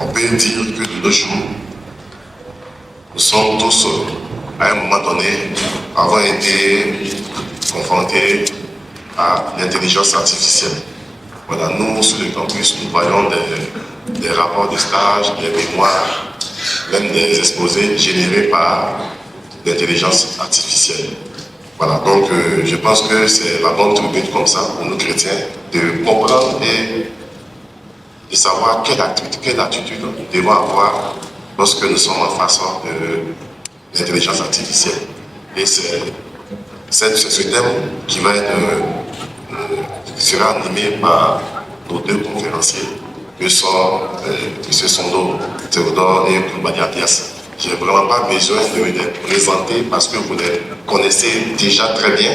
on peut dire que de nos jours, nous sommes tous, à un moment donné, avons été confrontés à l'intelligence artificielle. Voilà, nous, sur le campus, nous voyons des rapports de stage, des mémoires, même des exposés générés par l'intelligence artificielle. Voilà, donc je pense que c'est la bonne tribune comme ça pour nous chrétiens de comprendre et de savoir quelle attitude nous devons avoir lorsque nous sommes en face de l'intelligence artificielle. Et c'est ce thème qui va être, sera animé par nos deux conférenciers, que sont M. Sondo Théodore et Koumbani Atias. Je n'ai vraiment pas besoin de les présenter parce que vous les connaissez déjà très bien.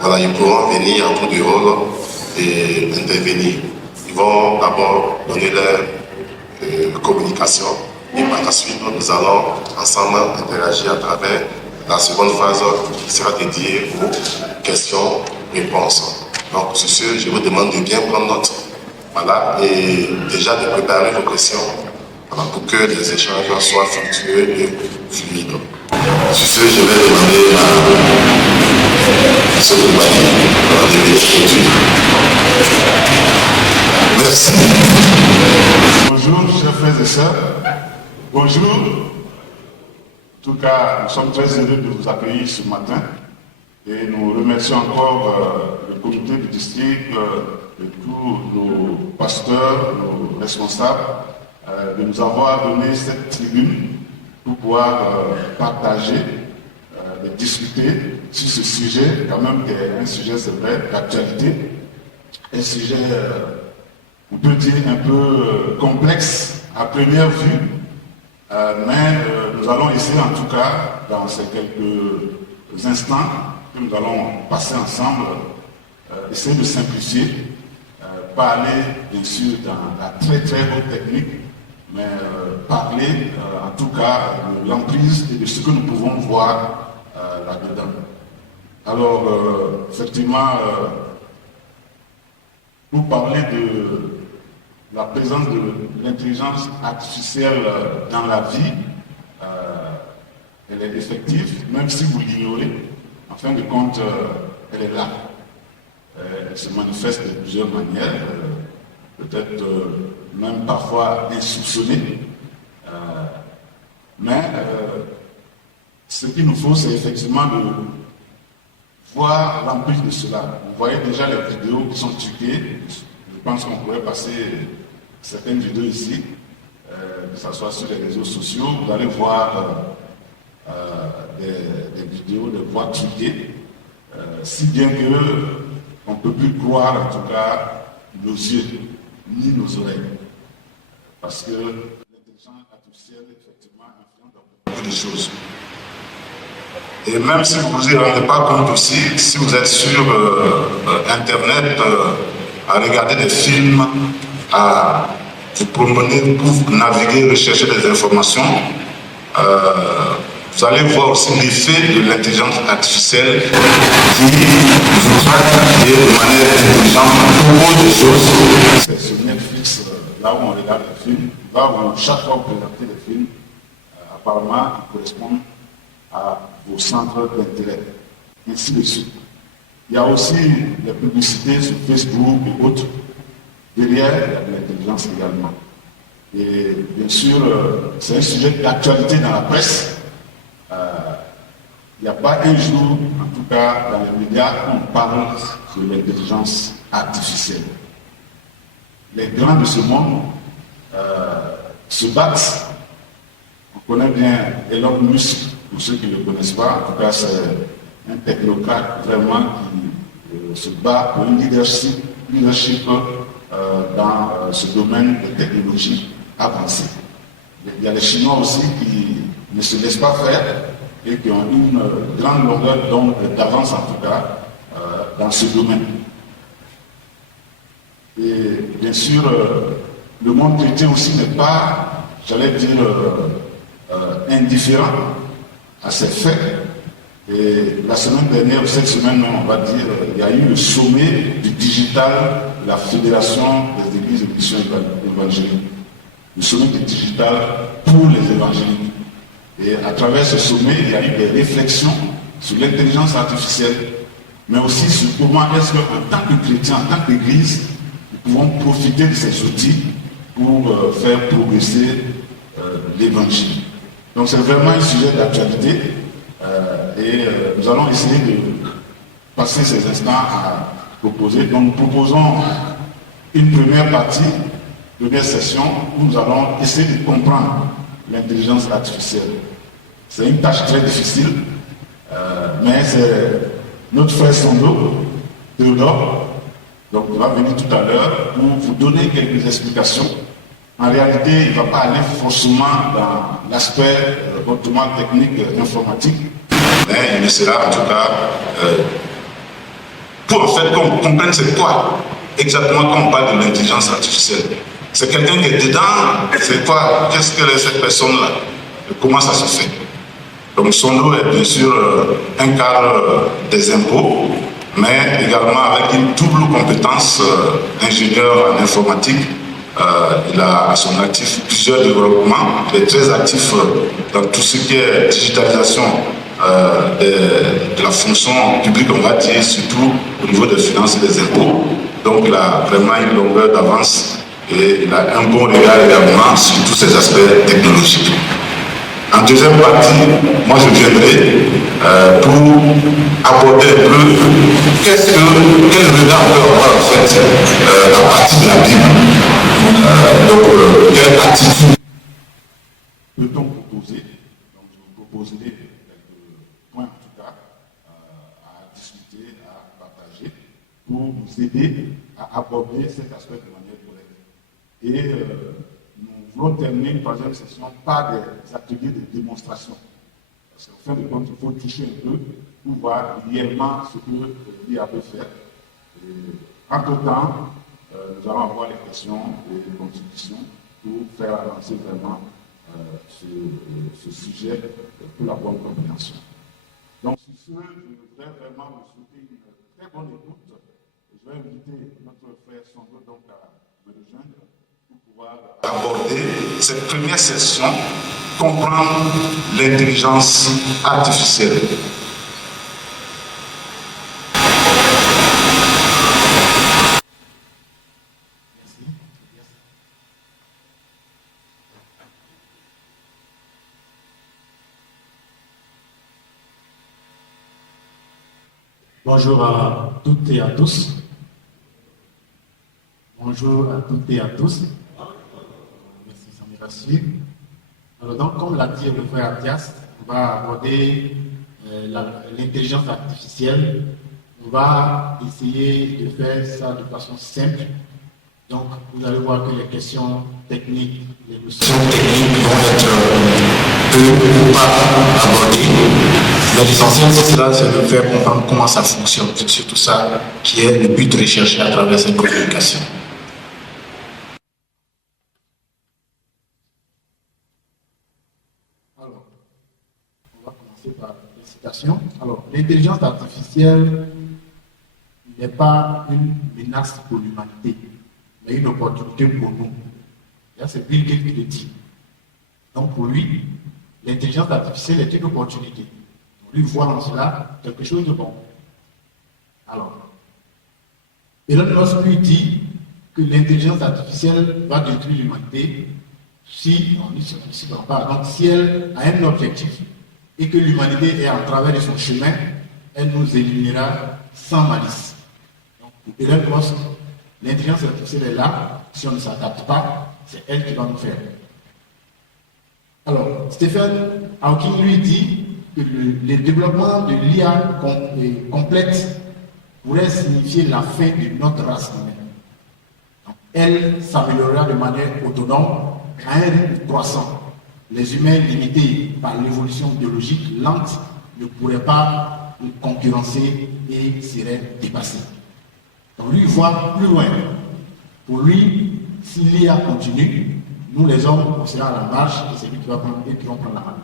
Voilà, ils pourront venir en tour de rôle et intervenir. Ils vont d'abord donner leur communication et par la suite, nous allons ensemble interagir à travers la seconde phase qui sera dédiée aux questions-réponses. Donc, sur ce, je vous demande de bien prendre note. Voilà, et déjà de préparer vos questions. Voilà, pour que les échanges soient fructueux et fluides. Sur ce, je vais demander à ce Koumbani de venir introduire. Merci. Bonjour, chers frères et sœurs. Bonjour. En tout cas, nous sommes très heureux de vous accueillir ce matin. Et nous remercions encore le comité du district et tous nos pasteurs, nos responsables, de nous avoir donné cette tribune pour pouvoir partager, de discuter sur ce sujet, quand même qui est un sujet, c'est vrai, d'actualité, un sujet, on peut dire, un peu complexe à première vue, mais nous allons essayer en tout cas, dans ces quelques instants que nous allons passer ensemble, essayer de simplifier, pas aller bien sûr dans la très très haute technique, mais parler en tout cas de l'emprise et de ce que nous pouvons voir là-dedans. Alors, effectivement, pour parler de la présence de l'intelligence artificielle dans la vie, elle est effective, même si vous l'ignorez, en fin de compte, elle est là. Elle se manifeste de plusieurs manières, peut-être même parfois insoupçonnées. Mais ce qu'il nous faut, c'est effectivement de voir l'emprise de cela. Vous voyez déjà les vidéos qui sont truquées. Je pense qu'on pourrait passer certaines vidéos ici, que ce soit sur les réseaux sociaux. Vous allez voir des vidéos de voix truquées, si bien qu'on ne peut plus croire en tout cas nos yeux ni nos oreilles. Parce que l'intelligence artificielle, effectivement, influence dans beaucoup de choses. Et même si vous ne vous y rendez pas compte aussi, si vous êtes sur Internet, à regarder des films, à vous promener pour naviguer, rechercher des informations, vous allez voir aussi l'effet de l'intelligence artificielle qui vous traque et de manière intelligente beaucoup de choses. C'est sur Netflix, là où on regarde les films, là où chaque fois vous présentez les films, apparemment, ils correspondent à vos centres d'intérêt, ainsi de suite. Il y a aussi les publicités sur Facebook et autres. Derrière, il y a de l'intelligence également. Et bien sûr, c'est un sujet d'actualité dans la presse. Il n'y a pas un jour, en tout cas dans les médias, où on parle de l'intelligence artificielle. Les grands de ce monde se battent. On connaît bien Elon Musk, pour ceux qui ne le connaissent pas. En tout cas, c'est un technocrate vraiment qui se bat pour un leadership dans ce domaine de technologie avancée. Il y a les Chinois aussi qui ne se laissent pas faire et qui ont une grande longueur d'avance en tout cas dans ce domaine. Et bien sûr, le monde chrétien aussi n'est pas, j'allais dire, indifférent à ces faits. Et la semaine dernière, cette semaine, on va dire, il y a eu le sommet du digital la Fédération des Églises et Missions évangéliques, le sommet digital pour les évangéliques. Et à travers ce sommet, il y a eu des réflexions sur l'intelligence artificielle, mais aussi sur comment est-ce qu'en tant que chrétien, en tant qu'Église, nous pouvons profiter de ces outils pour faire progresser l'Évangile. Donc c'est vraiment un sujet d'actualité et nous allons essayer de passer ces instants à proposer. Donc nous proposons une première partie, première session, où nous allons essayer de comprendre l'intelligence artificielle. C'est une tâche très difficile, mais c'est notre frère Sondo, Théodore, donc il va venir tout à l'heure pour vous donner quelques explications. En réalité, il ne va pas aller forcément dans l'aspect hautement technique informatique. Mais il essaiera en tout cas pour en fait qu'on comprenne c'est quoi exactement quand on parle de l'intelligence artificielle. C'est quelqu'un qui est dedans, c'est quoi, qu'est-ce que cette personne-là, comment ça se fait. Donc Sondo est bien sûr un cadre des impôts, mais également avec une double compétence ingénieur en informatique. Il a à son actif plusieurs développements, il est très actif dans tout ce qui est digitalisation de la fonction publique, on va dire, surtout au niveau des finances et des impôts. Donc il a vraiment une longueur d'avance et il a un bon regard également sur tous ces aspects technologiques. En deuxième partie, moi je viendrai pour aborder un peu quel regard on peut avoir en fait à partir de la Bible. Donc quelle attitude peut-on proposer? Donc je vous proposerai quelques points en tout cas à discuter, à partager pour vous aider à aborder cet aspect de manière correcte. Et nous voulons terminer une troisième session par des ateliers de démonstration. Parce qu'en fin de compte, il faut toucher un peu pour voir réellement ce que l'IA peut faire. Entre-temps, nous allons avoir les questions et les contributions pour faire avancer vraiment ce sujet pour la bonne compréhension. Donc, sur ce, je voudrais vraiment vous souhaiter une très bonne écoute. Je vais inviter notre frère Sondo donc à me rejoindre pour pouvoir aborder cette première session, comprendre l'intelligence artificielle. Bonjour à toutes et à tous. Bonjour à toutes et à tous. Merci Samirassi. Alors donc, comme l'a dit le frère Athias, on va aborder l'intelligence artificielle. On va essayer de faire ça de façon simple. Donc, vous allez voir que les questions techniques, les notions techniques vont être peu ou pas abordées. Mais l'essentiel, c'est de faire comprendre comment ça fonctionne. C'est surtout ça qui est le but recherché à travers cette communication. Alors, on va commencer par les citations. Alors, l'intelligence artificielle n'est pas une menace pour l'humanité, mais une opportunité pour nous. Là, c'est Bill Gates qui le dit. Donc, pour lui, l'intelligence artificielle est une opportunité. Lui voit dans cela quelque chose de bon. Alors, Elon Musk lui dit que l'intelligence artificielle va détruire l'humanité si elle a un objectif et que l'humanité est en travers de son chemin, elle nous éliminera sans malice. Donc, pour Elon Musk, l'intelligence artificielle est là, si on ne s'adapte pas, c'est elle qui va nous faire. Alors, Stephen Hawking lui dit que le développement de l'IA complète pourrait signifier la fin de notre race humaine. Donc, elle s'améliorera de manière autonome à un rythme croissant. Les humains limités par l'évolution biologique lente ne pourraient pas concurrencer et seraient dépassés. Donc lui, il voit plus loin. Pour lui, si l'IA continue, nous les hommes, on sera à la marge et c'est lui qui va prendre la main.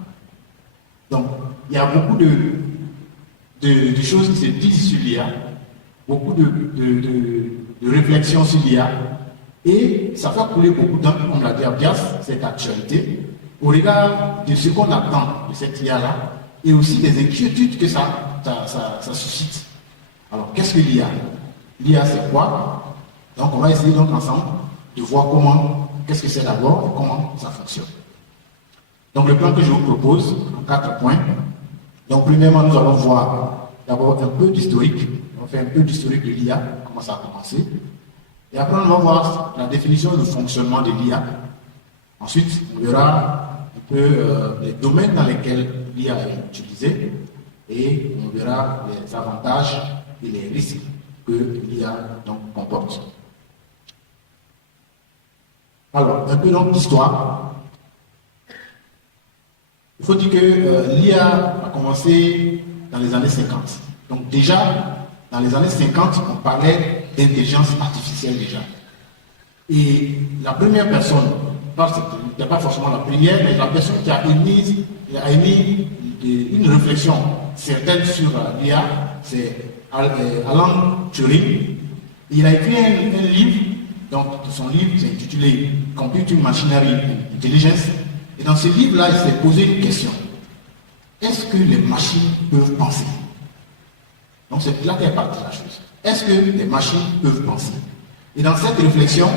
Donc, il y a beaucoup de choses qui se disent sur l'IA, beaucoup de de réflexion sur l'IA et ça fait couler beaucoup d'encre, comme l'a dit Abdias, cette actualité, au regard de ce qu'on attend de cette IA-là et aussi des inquiétudes que ça suscite. Alors, qu'est-ce que l'IA? L'IA, c'est quoi? Donc, on va essayer donc ensemble de voir qu'est-ce que c'est d'abord et comment ça fonctionne. Donc, le plan que je vous propose, en 4 points. Donc, premièrement, nous allons voir d'abord un peu d'historique. On va faire un peu d'historique de l'IA, comment ça a commencé. Et après, on va voir la définition du fonctionnement de l'IA. Ensuite, on verra un peu les domaines dans lesquels l'IA est utilisée et on verra les avantages et les risques que l'IA donc comporte. Alors, un peu donc d'histoire. Il faut dire que l'IA a commencé dans les années 50. Donc déjà, dans les années 50, on parlait d'intelligence artificielle déjà. Et la première personne, c'était pas forcément la première, mais la personne qui a émis une réflexion certaine sur l'IA, c'est Alan Turing. Il a écrit un livre, donc son livre c'est intitulé Computing Machinery and Intelligence. Et dans ce livre-là, il s'est posé une question. Est-ce que les machines peuvent penser? Donc c'est là qu'est partie la chose. Est-ce que les machines peuvent penser? Et dans cette réflexion,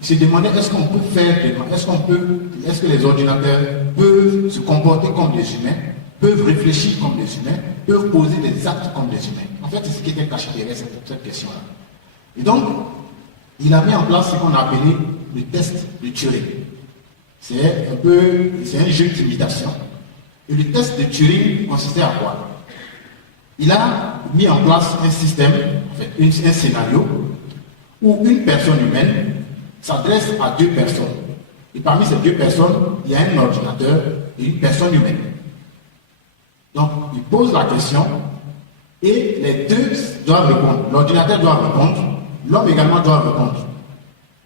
il s'est demandé est-ce qu'on peut faire, est-ce que les ordinateurs peuvent se comporter comme des humains, peuvent réfléchir comme des humains, peuvent poser des actes comme des humains. En fait, c'est ce qui était caché derrière cette question-là. Et donc, il a mis en place ce qu'on a appelé le test de Turing. C'est un jeu d'imitation. Et le test de Turing consistait à quoi? Il a mis en place un système, en fait, un scénario où une personne humaine s'adresse à 2 personnes. Et parmi ces 2 personnes, il y a un ordinateur et une personne humaine. Donc, il pose la question et les deux doivent répondre. L'ordinateur doit répondre, l'homme également doit répondre.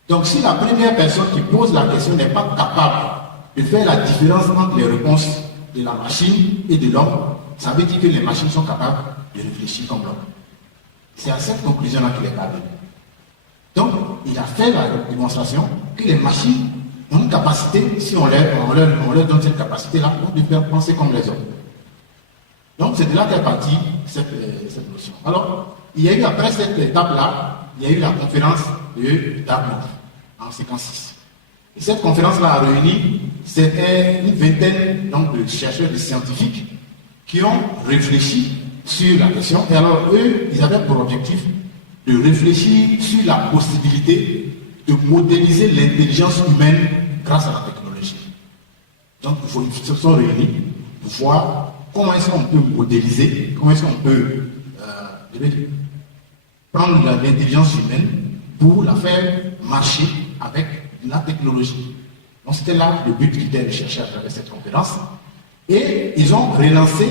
Donc, si la première personne qui pose la question n'est pas capable de faire la différence entre les réponses de la machine et de l'homme, ça veut dire que les machines sont capables de réfléchir comme l'homme. C'est à cette conclusion-là qu'il est parvenu. Donc, il a fait la démonstration que les machines ont une capacité, si on leur donne cette capacité-là, de faire penser comme les hommes. Donc, c'est de là qu'est partie cette notion. Alors, il y a eu après cette étape-là, il y a eu la conférence de Dartmouth en 56. Et cette conférence-là a réuni une vingtaine donc, de chercheurs, de scientifiques qui ont réfléchi sur la question. Et alors, eux, ils avaient pour objectif de réfléchir sur la possibilité de modéliser l'intelligence humaine grâce à la technologie. Donc, ils se sont réunis pour voir comment est-ce qu'on peut modéliser, comment est-ce qu'on peut prendre l'intelligence humaine pour la faire marcher avec la technologie. Donc, c'était là le but qui était de chercher à travers cette conférence. Et ils ont relancé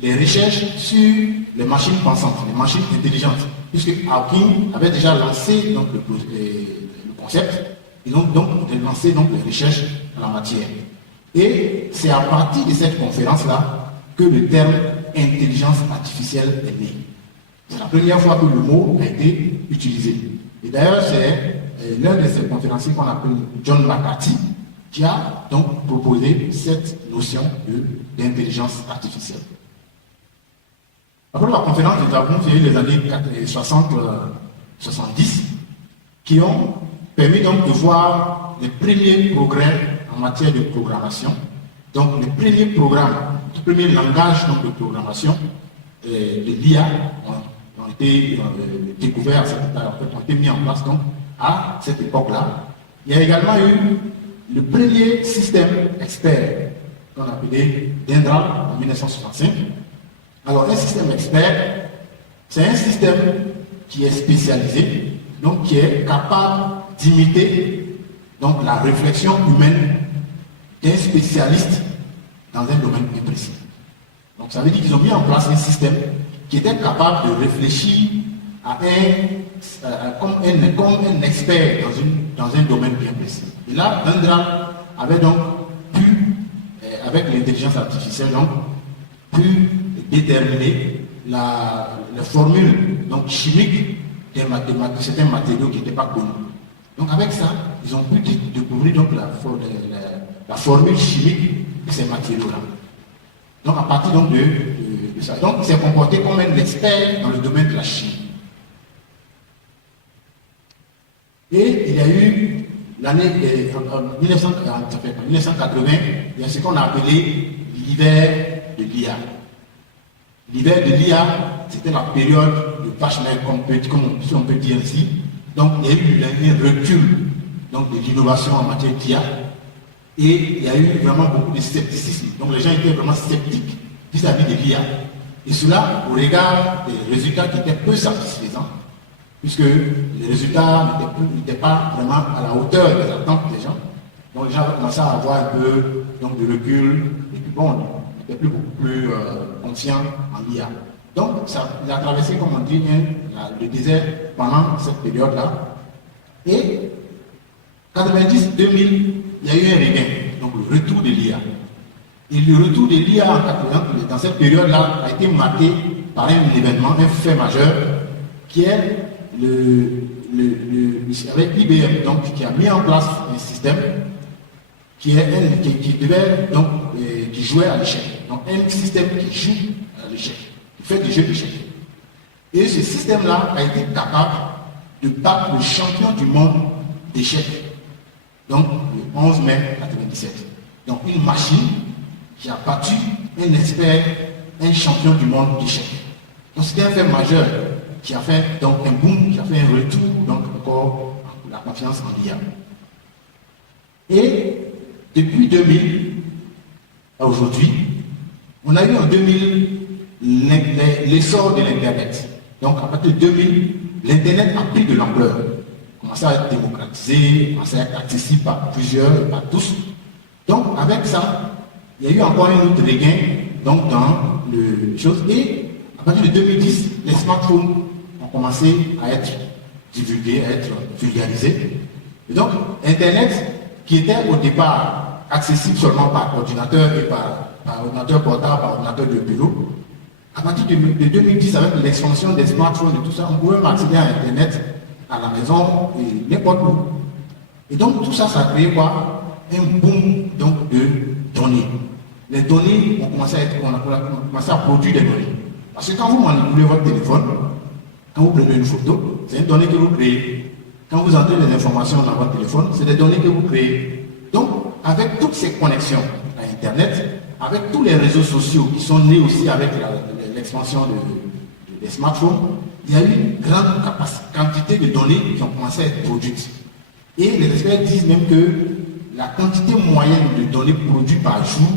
les recherches sur les machines pensantes, les machines intelligentes, puisque Hawking avait déjà lancé donc, le concept, ils ont donc lancé donc, les recherches en la matière. Et c'est à partir de cette conférence-là que le terme intelligence artificielle est né. C'est la première fois que le mot a été utilisé. Et d'ailleurs, c'est l'un de ces conférenciers qu'on appelle John McCarthy qui a donc proposé cette notion d'intelligence artificielle. Après la conférence de Dartmouth, il y a eu les années 60-70 qui ont permis donc de voir les premiers progrès en matière de programmation. Donc les premiers programmes, les premiers langages donc, de programmation de l'IA ont été découverts, ont été mis en place donc, à cette époque-là. Il y a également eu le premier système expert qu'on appelait DENDRAL en 1965. Alors un système expert, c'est un système qui est spécialisé, donc qui est capable d'imiter donc, la réflexion humaine d'un spécialiste dans un domaine bien précis. Donc ça veut dire qu'ils ont mis en place un système qui était capable de réfléchir comme un expert dans un domaine bien précis. Et là, DENDRAL avait donc pu, avec l'intelligence artificielle, donc, pu déterminer les formules donc, chimiques certains matériaux qui n'étaient pas connus. Donc avec ça, ils ont pu découvrir donc, la formule chimique de ces matériaux-là. Donc à partir donc, de ça, donc il s'est comporté comme un expert dans le domaine de la chimie. Et il y a eu l'année 1980, il y a ce qu'on a appelé l'hiver de l'IA. L'hiver de l'IA, c'était la période de Pachmer, comme on peut dire ici. Donc il y a eu un recul donc, de l'innovation en matière d'IA. Et il y a eu vraiment beaucoup de scepticisme. Donc les gens étaient vraiment sceptiques vis-à-vis de l'IA. Et cela au regard des résultats qui étaient peu satisfaisants, puisque les résultats n'étaient pas vraiment à la hauteur des attentes des gens. Donc les gens ont commencé à avoir un peu donc, de recul, et puis bon, on n'était plus beaucoup plus confiants en l'IA. Donc il a traversé, comme on dit, le désert pendant cette période-là. Et 90-2000, il y a eu un regain, donc le retour de l'IA. Et le retour de l'IA dans cette période-là a été marqué par un événement, un fait majeur, qui est avec IBM, donc, qui a mis en place un système qui jouait à l'échec. Donc un système qui joue à l'échec, qui fait des jeux d'échecs. Et ce système-là a été capable de battre le champion du monde d'échecs. Donc le 11 mai 1997. Donc une machine qui a battu un expert, un champion du monde d'échecs. Donc c'était un fait majeur qui a fait donc un boom, qui a fait un retour, donc encore la confiance en l'IA. Et depuis 2000 à aujourd'hui, on a eu en 2000 l'essor de l'Internet. Donc à partir de 2000, l'Internet a pris de l'ampleur, commencé à être démocratisé, commencé à être accessible par plusieurs, par tous. Donc avec ça, il y a eu encore un autre regain donc, dans les choses. Et à partir de 2010, les smartphones ont commencé à être divulgués, à être vulgarisés. Et donc, Internet, qui était au départ accessible seulement par ordinateur et par ordinateur portable, par ordinateur de bureau, à partir de 2010, avec l'expansion des smartphones et tout ça, on pouvait accéder à Internet à la maison et n'importe où. Et donc, tout ça, ça a créé quoi? Un boom donc, de données. Les données ont commencé à produire des données. Parce que quand vous manipulez votre téléphone, quand vous prenez une photo, c'est une donnée que vous créez. Quand vous entrez des informations dans votre téléphone, c'est des données que vous créez. Donc, avec toutes ces connexions à Internet, avec tous les réseaux sociaux qui sont nés aussi avec l'expansion des smartphones, il y a eu une grande quantité de données qui ont commencé à être produites. Et les experts disent même que la quantité moyenne de données produites par jour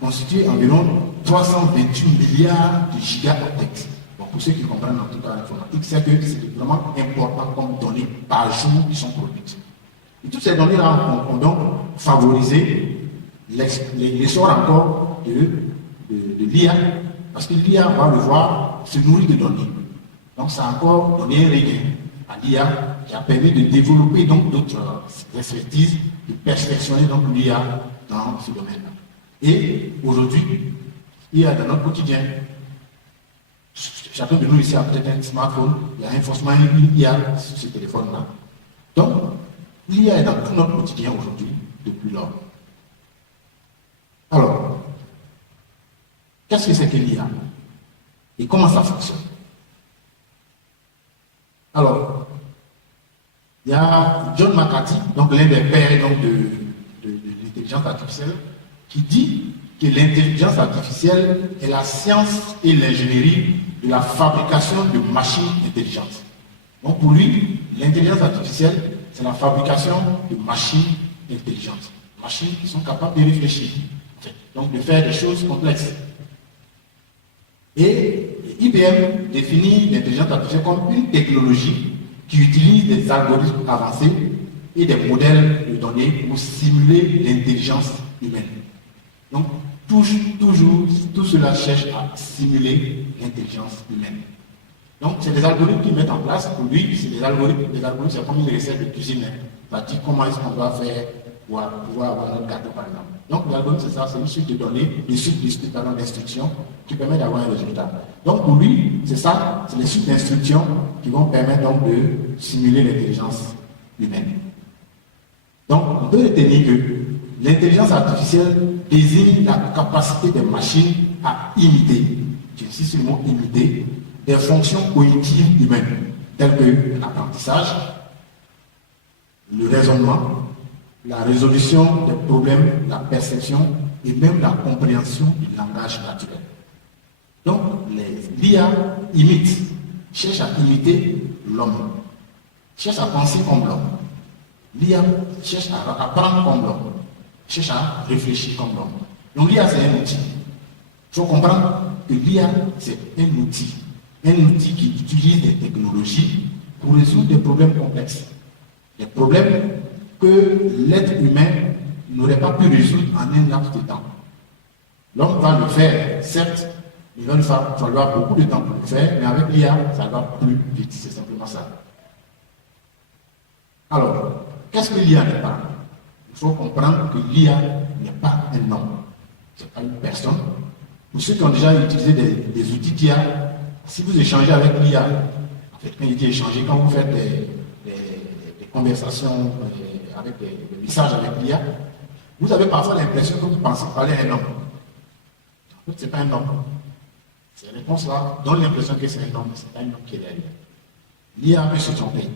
constitue environ 328 milliards de gigaoctets. Bon, pour ceux qui comprennent en tout cas l'informatique, c'est que c'est vraiment important comme données par jour qui sont produites. Et toutes ces données-là ont donc favorisé l'essor encore de l'IA, parce que l'IA, on va le voir, se nourrit de données. Donc ça a encore donné un regain à l'IA qui a permis de développer donc d'autres expertises, de perfectionner donc l'IA dans ce domaine-là. Et aujourd'hui, il y a dans notre quotidien, chacun de nous ici a peut-être un smartphone, il y a forcément une IA sur ce téléphone-là. Donc, l'IA est dans tout notre quotidien aujourd'hui, depuis lors. Alors, qu'est-ce que c'est que l'IA? Et comment ça fonctionne? Alors, il y a John McCarthy, donc l'un des pères donc, de l'intelligence artificielle, qui dit que l'intelligence artificielle est la science et l'ingénierie de la fabrication de machines intelligentes. Donc pour lui, l'intelligence artificielle, c'est la fabrication de machines intelligentes. Machines qui sont capables de réfléchir, donc de faire des choses complexes. Et IBM définit l'intelligence artificielle comme une technologie qui utilise des algorithmes avancés et des modèles de données pour simuler l'intelligence humaine. Donc, toujours, tout cela cherche à simuler l'intelligence humaine. Donc, c'est des algorithmes qu'ils mettent en place. Pour lui, c'est des algorithmes, c'est comme une recette de cuisine. Il va dire comment est-ce qu'on doit faire pour pouvoir avoir notre gâteau, par exemple. Donc, l'algorithme, c'est ça, c'est une suite de données, une suite d'instructions qui permet d'avoir un résultat. Donc, pour lui, c'est ça, c'est les suites d'instructions qui vont permettre donc de simuler l'intelligence humaine. Donc, on peut retenir que l'intelligence artificielle désigne la capacité des machines à imiter, j'insiste sur le mot imiter, des fonctions cognitives humaines, telles que l'apprentissage, le raisonnement, la résolution des problèmes, la perception et même la compréhension du langage naturel. Donc, l'IA imite, cherche à imiter l'homme, cherche à penser comme l'homme. L'IA cherche à apprendre comme l'homme, cherche à réfléchir comme l'homme. Donc, l'IA, c'est un outil. Il faut comprendre que l'IA, c'est un outil qui utilise des technologies pour résoudre des problèmes complexes. Des problèmes que l'être humain n'aurait pas pu résoudre en un laps de temps. L'homme va le faire, certes, il va falloir beaucoup de temps pour le faire, mais avec l'IA, ça va plus vite, c'est simplement ça. Alors, qu'est-ce que l'IA n'est pas? Il faut comprendre que l'IA n'est pas un homme, ce n'est pas une personne. Pour ceux qui ont déjà utilisé des outils d'IA, si vous échangez avec l'IA, en fait, quand il dit échanger, quand vous faites des conversations avec des messages avec l'IA, vous avez parfois l'impression que vous pensez parler à un homme. En fait, ce n'est pas un homme. Ces réponses-là donnent l'impression que c'est un homme, mais ce n'est pas un homme qui est derrière. L'IA peut se tromper.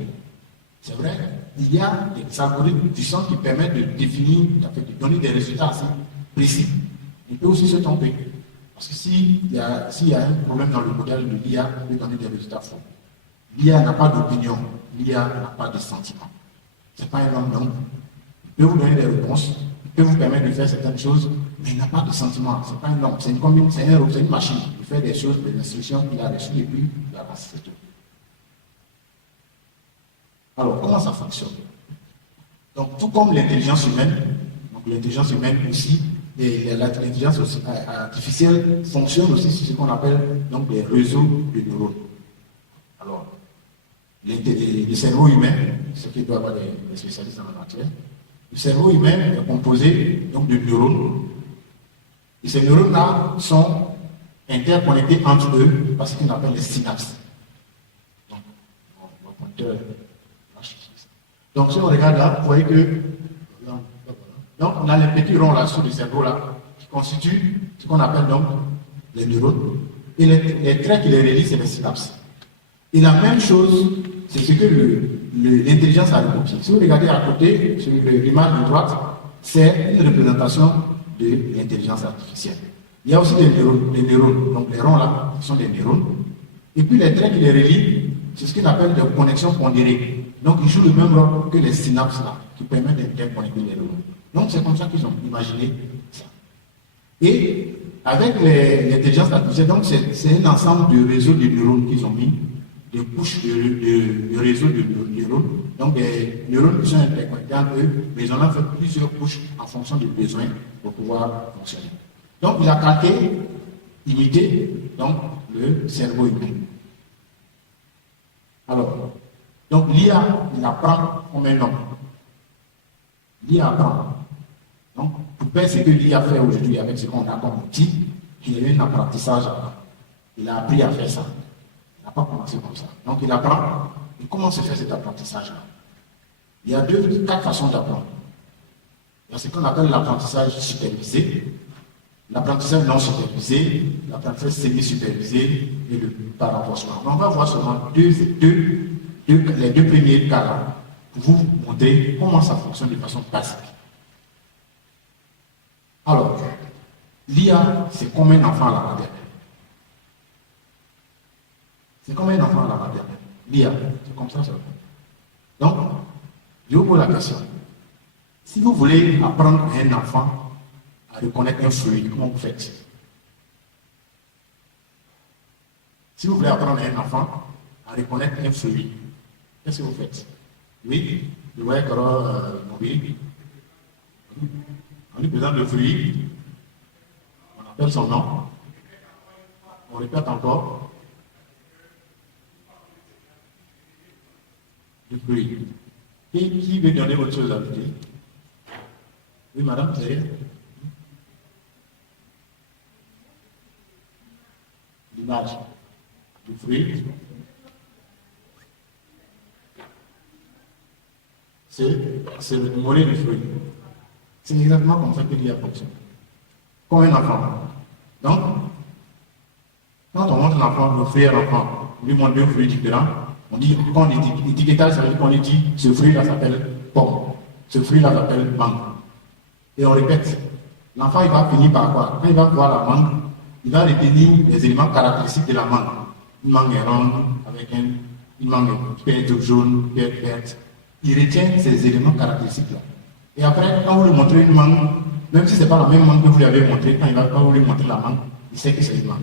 C'est vrai, il y a des algorithmes puissants qui permettent de définir, de donner des résultats assez précis. Il peut aussi se tromper. Parce que s'il y a un problème dans le modèle de l'IA, il peut donner des résultats faux. L'IA n'a pas d'opinion, l'IA n'a pas de sentiment. Ce n'est pas un homme, donc. Il peut vous donner des réponses, il peut vous permettre de faire certaines choses, mais il n'a pas de sentiment. Ce n'est pas un homme, c'est une machine. Il fait des choses, des instructions qu'il a reçues et puis il avance, c'est tout. Alors, comment ça fonctionne? Donc, tout comme l'intelligence humaine, donc l'intelligence humaine aussi, et l'intelligence artificielle fonctionne aussi sur ce qu'on appelle donc des réseaux de neurones. Alors, le cerveau humain, ce qui doit avoir des spécialistes en la matière, le cerveau humain est composé donc de neurones. Et ces neurones-là sont interconnectés entre eux par ce qu'on appelle les synapses. Donc, si on regarde là, vous voyez que donc, on a les petits ronds là sur le cerveau là qui constituent ce qu'on appelle donc les neurones. Et les traits qui les relient, c'est les synapses. Et la même chose, c'est ce que l'intelligence a recopié. Si vous regardez à côté, sur l'image de droite, c'est une représentation de l'intelligence artificielle. Il y a aussi des neurones. Donc les ronds là sont des neurones. Et puis les traits qui les relient, c'est ce qu'on appelle des connexions pondérées. Donc ils jouent le même rôle que les synapses là, qui permettent d'interconnecter les neurones. Donc c'est comme ça qu'ils ont imaginé ça. Et avec l'intelligence artificielle, donc c'est un ensemble de réseaux de neurones qu'ils ont mis, des couches de réseaux de neurones, donc des neurones qui sont interconnectés entre eux, mais on a fait plusieurs couches en fonction des besoins pour pouvoir fonctionner. Donc il a calqué, imité, donc le cerveau humain. Alors, donc l'IA, il apprend comme un homme. L'IA apprend. Donc, pour faire ce que l'IA fait aujourd'hui avec ce qu'on a comme outil, il y a eu un apprentissage. Il a appris à faire ça. Il n'a pas commencé comme ça. Donc, il apprend. Et comment se fait cet apprentissage-là? Il y a 4 façons d'apprendre. Il y a ce qu'on appelle l'apprentissage supervisé, l'apprentissage non supervisé, l'apprentissage semi-supervisé et le par renforcement. On va voir seulement les deux premiers cas-là pour vous montrer comment ça fonctionne de façon basique. Alors, l'IA, c'est comme un enfant à la maternelle. C'est comme un enfant à la maternelle. L'IA, c'est comme ça. Donc, je vous pose la question. Si vous voulez apprendre à un enfant à reconnaître un fruit, comment vous faites? Si vous voulez apprendre à un enfant à reconnaître un fruit, qu'est-ce que vous faites? Oui, vous voyez oui. On lui présente le fruit, on appelle son nom, on répète encore le fruit. Et qui veut donner autre chose à lui dire? Oui, madame, vous avez l'image du fruit. C'est le mollet du fruit. C'est exactement comme ça que l'IA fonctionne. Comme un enfant. Donc, quand on montre l'enfant, le fruit à l'enfant, on lui montre deux fruits différents, on dit, quand on dit étiquetage, ça veut dire qu'on lui dit, ce fruit-là s'appelle pomme, ce fruit-là s'appelle mangue. Et on répète. L'enfant, il va finir par quoi? Quand il va voir la mangue, il va retenir les éléments caractéristiques de la mangue. Une mangue est ronde, avec une mangue peut être jaune, peut être verte. Il retient ces éléments caractéristiques-là. Et après, quand vous lui montrez une mangue, même si ce n'est pas la même mangue que vous lui avez montré, quand il va vous lui montrer la mangue, il sait que c'est une mangue.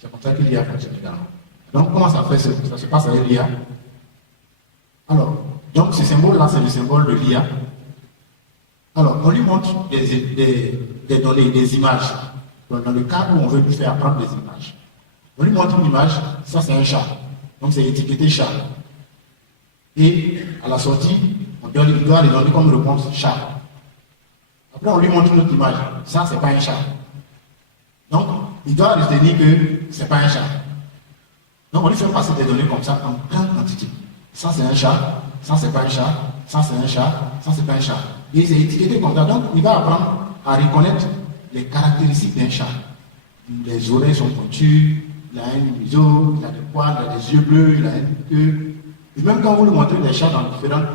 C'est comme ça qu'il y a fonctionné également. Donc, comment ça fait? Ça se passe avec l'IA. Alors, donc ce symbole-là, c'est le symbole de l'IA. Alors, on lui montre des données, des images. Dans le cas où on veut lui faire apprendre des images. On lui montre une image, ça c'est un chat. Donc, c'est étiqueté chat. Et à la sortie, on doit lui donner comme réponse chat. Après, on lui montre une autre image. Ça, c'est pas un chat. Donc, il doit retenir que c'est pas un chat. Donc, on lui fait passer des données comme ça en grande quantité. Ça, c'est un chat. Ça, c'est pas un chat. Ça, c'est un chat. Ça, c'est pas un chat. Et c'est étiqueté comme ça. Donc, il va apprendre à reconnaître les caractéristiques d'un chat. Les oreilles sont pointues, il a un museau, il a des poils, il a des yeux bleus, il a une queue. Et même quand vous lui montrez des chats dans différentes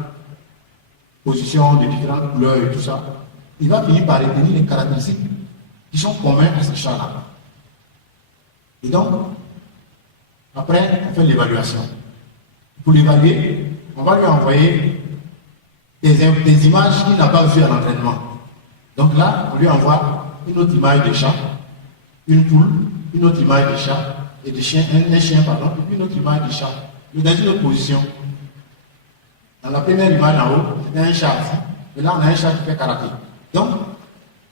positions, de différentes couleurs et tout ça, il va finir par retenir les caractéristiques qui sont communes à ce chat-là. Et donc, après, on fait l'évaluation. Pour l'évaluer, on va lui envoyer des images qu'il n'a pas vues à l'entraînement. Donc là, on lui envoie une autre image de chat, une poule, une autre image de chat, et de chien, un chien, pardon, et puis une autre image de chat, mais dans une autre position. Dans la première image en haut, c'était un chat ici, et là on a un chat qui fait karaté. Donc,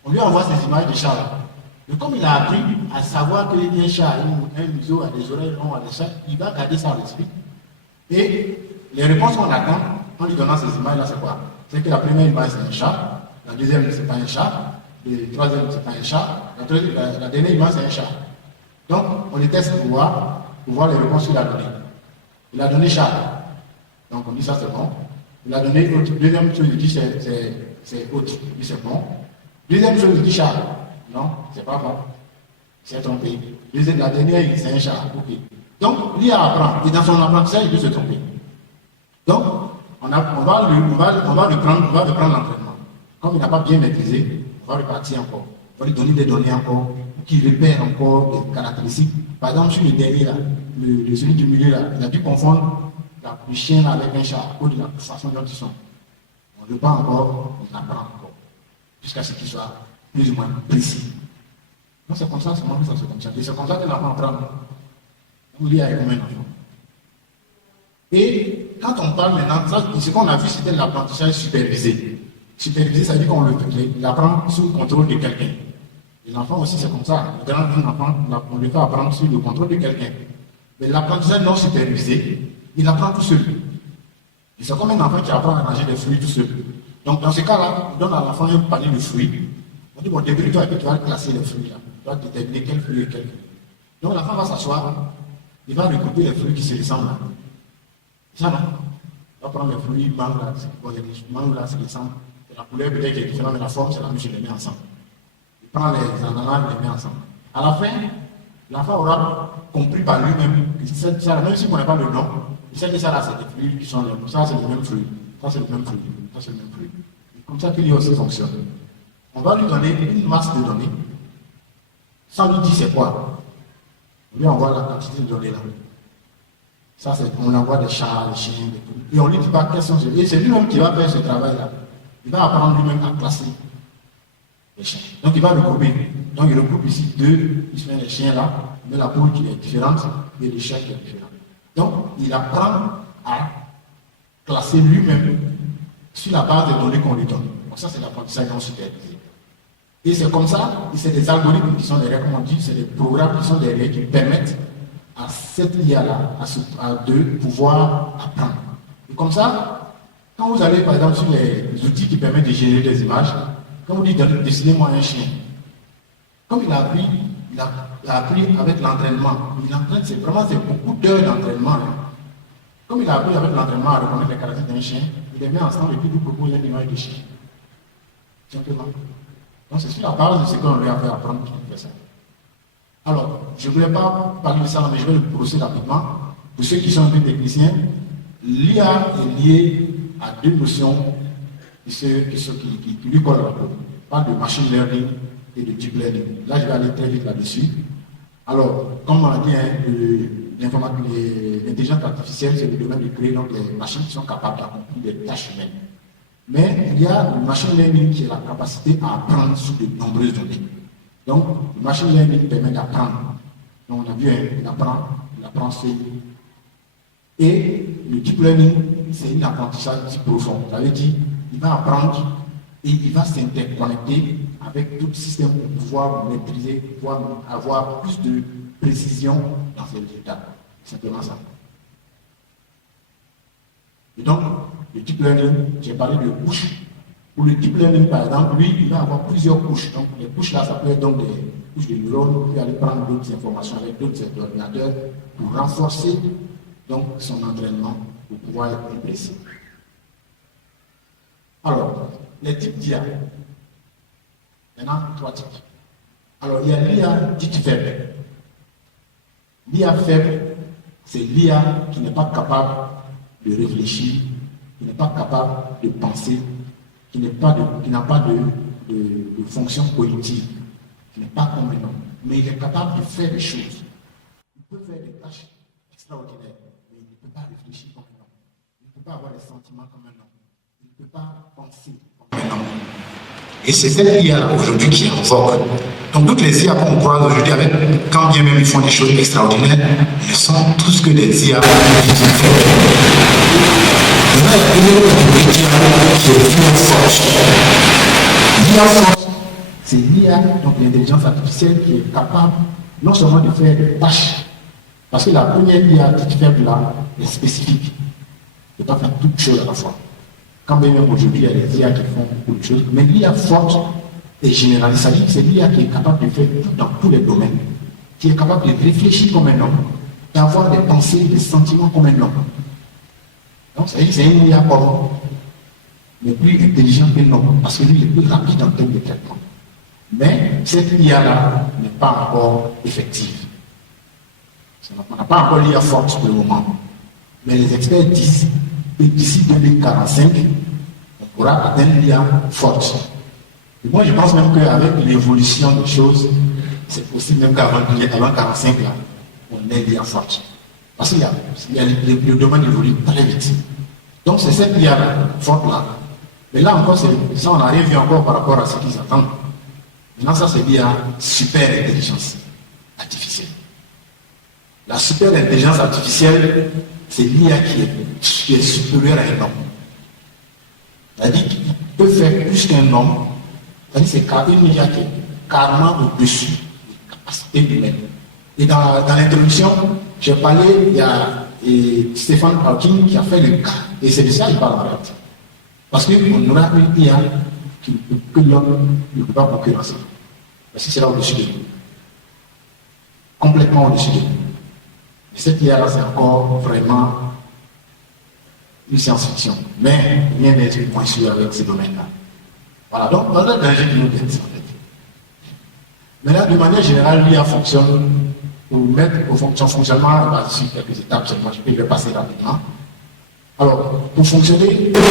on lui envoie ces images de chat là. Mais comme il a appris à savoir qu'il y a un chat, un museau, a des oreilles longues, a des chats, il va garder ça à l'esprit. Et les réponses qu'on attend en lui donnant ces images là, c'est quoi? C'est que la première image c'est un chat, la deuxième c'est pas un chat, la troisième c'est pas un chat, la dernière image c'est un chat. Donc, on les teste pour voir les réponses qu'il a données. Il a donné chat. Donc, on dit ça c'est bon. Il a donné autre. Deuxième chose, il dit c'est autre. Il dit c'est bon. Deuxième chose, il dit chat. Non, c'est pas bon. C'est trompé. La dernière, il dit c'est un chat. Ok. Donc, lui apprend. Et dans son apprentissage, il peut se tromper. Donc, on va reprendre l'entraînement. Comme il n'a pas bien maîtrisé, on va repartir encore. On va lui donner des données encore, qui repère encore des caractéristiques. Par exemple, sur le dernier là, celui du milieu là, il a dû confondre le chien là avec un chat à cause de la façon dont ils sont. On ne pas encore, on apprend encore, jusqu'à ce qu'il soit plus ou moins précis. Donc c'est comme ça, c'est comme ça. Et c'est comme ça que l'enfant apprend. On lit avec combien d'enfants. Et quand on parle maintenant, ça, ce qu'on a vu, c'était l'apprentissage supervisé. Supervisé, ça veut dire qu'on l'apprend sous le contrôle de quelqu'un. Et l'enfant aussi, c'est comme ça. On le fait apprendre sous le contrôle de quelqu'un. Mais l'apprentissage non supervisé, il apprend tout seul. Et c'est comme un enfant qui apprend à manger des fruits tout seul. Donc, dans ce cas-là, on donne à l'enfant un panier de fruits. On dit, bon, débrouille-toi et puis tu vas classer les fruits là. Tu vas déterminer quel fruit et quel fruit. Donc, l'enfant va s'asseoir, il va recouper les fruits qui se ressemblent là. Ça, non? Il va prendre les fruits, mangue là, mangue là, se ressemblent. La couleur peut-être qui est différente, mais la forme, c'est la même, je les mets ensemble. Il prend les ananas, il les met ensemble. À la fin, l'enfant aura compris par lui-même que ça, même si on n'a pas le nom, il sait que ça là, c'est des fruits qui sont les mêmes. Ça, c'est le même fruit. Ça, c'est le même fruit. Ça, c'est le même fruit. Et comme ça qu'il y aussi fonctionne. On va lui donner une masse de données, sans lui dire c'est quoi. On lui envoie la quantité de données là. Ça, c'est, on envoie des chats, des chiens, des trucs. Et on lui dit pas quels sont ces. Et c'est lui-même qui va faire ce travail-là. Il va apprendre lui-même à classer les chiens. Donc il va regrouper. Donc il regroupe ici deux, il se met les chiens là, il met la poule qui est différente et le chien qui est différent. Donc il apprend à classer lui-même sur la base des données qu'on lui donne. Donc ça c'est l'apprentissage non supervisé. Et c'est comme ça, et c'est des algorithmes qui sont derrière, comme on dit, c'est des programmes qui sont derrière qui permettent à cette IA-là de pouvoir apprendre. Et comme ça, quand vous allez par exemple sur les outils qui permettent de générer des images, quand vous dites dessinez-moi un chien, comme il a appris avec l'entraînement, c'est beaucoup d'heures d'entraînement. Hein. Comme il a appris avec l'entraînement à reconnaître les caractéristiques d'un chien, il les met ensemble et puis vous propose une image de chien. Simplement. Donc c'est sur la base de ce qu'on lui a fait apprendre qu'il fait ça. Alors, je ne voulais pas parler de ça, mais je vais le brosser rapidement. Pour ceux qui sont un peu techniciens, l'IA est liée à deux notions qui lui collent la peau. On parle de machine learning et de deep learning. Là, je vais aller très vite là-dessus. Alors, comme on l'a dit, l'intelligence artificielle, c'est le domaine de créer donc des machines qui sont capables d'accomplir des tâches humaines. Mais il y a le machine learning qui a la capacité à apprendre sur de nombreuses données. Donc, le machine learning permet d'apprendre. Donc, on a vu, il apprend seul. Et le deep learning, c'est un apprentissage profond. Ça veut dire, il va apprendre et il va s'interconnecter avec tout le système pour pouvoir maîtriser, pouvoir avoir plus de précision dans ses résultats. C'est simplement ça. Et donc, le deep learning, j'ai parlé de couches. Pour le deep learning, par exemple, lui, il va avoir plusieurs couches. Donc, les couches là, ça peut être donc des couches de neurones, puis aller prendre d'autres informations avec d'autres ordinateurs pour renforcer donc son entraînement pour pouvoir être plus précis. Alors, les types d'IA. Maintenant, 3 types. Alors, il y a l'IA dite faible. L'IA faible, c'est l'IA qui n'est pas capable de réfléchir, qui n'est pas capable de penser, qui n'a pas de fonction cognitive, qui n'est pas comme un homme. Mais il est capable de faire des choses. Il peut faire des tâches extraordinaires, mais il ne peut pas réfléchir comme un homme. Il ne peut pas avoir des sentiments comme un homme. Il ne peut pas penser comme un homme. Et c'est cette IA aujourd'hui qui est en vogue. Donc toutes les IA qu'on croise aujourd'hui, quand bien même ils font des choses extraordinaires, ils sont tous que des IA qui sont faites. Maintenant, il y a une autre IA qui est l'IA forte. L'IA forte, c'est l'IA, donc l'intelligence artificielle, qui est capable non seulement de faire des tâches, parce que la première IA qui fait là est spécifique. Il ne peut pas faire toutes choses à la fois. Quand même aujourd'hui, il y a des IA qui font beaucoup de choses, mais l'IA forte et généraliste, ça dit que c'est l'IA qui est capable de faire tout dans tous les domaines, qui est capable de réfléchir comme un homme, d'avoir des pensées, des sentiments comme un homme. Donc, ça dit que c'est une IA comme, mais plus intelligent que l'homme, parce que lui, il est plus rapide en termes de traitement. Mais cette IA-là n'est pas encore effective. On n'a pas encore l'IA forte pour le moment. Mais les experts disent que d'ici 2045, on pourra atteindre l'IA forte. Et moi, je pense même qu'avec l'évolution des choses, c'est possible même qu'avant 2045, là, on ait l'IA forte. Parce qu'il y a le domaine évolue très vite. Donc, c'est cette IA forte-là. Mais là encore, ça, on arrive encore par rapport à ce qu'ils attendent. Maintenant, ça, c'est l'IA super intelligence artificielle. La super intelligence artificielle, c'est l'IA qui est supérieure à un homme. C'est-à-dire qu'il peut faire plus qu'un homme. C'est-à-dire que c'est une IA qui est carrément au-dessus des capacités humaines. Et dans l'introduction, j'ai parlé, il y a Stephen Hawking qui a fait le cas. Et c'est de ça qu'il parle en fait. Parce qu'on aura une IA que l'homme ne peut pas concurrencer. Parce que c'est là au-dessus de nous. Complètement au-dessus de nous. Et cette IA-là, c'est encore vraiment une science-fiction. Mais rien n'est moins sûr avec ces domaines-là. Voilà, donc on a un danger qui nous guette, en fait. Maintenant, de manière générale, l'IA fonctionne pour mettre son fonctionnement basé sur quelques étapes. Je vais passer rapidement. Alors, pour fonctionner, il faut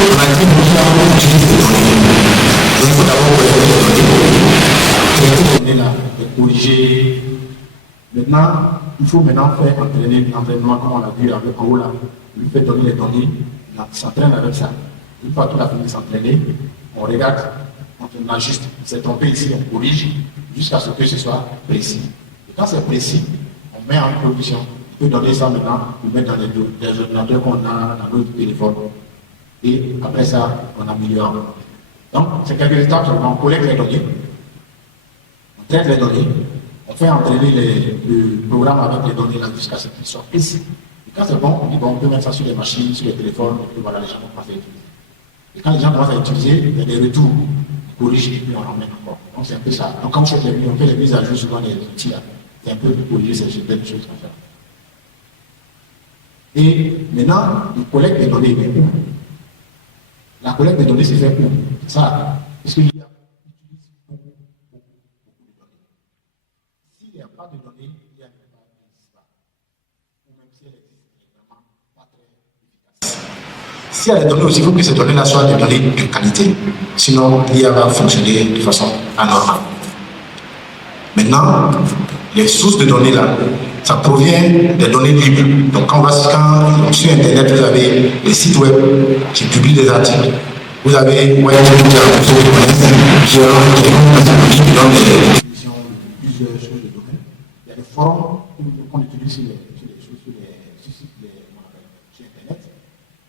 d'abord traiter les données là, les corriger. Maintenant, il faut maintenant faire l'entraînement, comme on l'a vu avec en haut là. Il lui fait donner les données, il s'entraîne avec ça. Une fois qu'il a fini de s'entraîner, on regarde, on ajuste. C'est trompé ici, on corrige jusqu'à ce que ce soit précis. Et quand c'est précis, on met en production. On peut donner ça maintenant, on met dans les ordinateurs qu'on a dans notre téléphone. Et après ça, on améliore. Donc, c'est quelques étapes. On collecte les données, on traite les données, on fait entraîner le programme avec les données là jusqu'à ce qu'il soit précis. Et quand c'est bon, on peut mettre ça sur les machines, sur les téléphones, et puis voilà, les gens commencent à utiliser. Et quand les gens commencent à utiliser, il y a des retours. corrige et puis on ramène encore. Donc c'est un peu ça. Donc quand on fait les mises à jour souvent les outils là, c'est un peu de corriger ces choses comme ça. Et maintenant, la collecte des données est pour. La collecte des données c'est fait pour ça. Parce qu'il y a beaucoup de données. S'il n'y a pas de données, il y a une part qui n'existe pas. Ou même si elle existe, elle n'est vraiment pas très efficace. S'il y a des données aussi, il faut que ces données-là soient des données de qualité. Sinon, l'IA va fonctionner de façon anormale. Maintenant, les sources de données là, ça provient des données libres. Donc quand sur Internet, vous avez les sites web qui publient des articles. Vous avez Wikipédia, qui donne des définitions de plusieurs choses de domaine. Il y a des forums qu'on utilise sur Internet.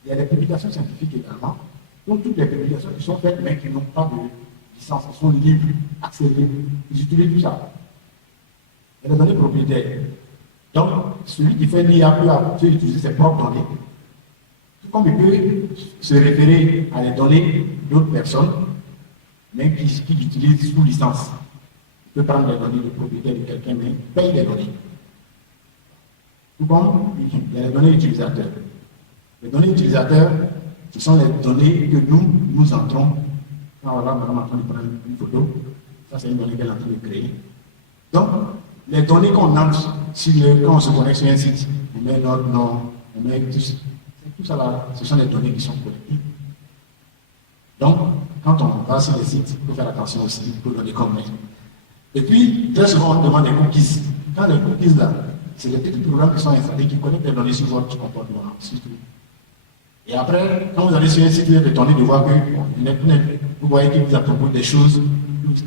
Il y a des publications scientifiques également. Donc toutes les publications qui sont faites mais qui n'ont pas de licence, elles sont libres, accessibles. Ils utilisent tout ça. Il y a des données propriétaires. Donc, celui qui fait l'IA peut utiliser ses propres données. Tout comme il peut se référer à les données d'autres personnes, mais qui l'utilisent sous licence. Il peut prendre les données de propriétaire de quelqu'un, mais paye les données. Tout comme il y a les données utilisateurs. Les données utilisateurs, ce sont les données que nous entrons. Quand on va maintenant en train de prendre une photo, ça c'est une donnée qu'elle est en train de créer. Donc, les données qu'on entre quand on se connecte sur un site, on met notre nom, on met tout ça là, ce sont les données qui sont collectées. Donc, quand on va sur les sites, il faut faire attention aussi pour donner comme mail. Et puis, très souvent, on demande des cookies. Quand les cookies là, c'est les petits programmes qui sont installés qui collectent les données sur votre comportement. Et après, quand vous allez sur un site, vous êtes étonné de voir que vous voyez qu'il vous a proposé des choses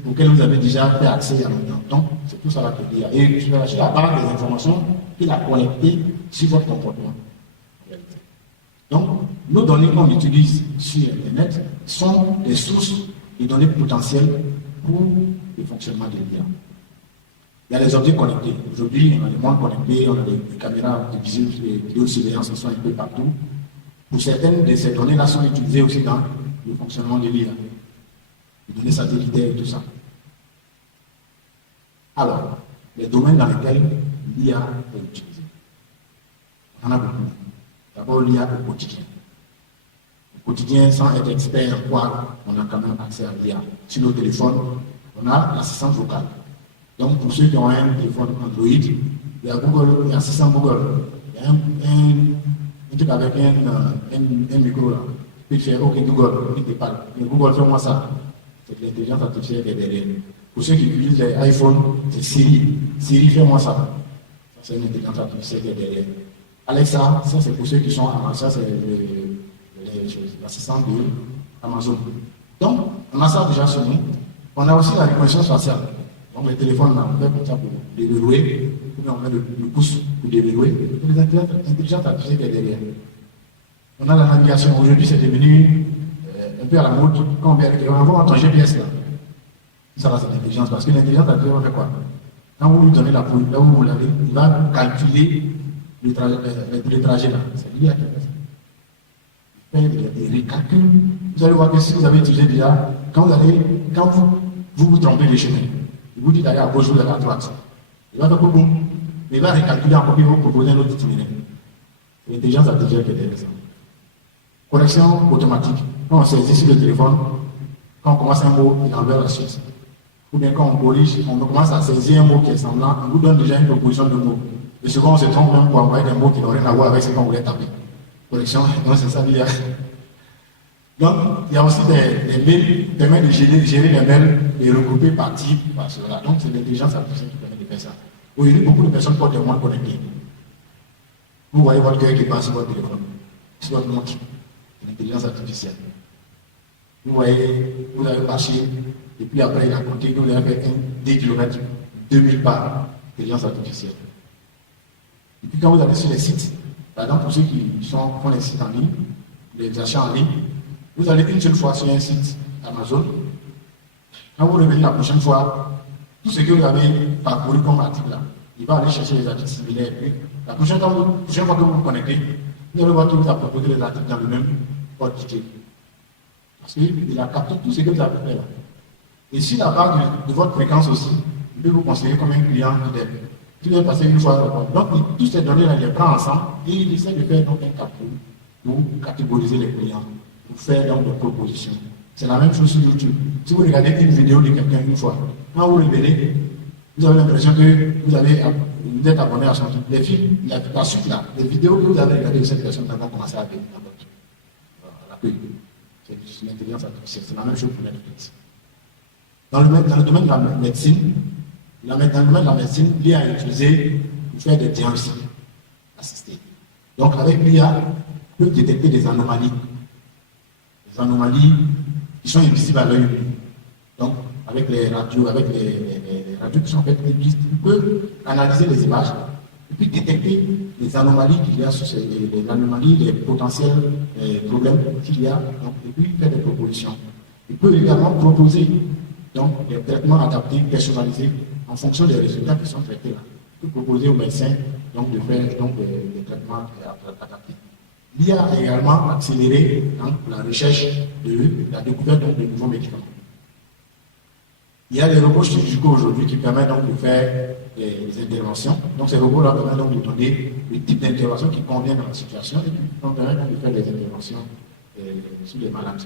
auxquelles vous avez déjà fait accès il y a longtemps. Donc, c'est tout ça là qu'il y a. Et sur la base des informations qu'il a collectées sur votre comportement. Donc, nos données qu'on utilise sur Internet sont des sources de données potentielles pour le fonctionnement de l'IA. Il y a les objets connectés. Aujourd'hui, on a des montres connectées, on a des caméras de vidéosurveillance qui sont un peu partout. Pour certaines de ces données-là sont utilisées aussi dans le fonctionnement de l'IA. Les données satellitaires et tout ça. Alors, les domaines dans lesquels l'IA est utilisée. On en a beaucoup. D'abord, l'IA au quotidien. Au quotidien, sans être expert en quoi, on a quand même accès à l'IA. Sur nos téléphones, on a l'assistance vocale. Donc, pour ceux qui ont un téléphone Android, il y a Google, il y a l'assistant Google. Il y a un truc avec un micro là. Puis tu fais OK Google, il te parle. Mais Google, fais-moi ça. C'est l'intelligence artificielle qui est derrière. Pour ceux qui utilisent les iPhones, c'est Siri. Siri, fais-moi ça. C'est une intelligence artificielle qui est derrière. Alexa, ça c'est pour ceux qui sont à ça, c'est l'assistant de Amazon. Donc, on a ça déjà sur nous. On a aussi la reconnaissance faciale. Donc, les téléphones, là, on fait comme ça pour déverrouiller, ou bien on met le pouce pour déverrouiller. Les intelligences artificielles qui est derrière. On a la navigation. Aujourd'hui, c'est devenu un peu à la mode. Quand on voit ton GPS là, ça va, c'est l'intelligence. Parce que l'intelligence artificielle va faire quoi? Quand vous lui donnez la police, là où vous l'avez, il va calculer le trajet là. C'est l'IA qui fait ça. Il fait des recalculs. Vous allez voir que si vous avez utilisé déjà, quand vous trompez les chemins, il vous dit d'aller à gauche, vous allez à droite. Il va faire beaucoup. Mais il va recalculer encore, il va vous proposer un autre itinéraire. C'est l'intelligence artificielle qui est derrière ça. Correction automatique. Quand on saisit sur le téléphone, quand on commence un mot, il envoie la suite. Ou bien quand on corrige, on commence à saisir un mot qui est semblant, on vous donne déjà une proposition de mots. Et souvent on se trompe même pour envoyer des mots qui n'ont rien à voir avec ce qu'on voulait taper. Correction, donc c'est ça l'IA. Donc il y a aussi des mails qui permettent de gérer les mails et regrouper par type, par cela. Donc c'est l'intelligence artificielle qui permet de faire ça. Aujourd'hui, beaucoup de personnes portent des montres connectées. Vous voyez votre cœur qui passe sur votre téléphone, sur votre montre. L'intelligence artificielle. Vous voyez, vous avez marché, et puis après il a compté que vous avez fait 10 km, 2000 pas, intelligence artificielle. Et puis quand vous allez sur les sites, par exemple pour ceux qui font les sites en ligne, les achats en ligne, vous allez une seule fois sur un site Amazon, quand vous revenez la prochaine fois, tout ce que vous avez parcouru comme article là, il va aller chercher les articles similaires, et puis la prochaine fois que vous vous connectez, vous allez voir qu'il vous a proposé les articles dans le même ordre d'idée. Parce qu'il a capté tout ce que vous avez fait là. Et sur la base de votre fréquence aussi, il peut vous considérer comme un client fidèle. Tu viens passer une fois. Donc, toutes ces données-là, il les prend ensemble et il essaie de faire donc un capture pour catégoriser les clients, pour faire donc des propositions. C'est la même chose sur YouTube. Si vous regardez une vidéo de quelqu'un une fois, quand vous revenez, vous avez l'impression que vous êtes abonné à son truc. Les films, la suite là, les vidéos que vous avez regardées de cette personne vont commencer à venir dans l'accueil. C'est l'intelligence artificielle. C'est la même chose pour Netflix. Dans le domaine de la médecine, l'IA est utilisée pour faire des diagnostics assistés. Donc, avec l'IA, on peut détecter des anomalies. Des anomalies qui sont invisibles à l'œil nu. Donc, avec les radios qui sont faites, on peut analyser les images et puis détecter les anomalies qu'il y a sur les anomalies, les potentiels problèmes qu'il y a, donc, et puis faire des propositions. Il peut également proposer donc, des traitements adaptés, personnalisés, en fonction des résultats qui sont traités là. Il peut proposer aux médecins donc, de faire donc, des traitements adaptés. L'IA a également accéléré donc, la recherche de la découverte donc, de nouveaux médicaments. Il y a des robots chirurgicaux aujourd'hui qui permettent donc de faire des interventions. Donc ces robots-là permettent donc de donner le type d'intervention qui convient dans la situation et qui permettent donc de faire des interventions sur les malades.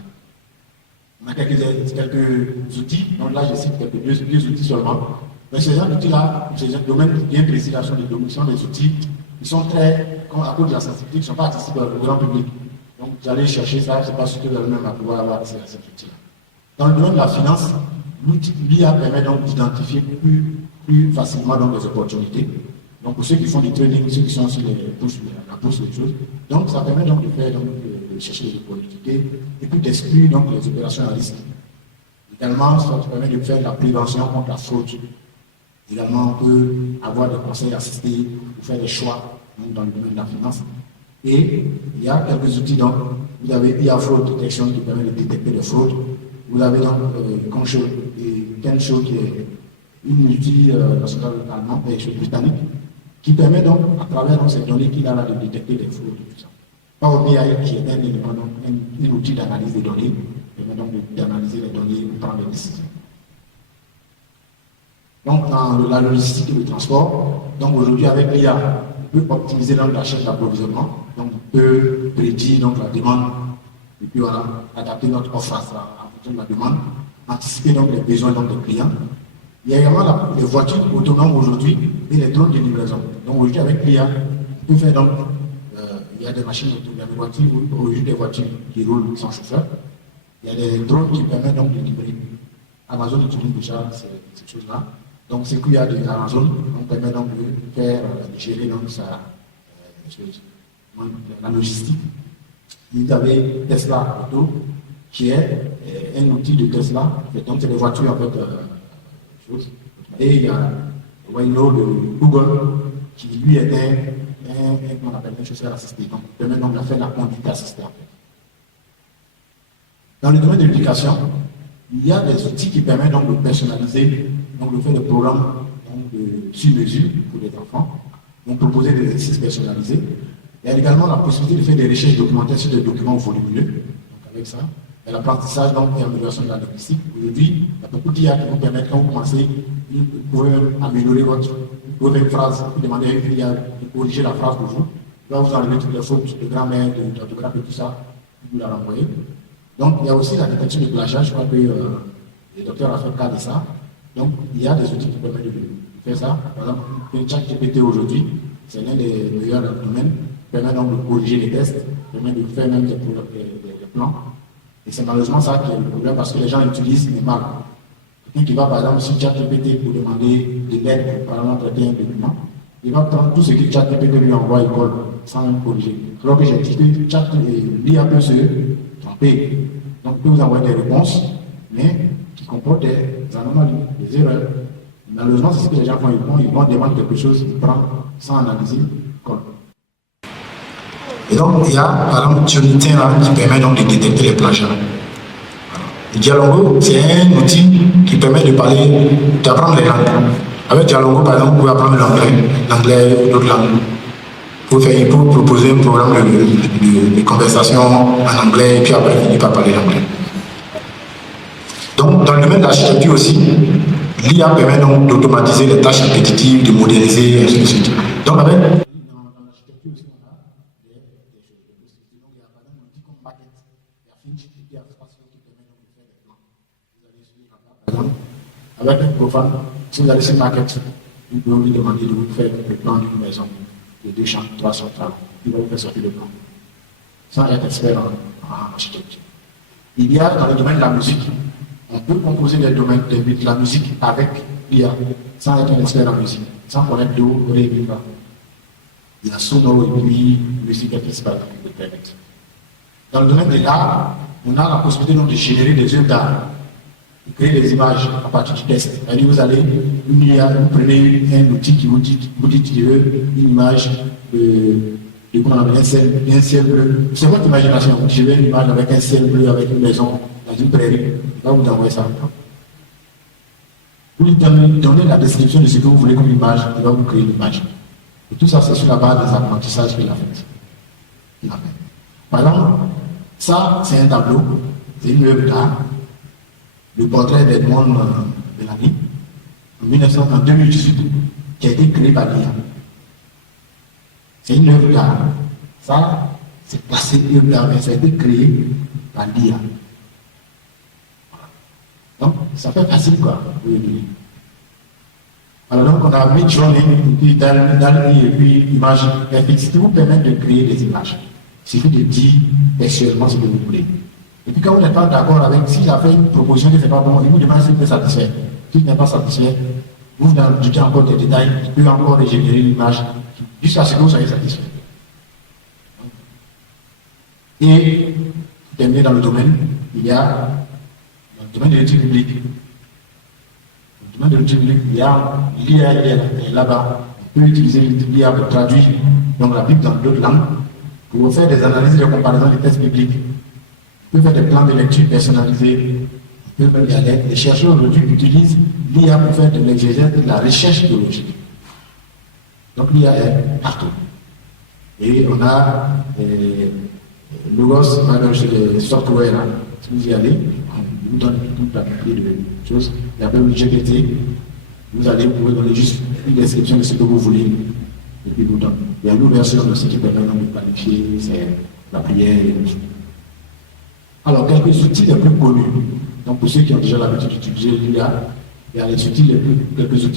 On a quelques outils, donc là je cite deux outils seulement. Mais ces outils-là, ces domaines bien précis, là, sont des outils qui sont très, à cause de la sensibilité, qui ne sont pas accessibles au grand public. Donc vous allez chercher ça, je ne sais pas si vous allez même pouvoir avoir accès à ces outils-là. Dans le domaine de la finance, l'IA permet donc d'identifier plus facilement donc, les opportunités. Donc pour ceux qui font du trading, ceux qui sont sur la bourse, les choses. Donc ça permet donc de faire de chercher les opportunités et puis d'exclure donc les opérations à risque. Également, ça permet de faire de la prévention contre la fraude. Également, on peut avoir des conseils assistés pour faire des choix donc, dans le domaine de la finance. Et il y a quelques outils, donc vous avez IA Fraud Detection qui permet de détecter les fraudes. Vous avez donc Kensho qui est une multinationale allemande et britannique qui permet donc, à travers donc, ces données qu'il a là, de détecter les fraudes et tout ça. Power BI qui est un outil d'analyse des données, permet donc d'analyser les données pour prendre des décisions. Donc dans la logistique et le transport, donc aujourd'hui avec l'IA, on peut optimiser donc, la chaîne d'approvisionnement, donc on peut prédire donc, la demande et puis voilà, adapter notre offre en fonction de la demande, anticiper donc, les besoins donc, des clients. Il y a également les voitures autonomes aujourd'hui et les drones de livraison. Donc aujourd'hui avec l'IA, on peut faire donc, il y a des machines autour, il y a des voitures, aujourd'hui des voitures qui roulent sans chauffeur. Il y a des drones qui permettent donc de livrer. Amazon utilise déjà ces choses-là. Donc ce qu'il y a de Amazon, on permet donc de faire, de gérer donc la logistique. Vous avez Tesla Auto, qui est un outil de Tesla, donc c'est des voitures en fait, et il y a Waymo de Google, qui lui est qu'on appelle un chauffeur assisté, donc permet donc de faire la conduite assistée en fait. Dans le domaine de l'éducation, il y a des outils qui permettent donc de personnaliser, donc de faire des programmes sur mesure pour les enfants, donc proposer des exercices personnalisés. Il y a également la possibilité de faire des recherches documentaires sur des documents volumineux. Donc avec ça, il y a l'apprentissage et l'amélioration de la linguistique. Aujourd'hui, il y a beaucoup d'IA qui vous permettent, quand vous commencez, vous pouvez améliorer vous pouvez faire une phrase, vous demandez à une IA de corriger la phrase pour vous. Là, vous enlevez toutes les fautes de grammaire, d'orthographe et tout ça, vous la renvoyez. Donc, il y a aussi la détection de plagiat. Je crois que le docteur a fait le cas de ça. Donc, il y a des outils qui permettent de faire ça. Par exemple, le ChatGPT aujourd'hui, c'est l'un des meilleurs dans le domaine, permet donc de corriger les tests, permet de faire même des plans. Et c'est malheureusement ça qui est le problème parce que les gens utilisent les mal. Quelqu'un qui va par exemple sur ChatGPT pour demander de l'aide pour par exemple traiter un document, il va prendre tout ce que ChatGPT lui envoie et colle sans même corriger. Alors que j'ai dit que l'IA peut se tromper. Donc, il peut vous envoyer des réponses, mais qui comportent des anomalies, des erreurs. Malheureusement, c'est ce que les gens font. Ils vont demander quelque chose, ils prennent sans analyser, colle. Et donc, il y a par exemple Turnitin là, qui permet donc de détecter les plagiats. Le Dialogo, c'est un outil qui permet d'apprendre les langues. Avec Dialogo, par exemple, vous pouvez apprendre l'anglais ou d'autres langues. Pour proposer un programme de conversation en anglais et puis après, il va parler l'anglais. Donc, dans le domaine de l'architecture aussi, l'IA permet donc d'automatiser les tâches répétitives, de moderniser, et ainsi de suite. Donc, avec avec un profane, si vous allez sur Market, vous pouvez lui demander de vous faire le plan d'une maison de 2 chambres, 3 chambres, il va vous faire sortir le plan, sans être expert en architecture. Il y a dans le domaine de la musique, on peut composer de la musique avec l'IA, sans être un expert en musique, sans connaître d'eau, ré, mi, fa. Il y a sono et puis musique qui se passe de permettre. Dans le domaine de l'art, on a la possibilité donc de générer des œuvres d'art, de créer des images à partir du test. C'est-à-dire vous allez, vous prenez un outil qui vous dit je veux une image de comment on appelle, un ciel bleu. C'est votre imagination. Je veux une image avec un ciel bleu, avec une maison dans une prairie. Là, vous envoyez ça. Vous lui donnez la description de ce que vous voulez comme image, il va vous créer l'image. Et tout ça, c'est sur la base des apprentissages qu'il a fait. Par exemple, ça, c'est un tableau, c'est une œuvre d'art, le portrait d'Edmond Bellamy, en 2018, qui a été créé par l'IA. C'est une œuvre d'art. Ça, c'est placé œuvre d'art, mais ça a été créé par l'IA. Donc, ça fait facile, quoi. Alors, donc, on a Midjourney, et puis DALL-E, et puis Image FX, qui vous permettent de créer des images. Il suffit de dire textuellement ce que vous voulez. Et puis, quand vous n'êtes pas d'accord avec, s'il a fait une proposition qui n'est pas bon, il vous demande si vous êtes satisfait. S'il n'est pas satisfait, vous ajoutez encore des détails, il peut encore régénérer l'image jusqu'à ce que vous soyez satisfait. Et, pour terminer dans le domaine, il y a le domaine de l'étude publique. Le domaine de l'étude publique, il y a l'IA là-bas. On peut utiliser l'IA pour traduire donc, la Bible dans d'autres langues, pour faire des analyses de comparaison des textes bibliques. On peut faire des plans de lecture personnalisés. On peut faire les chercheurs aujourd'hui utilisent l'IA pour faire de l'exégèse et de la recherche biologique. Donc l'IA est partout. Et on a Logos, le software, là, si vous y allez, on vous donne toute la plupart de choses. Il y a même le GPT, vous allez pouvoir donner juste une description de ce que vous voulez, et puis vous donne. Il y a une version aussi qui permet de planifier la prière et tout. Alors, quelques outils les plus connus. Donc, pour ceux qui ont déjà l'habitude d'utiliser l'IA, il y a quelques outils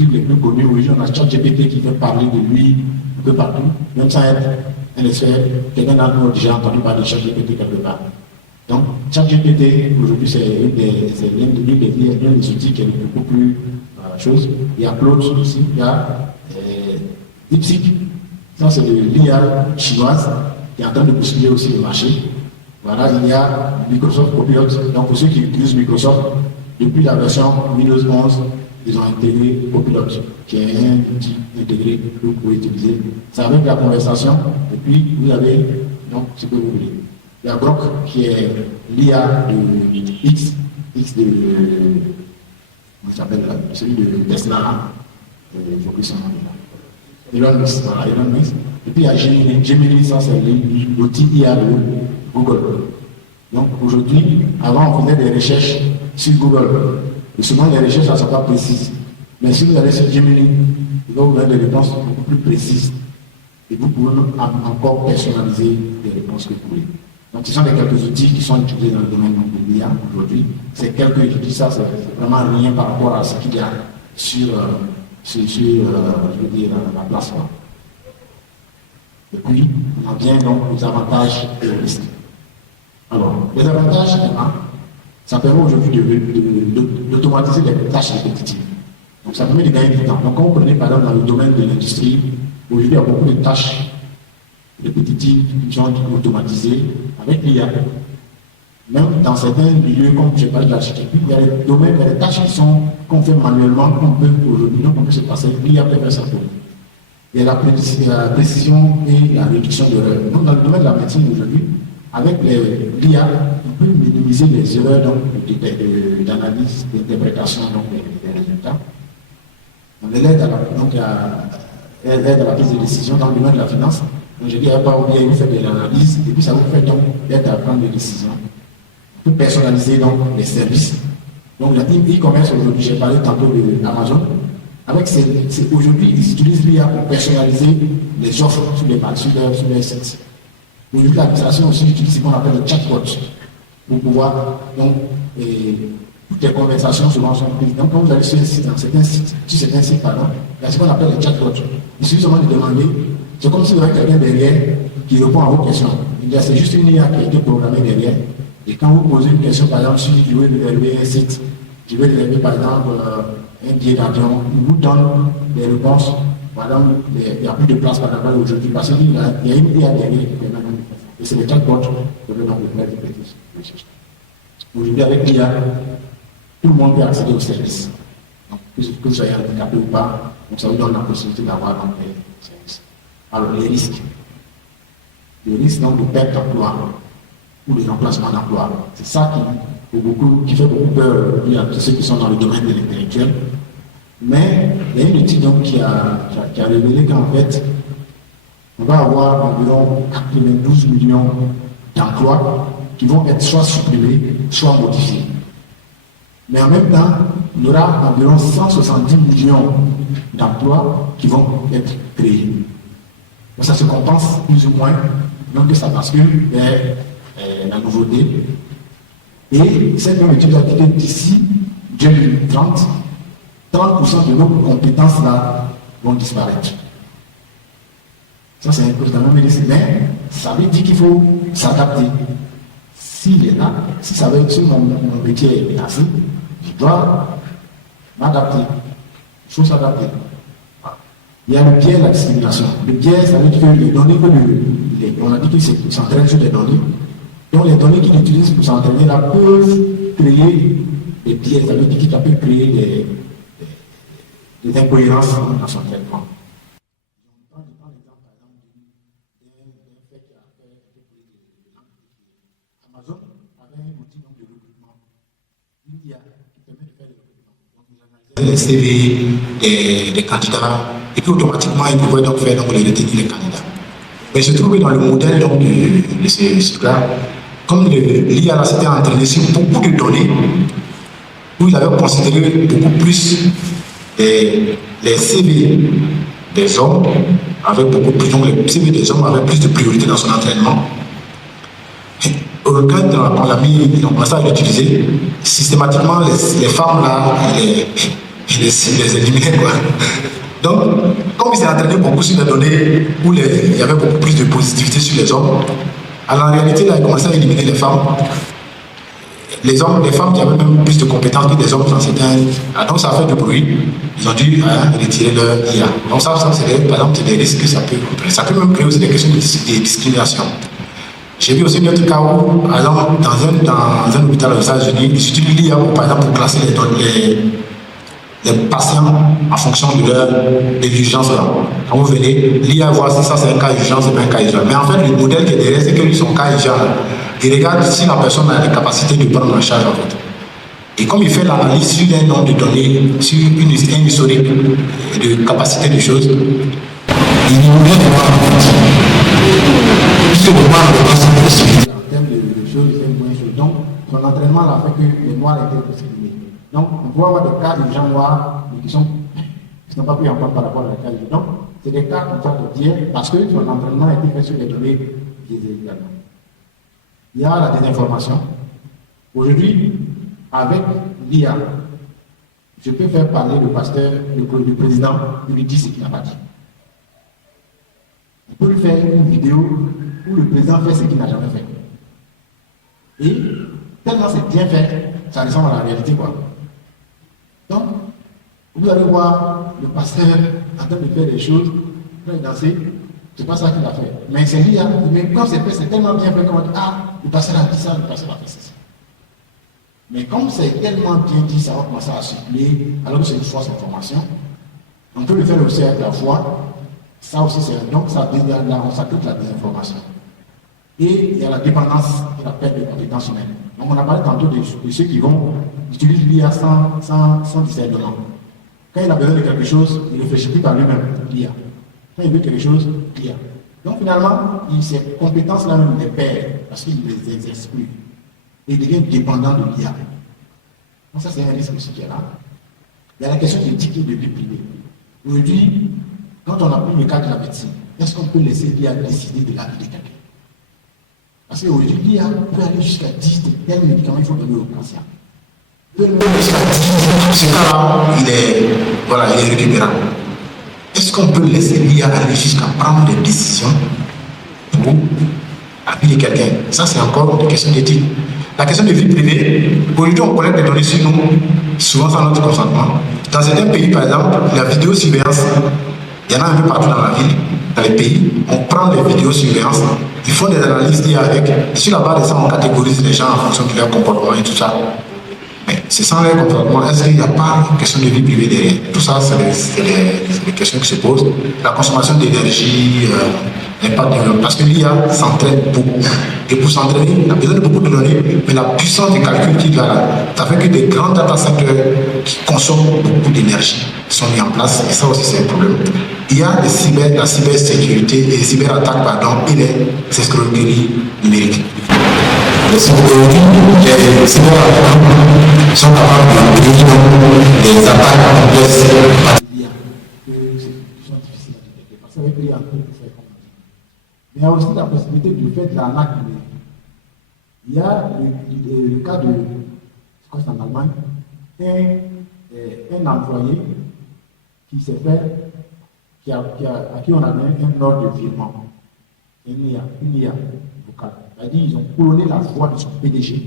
les plus connus. Aujourd'hui, on a ChatGPT qui fait parler de lui un peu partout, même sans être un expert. Quelqu'un d'entre nous a déjà entendu parler de ChatGPT quelque part. Donc, ChatGPT, aujourd'hui, c'est l'un des outils qui est beaucoup plus chose. Il y a Claude aussi, il y a DeepSeek. Ça, c'est de l'IA chinoise qui est en train de bousculer aussi le marché. Voilà, il y a Microsoft Copilot. Donc, pour ceux qui utilisent Microsoft, depuis la version Windows 11, ils ont intégré Copilot, qui est un outil intégré que vous pouvez utiliser. C'est avec la conversation, et puis vous avez donc ce que vous voulez. Il y a Grok, qui est l'IA de X de. Comment s'appelle là? Celui de Tesla. J'ai oublié son nom. Elon Musk, voilà, Elon Musk. Et puis il y a Gemini. Gemini, ça c'est l'outil IA de Google. Donc aujourd'hui, avant on faisait des recherches sur Google. Et souvent les recherches ne sont pas précises. Mais si vous allez sur Gemini, il va vous donner des réponses beaucoup plus précises. Et vous pouvez encore personnaliser les réponses que vous voulez. Donc ce sont quelques outils qui sont utilisés dans le domaine de l'IA aujourd'hui. C'est quelques outils, ça c'est vraiment rien par rapport à ce qu'il y a sur je veux dire, la plateforme. Et puis, on en vient donc aux avantages et aux risques. Alors, les avantages, ça permet aujourd'hui d'automatiser les tâches répétitives. Donc, ça permet de gagner du temps. Donc, quand vous prenez par exemple dans le domaine de l'industrie, aujourd'hui, il y a beaucoup de tâches répétitives qui sont automatisées avec l'IA. Même dans certains milieux, comme je parle de l'architecture, il y a des domaines, il y a des tâches qu'on fait manuellement, qu'on peut aujourd'hui, donc on peut se passer, l'IA peut faire ça pour nous. Il y a la précision et la réduction d'erreurs. Donc dans le domaine de la médecine aujourd'hui, avec l'IA, on peut minimiser les erreurs d'analyse, d'interprétation des résultats. On l'aide à la prise de décision dans le domaine de la finance. Donc je dis, vous faites de l'analyse, et puis ça vous fait donc l'aide à prendre des décisions. On peut personnaliser donc les services. Donc la e-commerce aujourd'hui, j'ai parlé tantôt d'Amazon. Aujourd'hui, ils utilisent l'IA pour personnaliser les offres sur les sites. Aujourd'hui, l'administration aussi utilise ce qu'on appelle le chatbot pour pouvoir, donc, toutes les conversations souvent sont prises. Donc, quand vous allez sur un site, il y a ce qu'on appelle le chatbot. Il suffit seulement de demander, c'est comme si vous avez quelqu'un derrière qui répond à vos questions. C'est juste une IA qui a été programmée derrière. Et quand vous posez une question, par exemple, si je veux réserver un site, je veux réserver par exemple un billet d'avion, il vous donne des réponses. Par exemple, il n'y a plus de place par exemple aujourd'hui parce qu'il y a une IA derrière qui permet de faire ça. Et c'est le chatbot que le nom de faire des petits. Aujourd'hui, avec l'IA, tout le monde peut accéder au service. Donc, que vous soyez handicapé ou pas, donc ça vous donne la possibilité d'avoir des services. Alors, les risques. Les risques donc, de perte d'emploi ou de remplacement d'emploi. C'est ça qui fait beaucoup peur à tous ceux qui sont dans le domaine de l'intellectuel. Mais il y a une étude donc, qui a révélé qu'en fait, on va avoir environ 92 millions d'emplois qui vont être soit supprimés, soit modifiés. Mais en même temps, il y aura environ 170 millions d'emplois qui vont être créés. Donc ça se compense plus ou moins, donc ça bascule vers la nouveauté. Et cette même étude a dit que d'ici 2030, 30% de nos compétences-là vont disparaître. Ça, c'est un peu quand même risque, mais ça veut dire qu'il faut s'adapter. S'il est là, si mon métier est menacé, je dois m'adapter. Il faut s'adapter. Il y a le biais de la discrimination. Le biais, ça veut dire que les données on a dit qu'ils s'entraînent sur les données. Donc les données qu'ils utilisent pour s'entraîner là peuvent créer des biais, ça veut dire qu'ils peuvent créer des incohérences dans son traitement. Amazon avait un outil de recrutement, une IA qui permet de faire le recrutement. Donc ils analysaient les CV des candidats et puis automatiquement ils pouvaient donc faire donc, retenir les candidats. Mais je trouve que dans le modèle donc, de ce gars, comme l'IA s'était entraîné sur beaucoup de données, où il avait considéré beaucoup plus les CV des hommes avec beaucoup plus, donc les CV des hommes avaient plus de priorité dans son entraînement. Au regard on l'a mis, on commençait à l'utiliser, systématiquement les femmes là, il les éliminait quoi. Donc, comme il s'est entraîné beaucoup sur les données où il y avait beaucoup plus de positivité sur les hommes, alors en réalité, là, il commençait à éliminer les femmes. Les femmes qui avaient même plus de compétences que les hommes dans certains. Donc ça a fait du bruit. Ils ont dû retirer leur IA. Donc ça c'est par exemple des risques que ça peut même créer aussi des questions de discrimination. J'ai vu aussi un autre cas où, par exemple, dans un hôpital aux États-Unis, ils utilisent l'IA par exemple pour classer les patients en fonction de leur urgence. Quand vous venez, l'IA voit si ça c'est un cas urgent, c'est pas un cas urgent. Mais en fait, le modèle qui est derrière, c'est que son cas urgent, il regarde si la personne a la capacité de prendre en charge en fait. Et comme il fait l'analyse sur un nombre de données, sur un historique de capacité de choses, il nous met en termes de choses, il fait moins de choses. Donc, son entraînement a fait que les noirs étaient discriminés. Donc, on peut avoir des cas de gens noirs qui n'ont pas pu en prendre par rapport à la cas de. Donc, c'est des cas comme ça de biais parce que son entraînement a été fait sur les données biaisées également. Il y a la désinformation. Aujourd'hui, avec l'IA, je peux faire parler le pasteur, le président, il lui dit ce qu'il n'a pas dit. On peut lui faire une vidéo où le président fait ce qu'il n'a jamais fait. Et tellement c'est bien fait, ça ressemble à la réalité quoi. Donc, vous allez voir le pasteur en train de faire des choses, il va danser, c'est pas ça qu'il a fait. Mais c'est l'IA, mais quand c'est fait, c'est tellement bien fait qu'on dit ah, le pasteur a dit ça, le pasteur a fait ça. Mais comme c'est tellement bien dit, ça va commencer à circuler, alors que c'est une fausse information. On peut le faire aussi avec la foi. Ça aussi, c'est donc ça s'applique la désinformation. Et il y a la dépendance et la perte de compétences humaines. Donc on a parlé tantôt de ceux qui vont utiliser l'IA sans discernement. Quand il a besoin de quelque chose, il ne réfléchit plus par lui-même, l'IA. Quand il veut quelque chose, l'IA. Donc finalement, ces compétences-là même les perd parce qu'il les exerce plus. Et il devient dépendant de l'IA. Donc ça, c'est un risque aussi qui est là. Il y a la question d'éthique et de vie privée. Aujourd'hui, quand on a pris le cas de la médecine, est-ce qu'on peut laisser l'IA décider de la vie de quelqu'un? Parce qu'aujourd'hui, l'IA peut aller jusqu'à 10 de tels médicaments qu'il faut donner au patient. Ce cas-là, il est récupérable. Est-ce qu'on peut laisser l'IA aller jusqu'à prendre des décisions pour appuyer quelqu'un? Ça, c'est encore une question d'éthique. La question de vie privée, aujourd'hui, on collecte des données sur nous, souvent sans notre consentement. Dans certains pays, par exemple, la vidéosurveillance, il y en a un peu partout dans la ville, dans les pays. On prend les vidéosurveillance, ils font des analyses d'IA avec, et sur la base de ça, on catégorise les gens en fonction de leur comportement et tout ça. Mais c'est sans leur comportement, est-ce qu'il n'y a pas une question de vie privée derrière? Tout ça, c'est des questions qui se posent. La consommation d'énergie, l'impact de l'homme. Parce que l'IA s'entraîne beaucoup. Et pour s'entraîner, il a besoin de beaucoup de données, mais la puissance des calculs qu'il a là, ça fait que des grands data centers qui consomment beaucoup d'énergie sont mis en place. Et ça aussi, c'est un problème. Il y a la cybersécurité, et les cyberattaques, pardon, et les escroqueries numériques. Les cyberattaquants sont capables de des attaques complexes. Mais il y a aussi la possibilité de faire de l'arnaque numérique. Il y a le cas de, je crois que c'est en Allemagne, un employé qui s'est fait, à qui on a donné un ordre de virement, une IA vocale. C'est-à-dire ils ont cloné la voix de son PDG,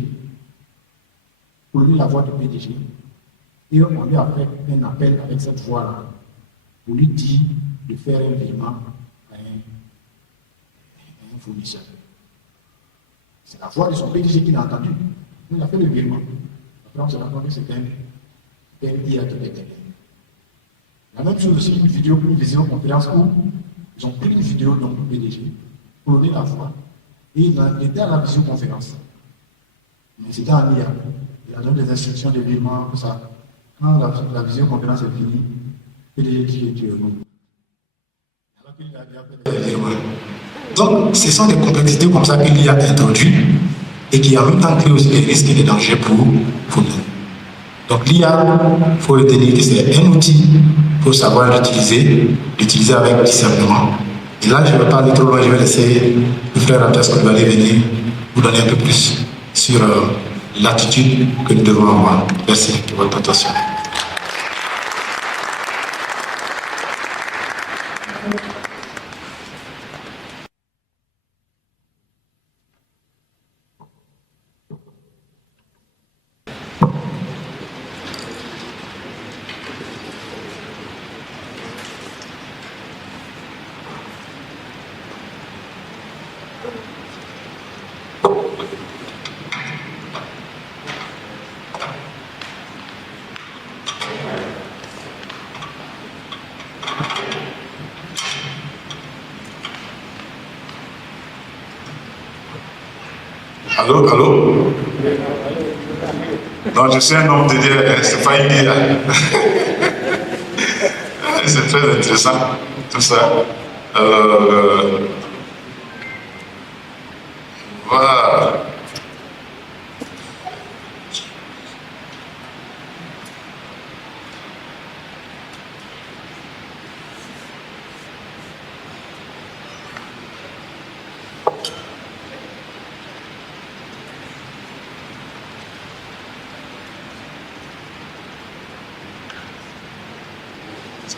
et on lui a fait un appel avec cette voix-là pour lui dire de faire un virement à un fournisseur. C'est la voix de son PDG qu'il a entendu. Il a fait le virement. Après, on s'est rendu compte que c'était un IA qui était gagné. La même chose aussi, une visioconférence où ils ont pris une vidéo de notre PDG, cloné la voix, et il était à la visioconférence. Mais c'était en IA. Il a donné des instructions de virement, tout ça. Quand la visioconférence est finie, PDG dit non. Donc, ce sont des complexités comme ça qu'il y a introduit et qui en même temps créent aussi des risques et des dangers pour nous. Donc, l'IA, il faut retenir que c'est un outil, il faut savoir l'utiliser avec discernement. Et là, je ne vais pas aller trop loin, je vais laisser le frère Abdas Coulibaly venir vous donner un peu plus sur l'attitude que nous devons avoir. Merci de votre attention. Allô? Non, je suis un homme de Dieu, c'est pas une IA. C'est très intéressant, tout ça. Voilà.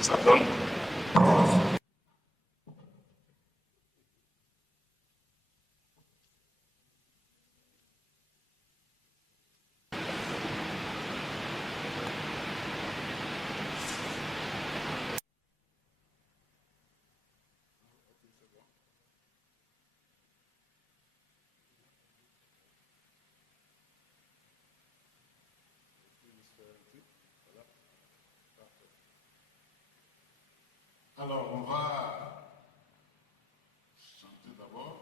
Ça donne. Alors, on va chanter d'abord.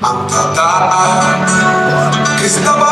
Matata, que estaba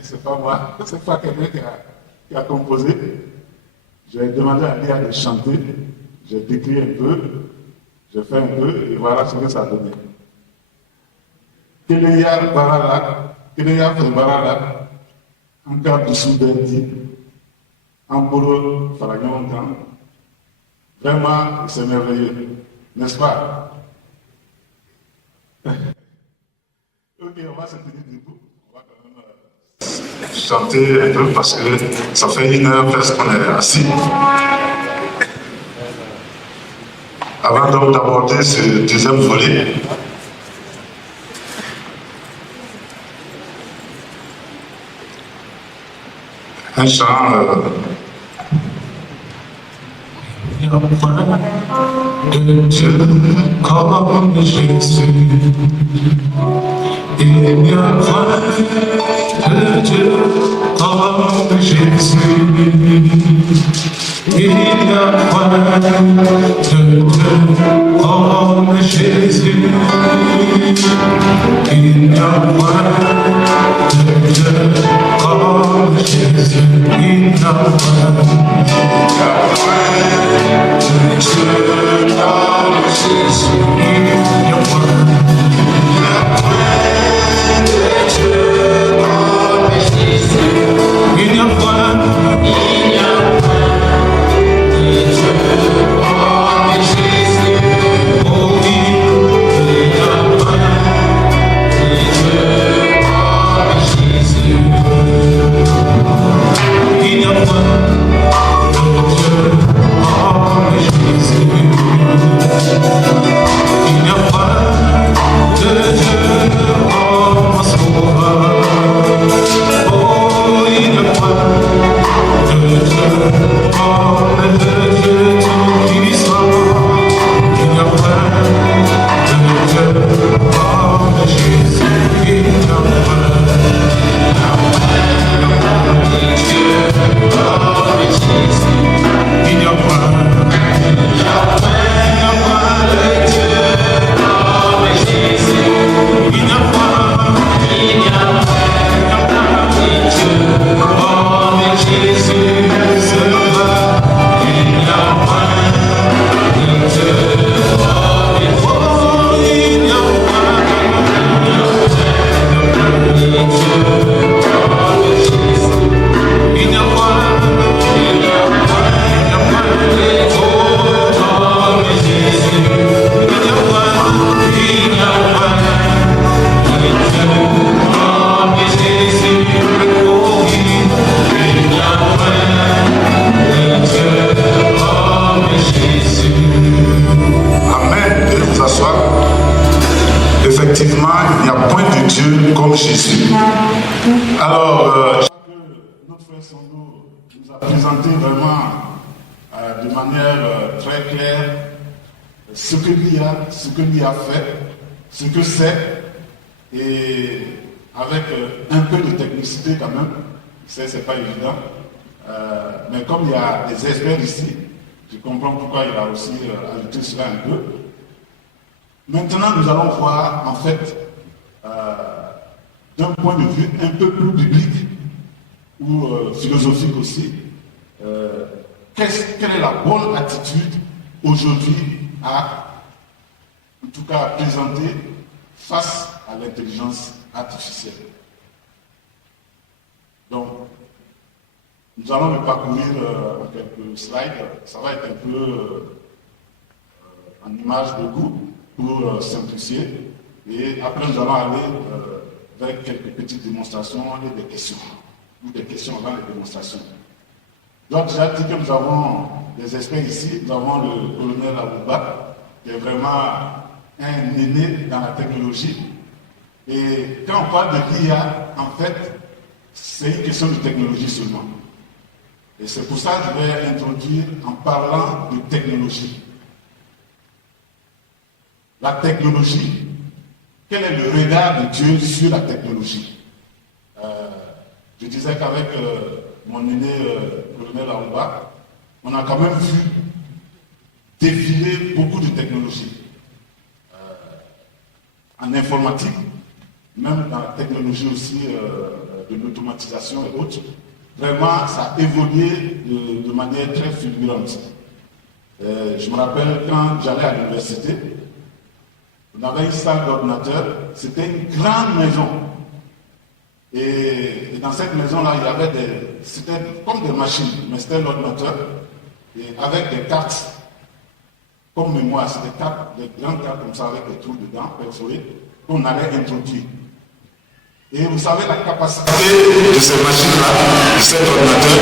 C'est pas moi, c'est pas quelqu'un qui a composé. J'ai demandé à Lia de chanter, j'ai décrit un peu, j'ai fait un peu, et voilà ce que ça a donné. Kéléya Barala, Kéléya Barala, en cas de soudaineté, en polo, Faragnon, vraiment, c'est merveilleux, n'est-ce pas? Ok, on va se tenir debout. Chanter un peu parce que ça fait 1 heure presque qu'on est assis. Avant donc d'aborder ce deuxième volet, un chant de Dieu comme Jésus. Il n'y a point de Dieu comme Jésus. Il n'y a point de Dieu comme Jésus. Il n'y a point de Dieu comme Jésus. Il n'y a point de Dieu comme Jésus. Il n'y a point. Il n'y a point de Dieu comme Jésus. Oh oui, il n'y a point de Dieu comme Jésus. Il n'y a point de Dieu comme Jésus. Il n'y a point de Dieu comme Sauveur. Oh, il n'y a point de Dieu comme le Dieu Tout-Puissant. Il n'y a point de Dieu comme Jésus. Il n'y a point de Dieu comme Effectivement, il n'y a point de Dieu comme Jésus. Alors, notre frère Sondo nous a présenté vraiment de manière très claire ce que lui a fait, ce que c'est, et avec un peu de technicité quand même, c'est pas évident. Mais comme il y a des experts ici, je comprends pourquoi il a aussi ajouté cela un peu. Maintenant, nous allons voir, en fait, d'un point de vue un peu plus biblique ou philosophique aussi, quelle est la bonne attitude aujourd'hui en tout cas, à présenter face à l'intelligence artificielle. Donc, nous allons le parcourir en quelques slides. Ça va être un peu en image de goût pour simplifier. Et après, nous allons aller vers quelques petites démonstrations et des questions. Ou des questions avant les démonstrations. Donc, déjà dit que nous avons des experts ici. Nous avons le colonel Abouba, qui est vraiment un aîné dans la technologie. Et quand on parle de l'IA, en fait, c'est une question de technologie seulement. Et c'est pour ça que je vais introduire en parlant de technologie. La technologie, quel est le regard de Dieu sur la technologie? Je disais qu'avec mon aîné colonel Aouba, on a quand même vu défiler beaucoup de technologies. En informatique, même dans la technologie aussi de l'automatisation et autres, vraiment ça a évolué de manière très fulgurante. Je me rappelle quand j'allais à l'université, on avait une salle d'ordinateur, c'était une grande maison. Et dans cette maison-là, il y avait c'était comme des machines, mais c'était l'ordinateur, et avec des cartes, comme mémoire, c'était des grandes cartes comme ça, avec des trous dedans, perforés, qu'on allait introduire. Et vous savez, la capacité de ces machines-là, de cet ordinateur,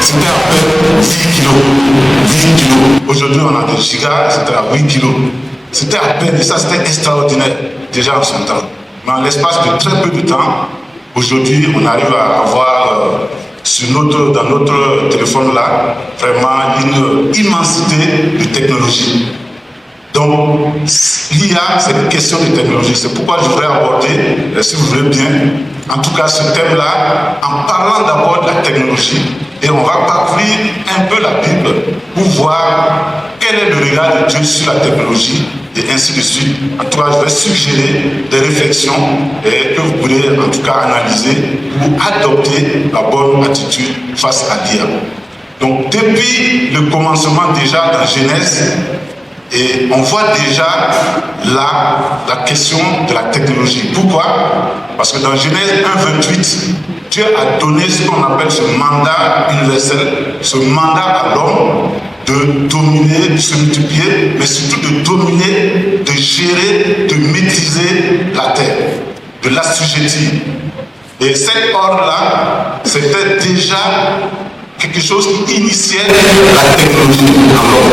c'était à peine 10 kilos. 10 kilos. Aujourd'hui, on a des gigas, c'était à 8 kilos. C'était à peine, et ça c'était extraordinaire, déjà en son temps. Mais en l'espace de très peu de temps, aujourd'hui, on arrive à avoir dans notre téléphone-là, vraiment une immensité de technologie. Donc, l'IA, c'est une question de technologie. C'est pourquoi je voudrais aborder, si vous voulez bien, en tout cas ce thème-là, en parlant d'abord de la technologie. Et on va parcourir un peu la Bible pour voir quel est le regard de Dieu sur la technologie et ainsi de suite. En tout cas, je vais suggérer des réflexions que vous pourrez en tout cas analyser pour adopter la bonne attitude face à l'IA. Donc, depuis le commencement déjà dans Genèse, et on voit déjà là la question de la technologie. Pourquoi? Parce que dans Genèse 1,28, Dieu a donné ce qu'on appelle ce mandat universel, ce mandat à l'homme de dominer, de se multiplier, mais surtout de dominer, de gérer, de maîtriser la terre, de l'assujettir. Et cet ordre-là, c'était déjà quelque chose qui initiait la technologie en l'homme.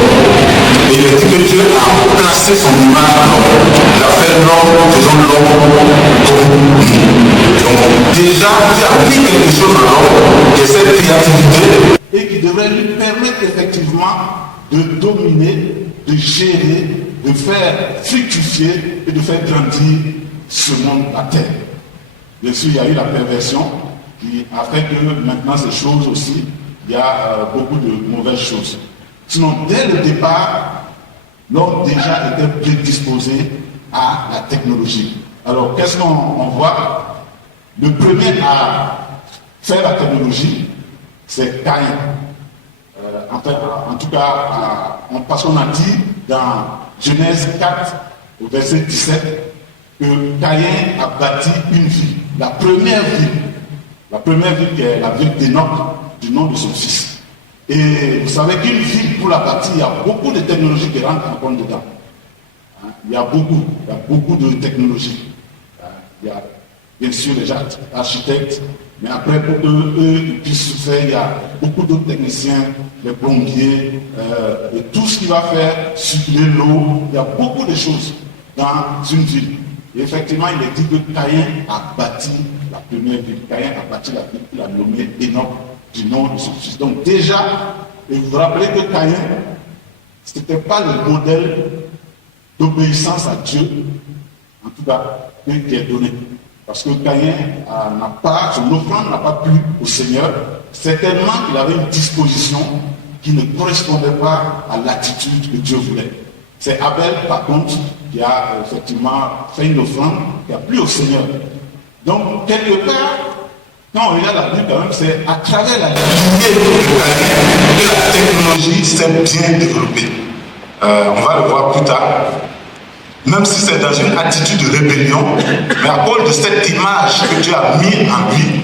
Et il dit que Dieu a placé son image en l'homme. Il a fait l'homme, faisant l'homme comme nous. Donc déjà, Dieu a mis quelque chose en l'homme, qui est cette créativité. Et qui devrait lui permettre effectivement de dominer, de gérer, de faire fructifier et de faire grandir ce monde, la terre. Bien sûr, il y a eu la perversion qui a fait que maintenant ces choses aussi, il y a beaucoup de mauvaises choses. Sinon, dès le départ, l'homme déjà était prédisposé à la technologie. Alors, qu'est-ce qu'on voit? Le premier à faire la technologie, c'est Caïn. En tout cas, parce qu'on a dit dans Genèse 4, au verset 17, que Caïn a bâti une ville, la première ville qui est la ville d'Enoch, du nom de son fils. Et vous savez qu'une ville, pour la bâtir, il y a beaucoup de technologies qui rentrent en compte dedans. Il y a beaucoup de technologies. Il y a bien sûr les architectes, mais après pour qu'eux puissent faire, il y a beaucoup d'autres techniciens, les plombiers, et tout ce qui va faire circuler l'eau. Il y a beaucoup de choses dans une ville. Et effectivement, il est dit que Caïn a bâti la première ville. Caïn a bâti la ville qu'il a nommée Enoch du nom de son fils. Donc déjà, et vous vous rappelez que Caïn, ce n'était pas le modèle d'obéissance à Dieu, en tout cas, qui est donné. Parce que Caïn son offrande n'a pas plu au Seigneur. Certainement qu'il avait une disposition qui ne correspondait pas à l'attitude que Dieu voulait. C'est Abel, par contre, qui a effectivement fait une offrande qui a plu au Seigneur. Donc, quelque part, quand on regarde la Bible, quand même, c'est à travers la lignée que la technologie s'est bien développée. On va le voir plus tard. Même si c'est dans une attitude de rébellion, mais à cause de cette image que Dieu a mis en lui,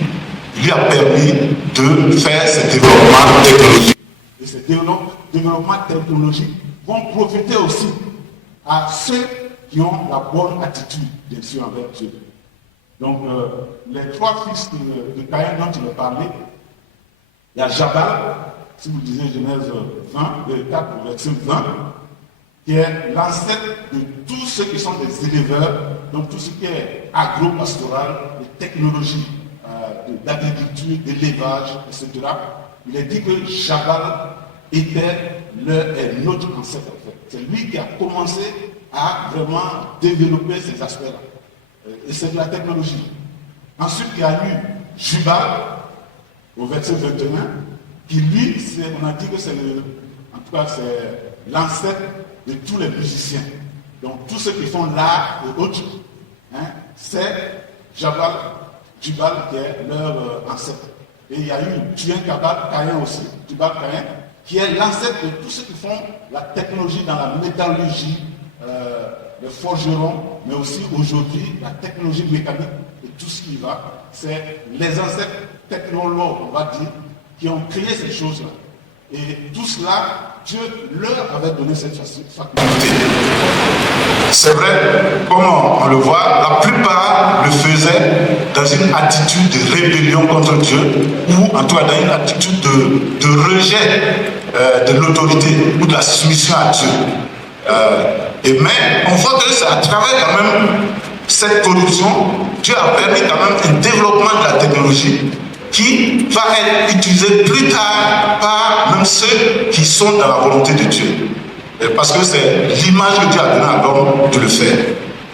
il lui a permis de faire ce développement technologique. Et ces développements technologiques vont profiter aussi à ceux qui ont la bonne attitude, bien sûr, envers Dieu. Donc, les trois fils de Caïn dont il a parlé, il y a Jabal, si vous lisez Genèse 4, verset 20, qui est l'ancêtre de tous ceux qui sont des éleveurs, donc tout ce qui est agro-pastoral, les technologies d'agriculture, d'élevage, etc. Il est dit que Jabal était notre ancêtre, en fait. C'est lui qui a commencé à vraiment développer ces aspects-là. Et c'est de la technologie. Ensuite, il y a eu Jubal, au verset 21, qui lui, on a dit que c'est l'ancêtre de tous les musiciens. Donc tous ceux qui font l'art et autres, c'est Jubal qui est leur ancêtre. Et il y a eu Caïn aussi, Jubal Caïn, qui est l'ancêtre de tous ceux qui font la technologie dans la métallurgie, les forgerons, mais aussi aujourd'hui la technologie mécanique et tout ce qui va. C'est les ancêtres technologues, on va dire, qui ont créé ces choses-là. Et tout cela, Dieu leur avait donné cette faculté. C'est vrai, comme on le voit, la plupart le faisaient dans une attitude de rébellion contre Dieu, ou en tout cas dans une attitude de rejet de l'autorité ou de la soumission à Dieu. Mais on voit que c'est à travers quand même cette corruption, Dieu a permis quand même un développement de la technologie qui va être utilisé plus tard par même ceux qui sont dans la volonté de Dieu. Parce que c'est l'image que Dieu a donnée à l'homme de le faire.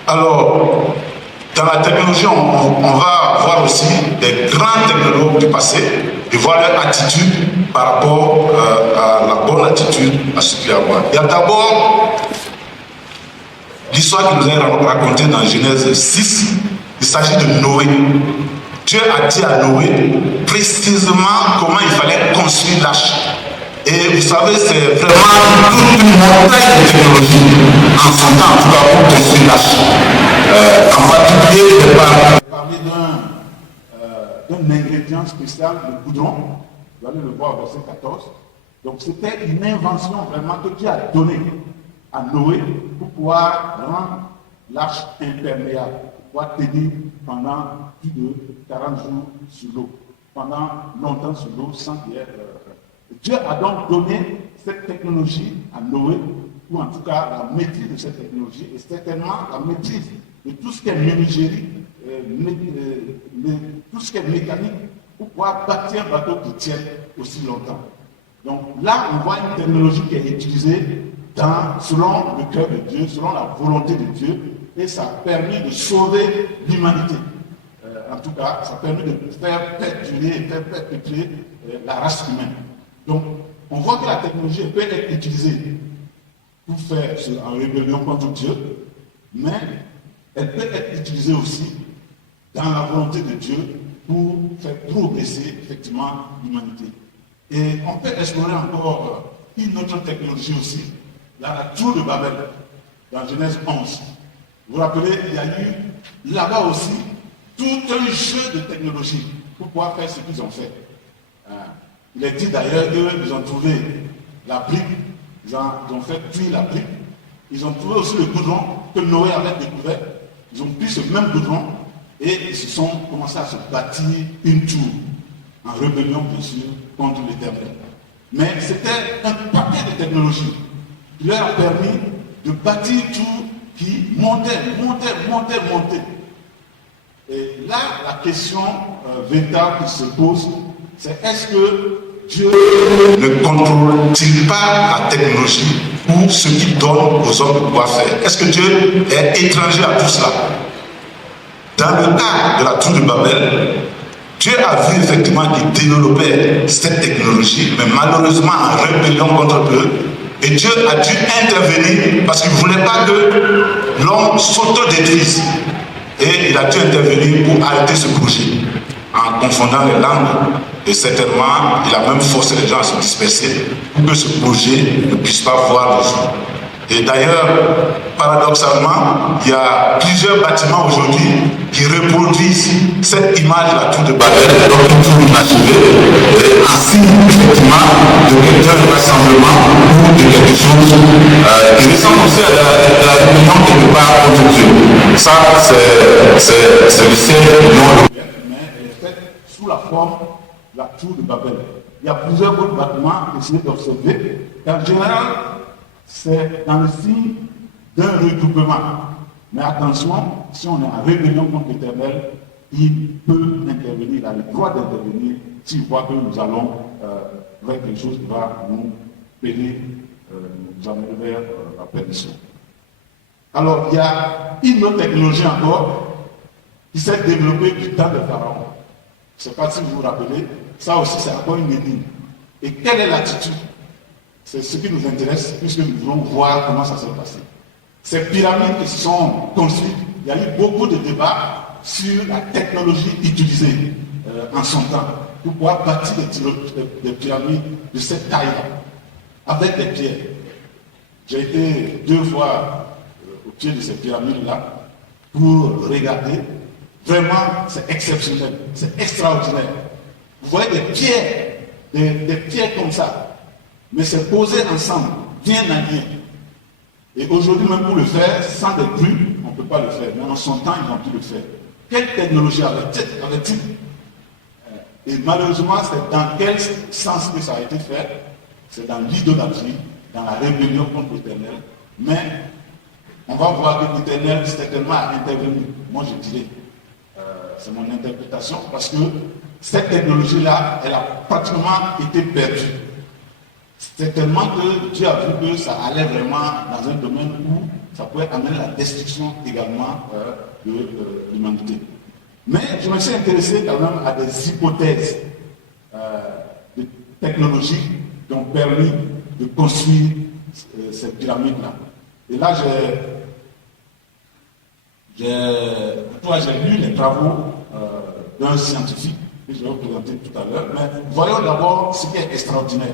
Alors, dans la technologie, on va voir aussi des grands technologues du passé et voir leur attitude par rapport à la bonne attitude à ce qu'il y a à voir. Il y a d'abord l'histoire qui nous est racontée dans Genèse 6. Il s'agit de Noé. Dieu a dit à Noé précisément comment il fallait construire l'arche. Et vous savez, c'est vraiment toute une montagne de technologie en son temps, en tout cas, pour construire l'arche. En particulier, je vais parler d'un ingrédient spécial, le goudron. Vous allez le voir au verset 14. Donc, c'était une invention vraiment que Dieu a donnée à Noé pour pouvoir rendre l'arche imperméable, pour pouvoir tenir pendant plus de 40 jours sur l'eau, pendant longtemps sur l'eau sans qu'il y ait... Dieu a donc donné cette technologie à Noé, ou en tout cas la maîtrise de cette technologie, et certainement la maîtrise de tout ce qui est menuiserie, tout ce qui est mécanique, pour pouvoir bâtir un bateau qui tienne aussi longtemps. Donc là, on voit une technologie qui est utilisée selon le cœur de Dieu, selon la volonté de Dieu, et ça a permis de sauver l'humanité. En tout cas, ça a permis de faire perpétuer la race humaine. Donc, on voit que la technologie peut être utilisée pour faire en rébellion contre Dieu, mais elle peut être utilisée aussi dans la volonté de Dieu pour faire progresser effectivement l'humanité. Et on peut explorer encore une autre technologie aussi, la tour de Babel, dans Genèse 11. Vous vous rappelez, il y a eu là-bas aussi tout un jeu de technologie pour pouvoir faire ce qu'ils ont fait. Il est dit d'ailleurs qu'ils ont trouvé la brique, ils ont fait cuire la brique, ils ont trouvé aussi le goudron que Noé avait découvert, ils ont pris ce même goudron et ils se sont commencé à se bâtir une tour, en rébellion bien sûr contre l'Éternel. Mais c'était un paquet de technologies qui leur a permis de bâtir une tour qui montait. Et là, la question véritable qui se pose, c'est est-ce que Dieu ne contrôle-t-il pas la technologie ou ce qu'il donne aux hommes de pouvoir faire? Est-ce que Dieu est étranger à tout cela? Dans le cas de la tour de Babel, Dieu a vu effectivement qu'il développait cette technologie, mais malheureusement en rébellion contre eux. Et Dieu a dû intervenir parce qu'il ne voulait pas que l'homme s'autodétruise. Et il a dû intervenir pour arrêter ce projet en confondant les langues. Et certainement, il a même forcé les gens à se disperser pour que ce projet ne puisse pas voir le jour. Et d'ailleurs, paradoxalement, il y a plusieurs bâtiments aujourd'hui qui reproduisent cette image de la tour de Babel, donc une tour inachevée, en signe effectivement d'un rassemblement ou de quelque chose qui ressemble aussi à la réunion quelque part contre Dieu. Ça, c'est le ciel non. Mais elle est faite sous la forme de la tour de Babel. Il y a plusieurs autres bâtiments essayés d'observer. En général, c'est dans le signe d'un regroupement. Mais attention, si on est en rébellion contre l'Éternel, il peut intervenir, il a le droit d'intervenir s'il voit que nous allons vers quelque chose qui va nous périr, nous amener vers la perdition. Alors, il y a une autre technologie encore qui s'est développée du temps de Pharaon. Je ne sais pas si vous vous rappelez, ça aussi c'est encore une énigme. Et quelle est l'attitude? C'est ce qui nous intéresse, puisque nous voulons voir comment ça s'est passé. Ces pyramides qui se sont construites, il y a eu beaucoup de débats sur la technologie utilisée en son temps pour pouvoir bâtir des pyramides de cette taille-là, avec des pierres. J'ai été 2 fois au pied de ces pyramides-là pour regarder. Vraiment, c'est exceptionnel, c'est extraordinaire. Vous voyez des pierres comme ça. Mais c'est posé ensemble, bien allié. Et aujourd'hui, même pour le faire, sans des grues, on ne peut pas le faire. Mais en son temps, ils ont pu le faire. Quelle technologie avait-il? Et malheureusement, c'est dans quel sens que ça a été fait? C'est dans l'idolâtrie, dans la rébellion contre l'Éternel. Mais on va voir que l'Éternel certainement a intervenu. Moi, je dirais, c'est mon interprétation, parce que cette technologie-là, elle a pratiquement été perdue. C'est tellement que Dieu a vu que ça allait vraiment dans un domaine où ça pouvait amener la destruction également de l'humanité. Mais je me suis intéressé quand même à des hypothèses de technologies qui ont permis de construire cette pyramide-là. Et là, j'ai lu les travaux d'un scientifique que je vais vous présenter tout à l'heure. Mais voyons d'abord ce qui est extraordinaire.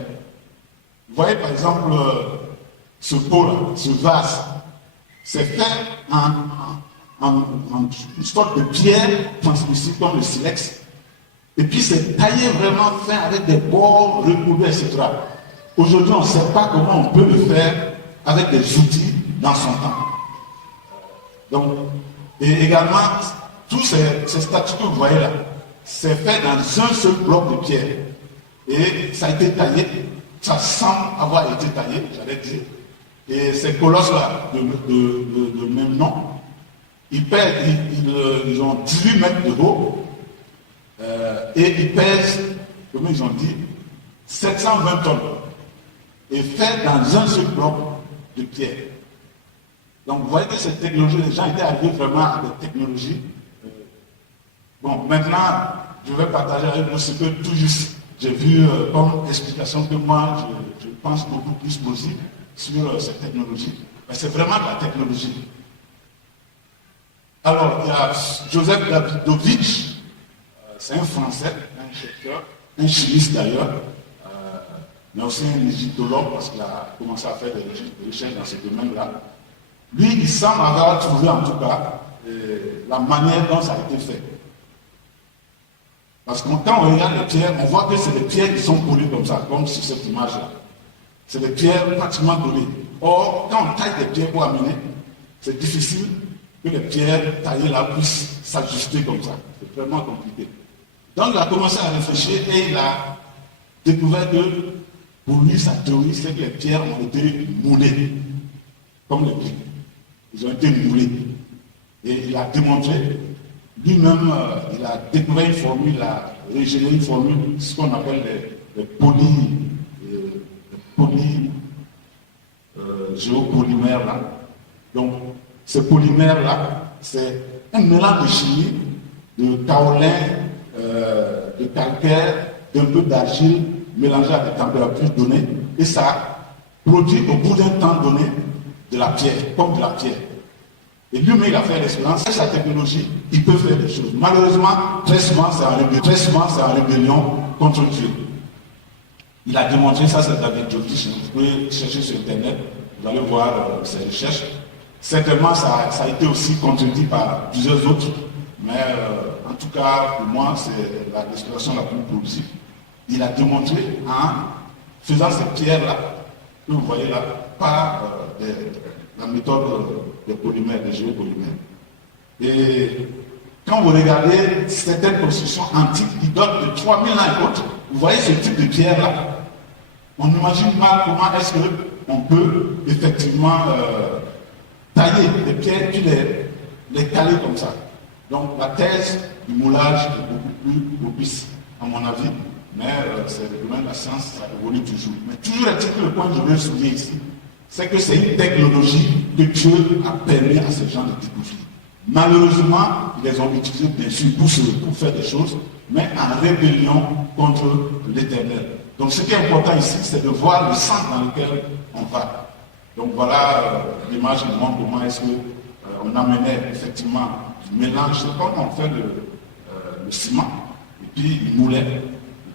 Vous voyez par exemple ce pot-là, ce vase, c'est fait en une sorte de pierre translucide comme le silex. Et puis c'est taillé vraiment fin avec des bords recourbés, etc. Aujourd'hui, on ne sait pas comment on peut le faire avec des outils dans son temps. Donc, et également, tous ces statues que vous voyez là, c'est fait dans un seul bloc de pierre. Et ça a été taillé. Ça semble avoir été taillé, j'allais dire. Et ces colosses-là, de même nom, ils ont 18 mètres de haut et ils pèsent, comme ils ont dit, 720 tonnes. Et fait dans un seul bloc de pierre. Donc vous voyez que cette technologie, les gens étaient arrivés vraiment à des technologies. Bon, maintenant, je vais partager avec vous ce que tout juste j'ai vu comme explication que moi, je pense beaucoup plus possible sur cette technologie. Mais c'est vraiment de la technologie. Alors, il y a Joseph Davidovich, c'est un Français, un chercheur, un chimiste d'ailleurs, mais aussi un égyptologue parce qu'il a commencé à faire des recherches dans ce domaine-là. Lui, il semble avoir trouvé en tout cas la manière dont ça a été fait. Parce que quand on regarde les pierres, on voit que c'est des pierres qui sont collées comme ça, comme sur cette image-là. C'est des pierres pratiquement collées. Or, quand on taille des pierres pour amener, c'est difficile que les pierres taillées là puissent s'ajuster comme ça. C'est vraiment compliqué. Donc, il a commencé à réfléchir et il a découvert que, pour lui, sa théorie, c'est que les pierres ont été moulées, comme les briques. ils ont été moulés. Et il a démontré, lui-même, il a découvert une formule, il a régénéré une formule, ce qu'on appelle les géopolymères là. Donc, ces polymères-là, c'est un mélange de chimie, de kaolin, de calcaire, d'un peu d'argile, mélangé à des températures données, et ça produit au bout d'un temps donné de la pierre, comme de la pierre. Et lui-même, il a fait l'expérience, avec sa technologie, il peut faire des choses. Malheureusement, très souvent, c'est en rébellion contre Dieu. Il a démontré ça, c'est David Jodish. Vous pouvez chercher sur Internet, vous allez voir ses recherches. Certainement, ça a été aussi contredit par plusieurs autres, mais en tout cas, pour moi, c'est l'explication la plus plausible. Il a démontré en faisant ces pierres-là, que vous voyez là, par la méthode des polymères, des géopolymères. Et quand vous regardez certaines constructions antiques qui datent de 3000 ans et autres, vous voyez ce type de pierre-là. On imagine mal comment est-ce qu'on peut effectivement tailler les pierres puis les caler comme ça. Donc la thèse du moulage est beaucoup plus propice, à mon avis, mais c'est le domaine de la science, ça évolue toujours. Mais toujours est-il que le point que je veux souligner ici, c'est que c'est une technologie que Dieu a permis à ces gens de découvrir. Malheureusement, ils les ont utilisés bien sûr pour faire des choses, mais en rébellion contre l'Éternel. Donc ce qui est important ici, c'est de voir le sens dans lequel on va. Donc voilà l'image qui montre comment est-ce qu'on amenait effectivement du mélange, c'est comme on fait le ciment, et puis il moulait, et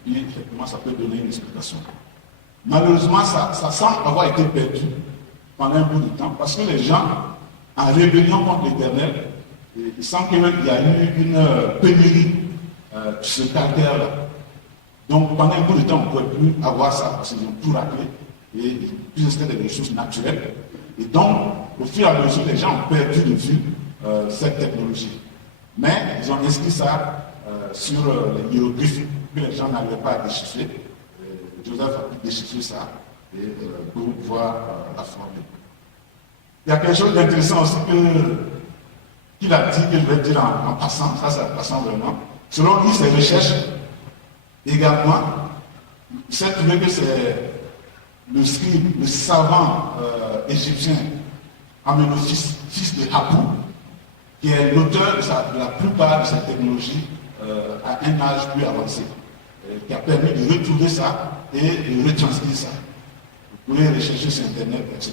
puis effectivement ça peut donner une explication. Malheureusement, ça semble avoir été perdu pendant un bout de temps, parce que les gens, en rébellion contre l'Éternel, il semble qu'il y a eu une pénurie de ce caractère-là. Donc pendant un bout de temps, on ne pouvait plus avoir ça, parce qu'ils ont tout rappelé, et puis c'était des ressources naturelles. Et donc, au fur et à mesure, les gens ont perdu de vue cette technologie. Mais ils ont inscrit ça sur les hiéroglyphes que les gens n'arrivaient pas à déchiffrer. Joseph a pu déchiffrer ça et pour pouvoir affronter. Il y a quelque chose d'intéressant aussi qu'il a dit, que je vais dire en passant, ça c'est en passant vraiment. Selon lui, ses recherches, également, il s'est trouvé que c'est le scribe, le savant égyptien Aménophis, fils de Hapou, qui est l'auteur de la plupart de cette technologie à un âge plus avancé, qui a permis de retrouver ça et de retranscrire ça. Vous pouvez rechercher sur Internet, etc.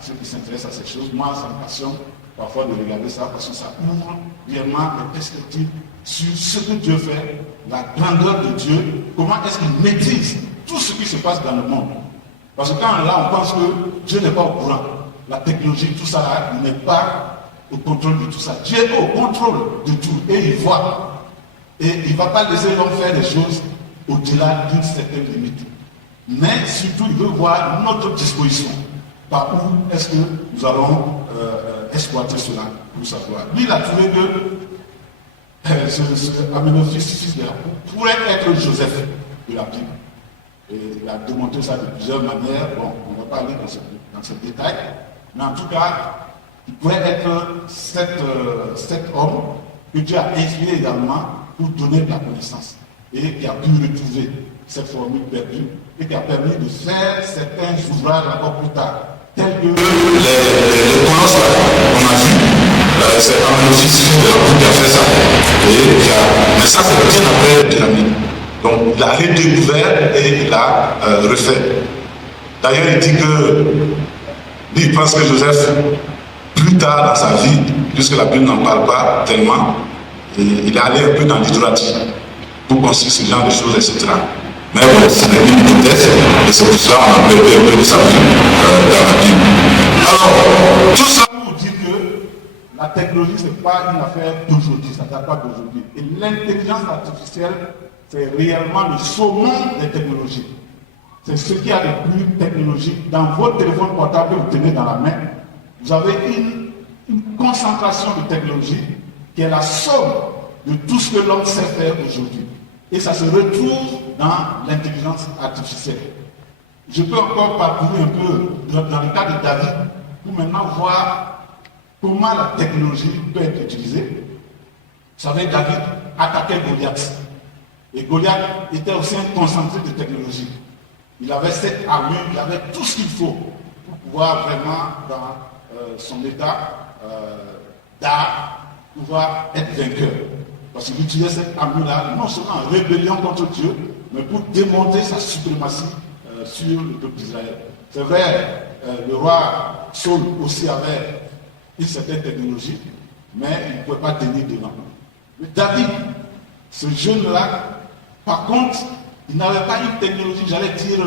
Ceux qui s'intéressent à ces choses, moi, ça me passionne parfois de regarder ça parce que ça ouvre vraiment des perspectives sur ce que Dieu fait, la grandeur de Dieu, comment est-ce qu'il maîtrise tout ce qui se passe dans le monde. Parce que quand là, on pense que Dieu n'est pas au courant, la technologie, tout ça là, il n'est pas au contrôle de tout ça. Dieu est au contrôle de tout et il voit. Et il ne va pas laisser l'homme faire des choses au-delà d'une certaine limite. Mais surtout, il veut voir notre disposition. Par où est-ce que nous allons exploiter cela pour savoir. Lui, il a trouvé que ce Aménophis, fils de Hapou, pourrait être Joseph de la Bible. Et il a démontré ça de plusieurs manières. Bon, on ne va pas aller dans ce détail. Mais en tout cas, il pourrait être cet homme que Dieu a inspiré également pour donner de la connaissance. Et qui a pu retrouver cette formule perdue et qui a permis de faire certains ouvrages encore plus tard, tels que les colosses là, on a vu, c'est Aménophis qui a fait ça. Mais ça, c'est bien après la pyramide. Donc, il a redécouvert et il a refait. D'ailleurs, il dit que lui, il pense que Joseph, plus tard dans sa vie, puisque la Bible n'en parle pas tellement, il est allé un peu dans l'idolâtrie pour construire ce genre de choses, etc. Mais bon, ce n'est qu'une hypothèse, et c'est pour cela qu'on a perdu un peu de sa vie dans la Bible. Alors, tout ça pour dire que la technologie, ce n'est pas une affaire d'aujourd'hui, ça ne date pas d'aujourd'hui. Et l'intelligence artificielle, c'est réellement le saumon des technologies. C'est ce qu'il y a de plus technologique. Dans votre téléphone portable que vous tenez dans la main, vous avez une concentration de technologie qui est la somme de tout ce que l'homme sait faire aujourd'hui. Et ça se retrouve dans l'intelligence artificielle. Je peux encore parcourir un peu dans le cas de David, pour maintenant voir comment la technologie peut être utilisée. Vous savez, David attaquait Goliath. Et Goliath était aussi un concentré de technologie. Il avait cette armure, il avait tout ce qu'il faut pour pouvoir vraiment, dans son état d'art, pouvoir être vainqueur. Parce qu'il utilisait cette armure-là, non seulement en rébellion contre Dieu, mais pour démontrer sa suprématie sur le peuple d'Israël. C'est vrai, le roi Saul aussi avait une certaine technologie, mais il ne pouvait pas tenir devant. Mais David, ce jeune-là, par contre, il n'avait pas une technologie, j'allais dire,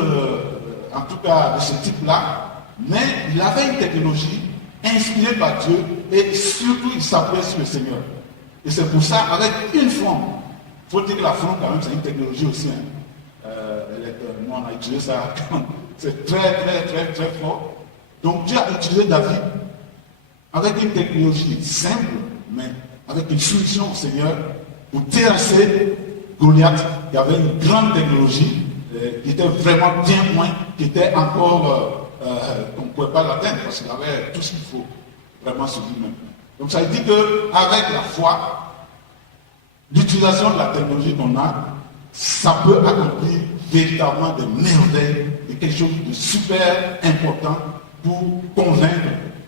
en tout cas de ce type-là, mais il avait une technologie inspirée par Dieu et surtout il s'appelait sur le Seigneur. Et c'est pour ça, avec une fronde, il faut dire que la fronde, quand même, c'est une technologie aussi. Hein. Nous, on a utilisé ça, c'est très, très, très, très fort. Donc Dieu a utilisé David avec une technologie simple, mais avec une solution au Seigneur pour terrasser Goliath, qui avait une grande technologie, qui était vraiment bien moins, qui était encore, qu'on ne pouvait pas l'atteindre, parce qu'il avait tout ce qu'il faut vraiment sur lui-même. Donc ça veut dire qu'avec la foi, l'utilisation de la technologie qu'on a, ça peut accomplir véritablement des merveilles et quelque chose de super important pour convaincre,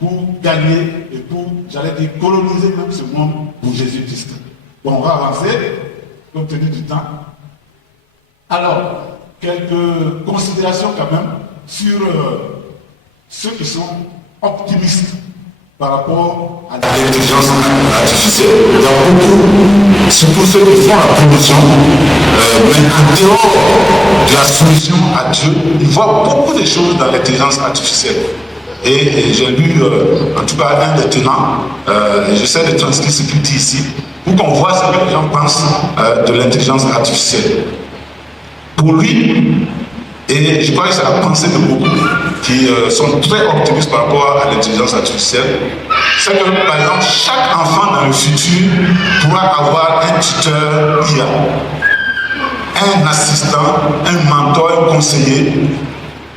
pour gagner et pour, j'allais dire, coloniser même ce monde pour Jésus-Christ. Bon, on va avancer, compte tenu du temps. Alors, quelques considérations quand même sur ceux qui sont optimistes par rapport à l'intelligence artificielle. Il y a beaucoup, surtout ceux qui font la promotion, mais en dehors de la soumission à Dieu, ils voient beaucoup de choses dans l'intelligence artificielle. Et j'ai lu, en tout cas, un des tenants, j'essaie de transcrire ce qu'il dit ici, pour qu'on voit ce que les gens pensent de l'intelligence artificielle. Pour lui, et je crois que c'est la pensée de beaucoup qui sont très optimistes par rapport à l'intelligence artificielle, c'est que, par exemple, chaque enfant dans le futur pourra avoir un tuteur IA, un assistant, un mentor, un conseiller,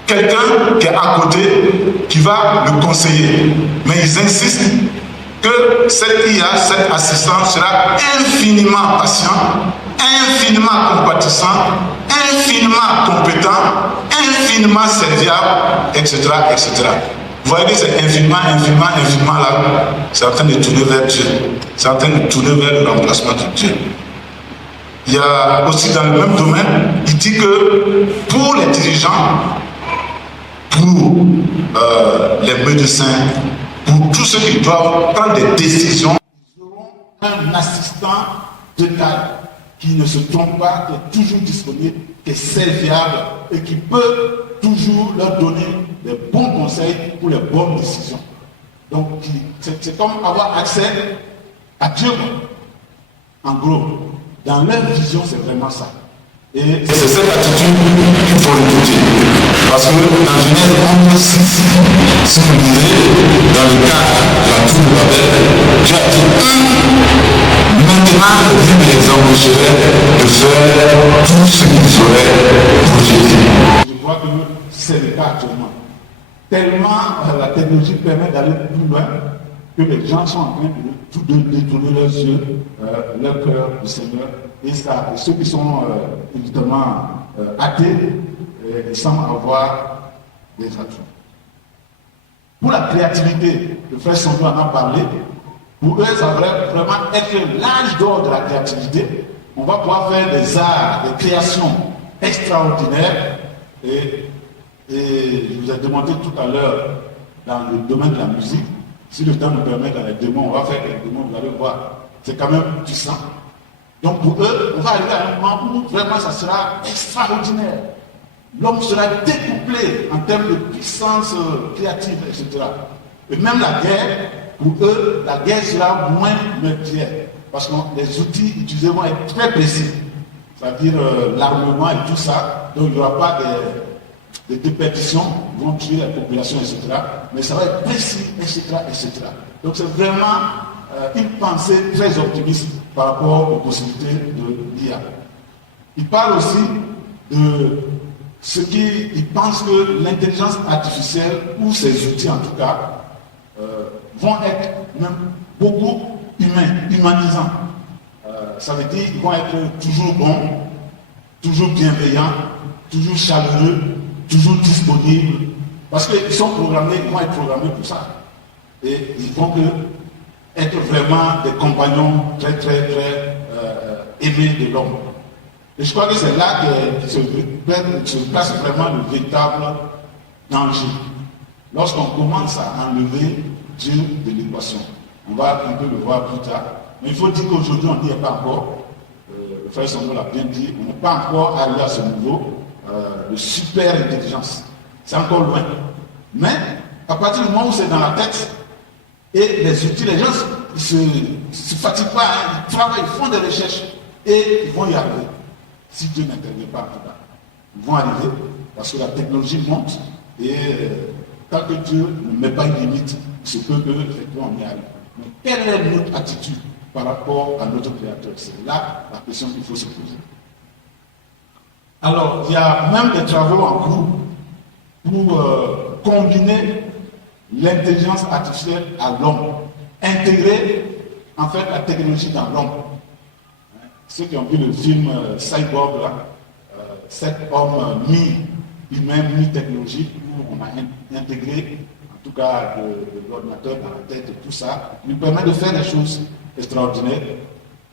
quelqu'un qui est à côté, qui va le conseiller. Mais ils insistent que cette IA, cet assistant sera infiniment patient, infiniment compatissant, infiniment compétent, infiniment serviable, etc., etc. Vous voyez que c'est infiniment là, c'est en train de tourner vers Dieu. C'est en train de tourner vers le remplacement de Dieu. Il y a aussi dans le même domaine, il dit que pour les dirigeants, pour les médecins, pour tous ceux qui doivent prendre des décisions, ils auront un assistant de taille qui ne se trompe pas, qui est toujours disponible, qui est serviable et qui peut toujours leur donner les bons conseils pour les bonnes décisions. Donc, c'est comme avoir accès à Dieu. En gros, dans leur vision, c'est vraiment ça. Et c'est cette attitude qu'il faut écouter. Parce que dans Genèse 11, si vous lisez, dans le cas de la tour de Babel, Dieu a dit maintenant, vous les empêcherez de faire tout ce qu'ils auraient projeté. Je vois que c'est le cas actuellement. Tellement la technologie permet d'aller plus loin que les gens sont en train de détourner leurs yeux, leur cœur du Seigneur. Et ceux qui sont évidemment athées, ils semblent avoir des atouts. Pour la créativité, le frère Sandro en a parlé. Pour eux, ça va vraiment être l'âge d'or de la créativité. On va pouvoir faire des arts, des créations extraordinaires. Et je vous ai demandé tout à l'heure, dans le domaine de la musique, si le temps nous permet dans les démons, on va faire quelques démons, vous allez voir. C'est quand même puissant. Donc pour eux, on va arriver à un moment où vraiment ça sera extraordinaire. L'homme sera découplé en termes de puissance créative, etc. Et même la guerre, pour eux, la guerre sera moins meurtrière. Parce que les outils utilisés vont être très précis. C'est-à-dire l'armement et tout ça. Donc il n'y aura pas des déperditions qui vont tuer la population, etc. Mais ça va être précis, etc., etc. Donc c'est vraiment une pensée très optimiste par rapport aux possibilités de l'IA. Il parle aussi de ce qu'il pense que l'intelligence artificielle, ou ses outils en tout cas, vont être même beaucoup humanisants. Ça veut dire qu'ils vont être toujours bons, toujours bienveillants, toujours chaleureux, toujours disponibles. Parce qu'ils sont programmés, ils vont être programmés pour ça. Et ils vont être vraiment des compagnons très, très, très aimés de l'homme. Et je crois que c'est là que se place vraiment le véritable danger. Lorsqu'on commence à enlever Dieu de l'équation. On va un peu le voir plus tard. Mais il faut dire qu'aujourd'hui, on n'y est pas encore. Le frère Sando l'a bien dit, on n'est pas encore arrivé à ce niveau de super intelligence. C'est encore loin. Mais à partir du moment où c'est dans la tête, et les outils, les gens ne se fatiguent pas, hein, ils travaillent, ils font des recherches et ils vont y arriver. Si Dieu n'intervient pas, en tout cas, ils vont arriver parce que la technologie monte et tant que Dieu ne met pas une limite, il se peut que effectivement on y arrive. Mais quelle est notre attitude par rapport à notre Créateur? C'est là la question qu'il faut se poser. Alors, il y a même des travaux en cours pour combiner l'intelligence artificielle à l'homme, intégrer en fait la technologie dans l'homme. Ceux qui ont vu le film Cyborg, là, 7 hommes mi-humains, mi-technologiques, où on a intégré, en tout cas, de l'ordinateur dans la tête et tout ça, lui permet de faire des choses extraordinaires.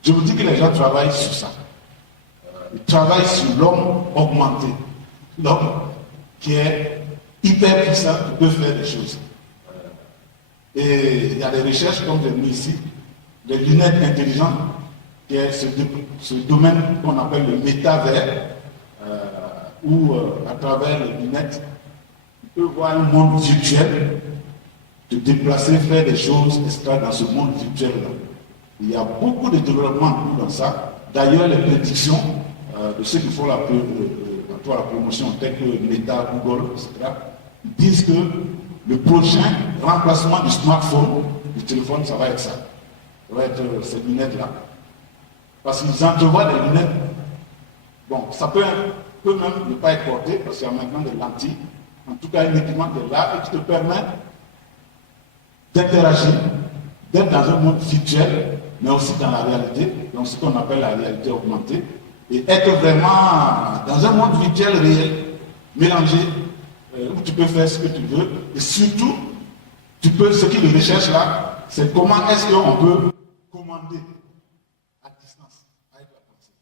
Je vous dis que les gens travaillent sur ça. Ils travaillent sur l'homme augmenté, l'homme qui est hyper puissant, qui peut faire des choses. Et il y a des recherches, comme j'ai mis ici, des lunettes intelligentes, qui est ce domaine qu'on appelle le métavers, où à travers les lunettes, tu peux voir un monde virtuel, te déplacer, faire des choses, etc. dans ce monde virtuel-là. Il y a beaucoup de développement dans ça. D'ailleurs, les prédictions de ceux qui font la promotion, tels que Meta, Google, etc., disent que le prochain remplacement du smartphone, du téléphone, ça va être ça. Ça va être ces lunettes-là. Parce qu'ils entrevoient des lunettes. Bon, ça peut même ne pas être porté, parce qu'il y a maintenant des lentilles, en tout cas un équipement qui est là et qui te permet d'interagir, d'être dans un monde virtuel, mais aussi dans la réalité, dans ce qu'on appelle la réalité augmentée, et être vraiment dans un monde virtuel réel, mélangé, où tu peux faire ce que tu veux, et surtout, ce qui le recherche là, c'est comment est-ce qu'on peut commander à distance avec la pensée.